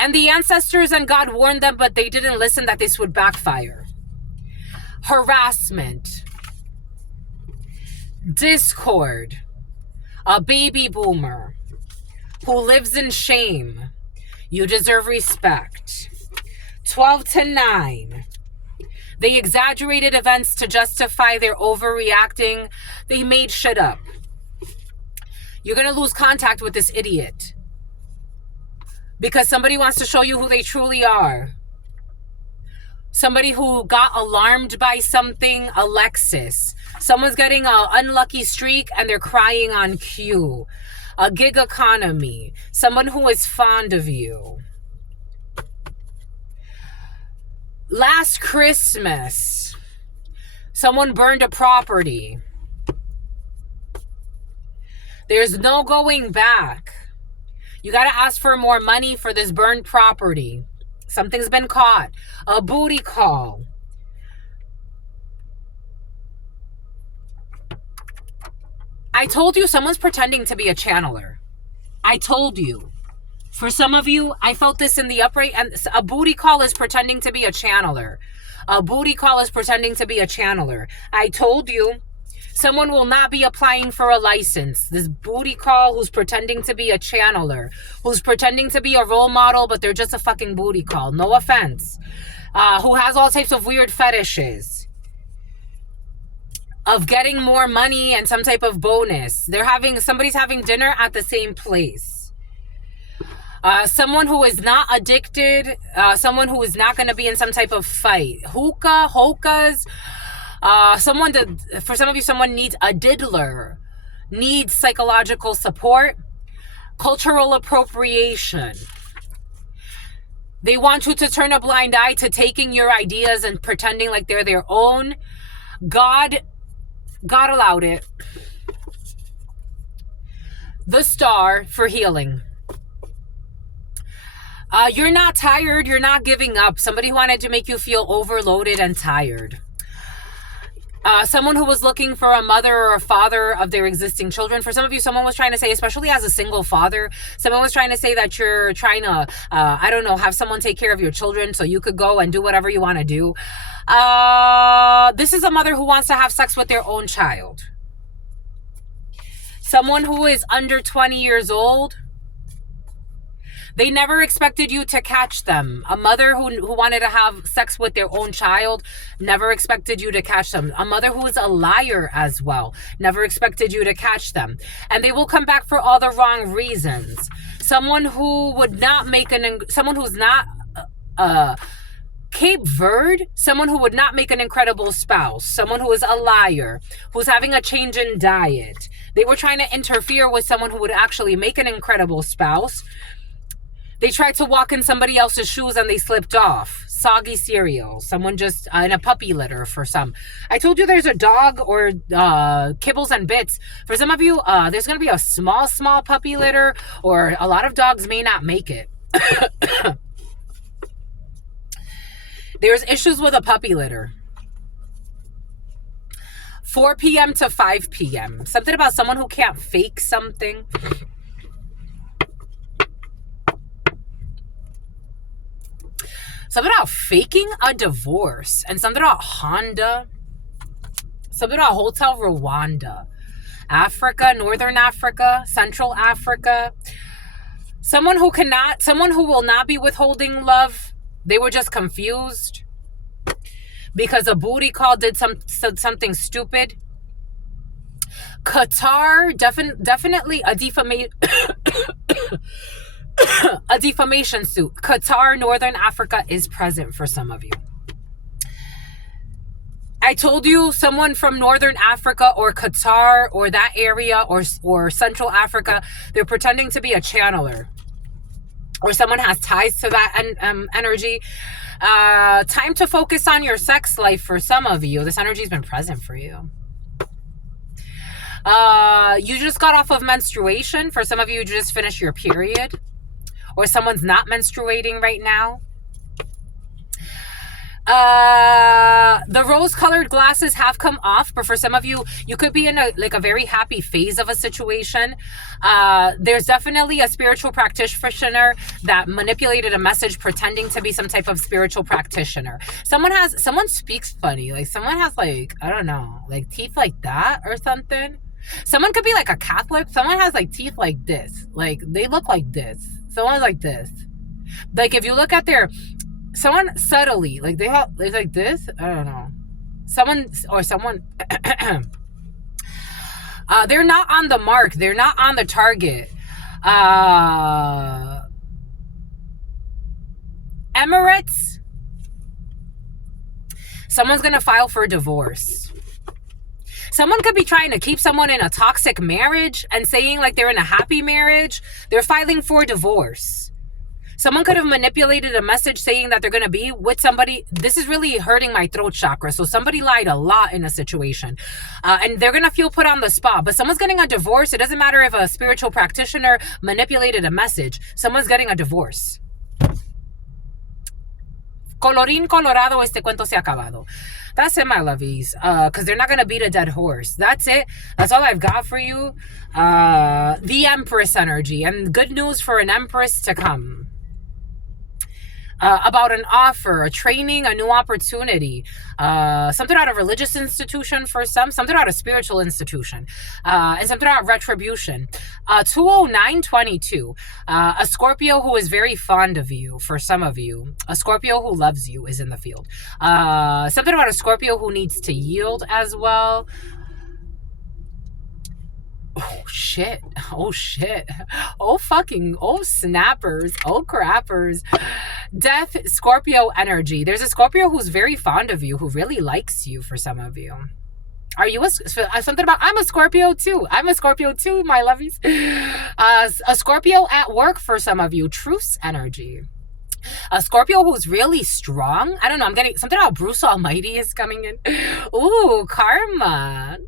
And the ancestors and God warned them, but they didn't listen that this would backfire. Harassment. Discord. A baby boomer who lives in shame. You deserve respect. 12 to 9. They exaggerated events to justify their overreacting. They made shit up. You're going to lose contact with this idiot because somebody wants to show you who they truly are. Somebody who got alarmed by something, Alexis. Someone's getting an unlucky streak and they're crying on cue. A gig economy. Someone who is fond of you. Last Christmas, someone burned a property. There's no going back. You got to ask for more money for this burned property. Something's been caught. A booty call. I told you someone's pretending to be a channeler. I told you. For some of you, I felt this in the upright, and a booty call is pretending to be a channeler. A booty call is pretending to be a channeler. I told you, someone will not be applying for a license. This booty call who's pretending to be a channeler, who's pretending to be a role model, but they're just a fucking booty call. No offense. Who has all types of weird fetishes of getting more money and some type of bonus. Somebody's having dinner at the same place. Someone who is not addicted, someone who is not going to be in some type of fight. Hookahs. For some of you, someone needs a diddler, needs psychological support, cultural appropriation. They want you to turn a blind eye to taking your ideas and pretending like they're their own. God allowed it. The Star for healing. You're not tired. You're not giving up. Somebody wanted to make you feel overloaded and tired. Someone who was looking for a mother or a father of their existing children. For some of you, someone was trying to say, especially as a single father, someone was trying to say that you're trying to, have someone take care of your children so you could go and do whatever you want to do. This is a mother who wants to have sex with their own child. Someone who is under 20 years old. They never expected you to catch them. A mother who wanted to have sex with their own child never expected you to catch them. A mother who is a liar as well never expected you to catch them. And they will come back for all the wrong reasons. Someone who would not someone who's not Cape Verde, someone who would not make an incredible spouse, someone who is a liar, who's having a change in diet. They were trying to interfere with someone who would actually make an incredible spouse. They tried to walk in somebody else's shoes and they slipped off. Soggy cereal. Someone just in a puppy litter for some. I told you there's a dog or kibbles and bits. For some of you, there's going to be a small puppy litter, or a lot of dogs may not make it. There's issues with a puppy litter. 4 p.m. to 5 p.m. Something about someone who can't fake something. Something about faking a divorce. And something about Honda. Something about Hotel Rwanda. Africa, Northern Africa, Central Africa. Someone who will not be withholding love. They were just confused. Because a booty call said something stupid. Qatar, definitely a a defamation suit. Qatar, Northern Africa is present for some of you. I told you someone from Northern Africa or Qatar or that area or Central Africa, they're pretending to be a channeler. Or someone has ties to that energy. Time to focus on your sex life for some of you. This energy's been present for you. You just got off of menstruation. For some of you, you just finished your period. Or someone's not menstruating right now. The rose-colored glasses have come off, but for some of you, you could be in a very happy phase of a situation. There's definitely a spiritual practitioner that manipulated a message pretending to be some type of spiritual practitioner. Someone speaks funny. Like someone has I don't know, like teeth like that or something. Someone could be like a Catholic. Someone has like teeth like this. Like they look like this. Someone like this. Like if you look at someone subtly, like they have, it's like this. I don't know. Someone. They're not on the mark. They're not on the target. Emirates. Someone's gonna file for divorce. Someone could be trying to keep someone in a toxic marriage and saying like they're in a happy marriage. They're filing for divorce. Someone could have manipulated a message saying that they're going to be with somebody. This is really hurting my throat chakra. So somebody lied a lot in a situation. And they're going to feel put on the spot. But someone's getting a divorce. It doesn't matter if a spiritual practitioner manipulated a message. Someone's getting a divorce. Colorín colorado, este cuento se ha acabado. That's it, my lovies. Because they're not going to beat a dead horse. That's it. That's all I've got for you. The Empress energy. And good news for an Empress to come. About an offer, a training, a new opportunity, something out of religious institution for something out of spiritual institution, and something out of retribution. 20922, a Scorpio who is very fond of you, for some of you. A Scorpio who loves you is in the field. Something about a Scorpio who needs to yield as well. Oh shit. Oh shit. Oh fucking, oh snappers. Oh crappers. Death, Scorpio energy. There's a Scorpio who's very fond of you, who really likes you for some of you. Are you something about, I'm a Scorpio too. I'm a Scorpio too, my lovies. A Scorpio at work for some of you. Truce energy. A Scorpio who's really strong. I don't know. I'm getting something about Bruce Almighty is coming in. Ooh, karma.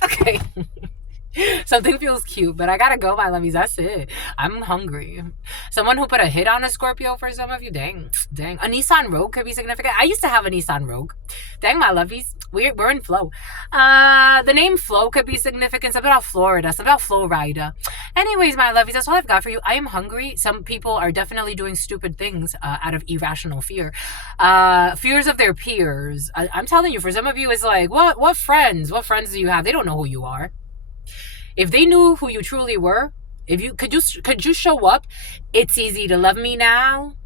Okay. Something feels cute, but I gotta go, my lovies. That's it. I'm hungry. Someone who put a hit on a Scorpio for some of you. Dang. A Nissan Rogue could be significant. I used to have a Nissan Rogue. Dang, my lovies. We're in flow. The name Flow could be significant. Something about Florida. Something about Flow Rider. Anyways, my lovies, that's all I've got for you. I am hungry. Some people are definitely doing stupid things out of irrational fear. Fears of their peers. I'm telling you, for some of you, it's like, what friends? What friends do you have? They don't know who you are. If they knew who you truly were, if you could you show up? It's easy to love me now.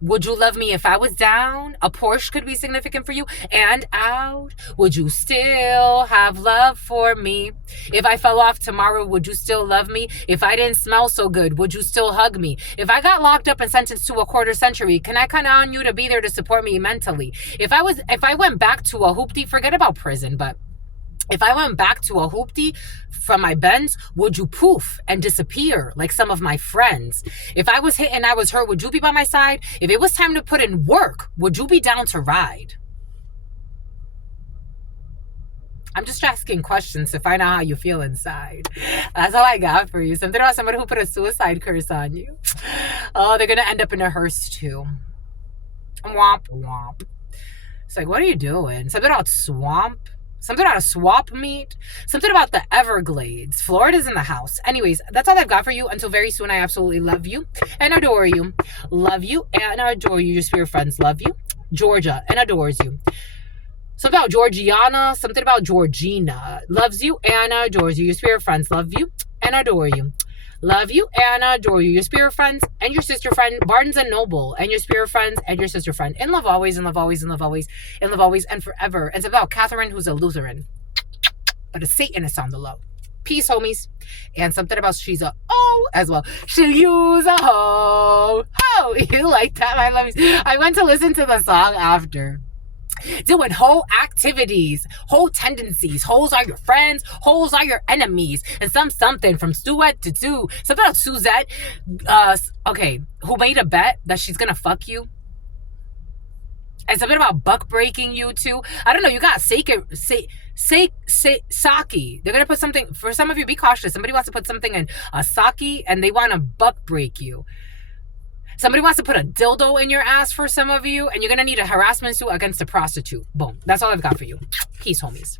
Would you love me if I was down? A Porsche could be significant for you. And out. Would you still have love for me? If I fell off tomorrow, would you still love me? If I didn't smell so good, would you still hug me? If I got locked up and sentenced to a quarter century, can I count on you to be there to support me mentally? If I went back to a hoopty, forget about prison, but if I went back to a hoopty from my Benz, would you poof and disappear like some of my friends? If I was hit and I was hurt, would you be by my side? If it was time to put in work, would you be down to ride? I'm just asking questions to find out how you feel inside. That's all I got for you. Something about somebody who put a suicide curse on you. Oh, they're going to end up in a hearse too. Womp, womp. It's like, what are you doing? Something about swamp. Something about a swap meet. Something about the Everglades. Florida's in the house. Anyways, that's all I've got for you. Until very soon, I absolutely love you and adore you. Love you and adore you. Your spirit friends love you. Georgia and adores you. Something about Georgiana. Something about Georgina. Loves you and adores you. Your spirit friends love you and adore you. Love you and adore you. Your spirit friends and your sister friend, Barnes and Noble, and your spirit friends and your sister friend. In love always, in love always, in love always, in love always, and forever. And it's about Catherine, who's a Lutheran, but a Satanist on the low. Peace, homies. And something about she's a oh as well. She'll use a hoe. Oh, you like that? I love you. I went to listen to the song after. Doing whole activities, whole tendencies. Holes are your friends, holes are your enemies. And something from Stuart to do. Something about Suzette, okay, who made a bet that she's gonna fuck you. And something about buck breaking you too. I don't know, you got Saki. They're gonna put something, for some of you, be cautious. Somebody wants to put something in a Saki and they want to buck break you. Somebody wants to put a dildo in your ass for some of you, and you're going to need a harassment suit against a prostitute. Boom. That's all I've got for you. Peace, homies.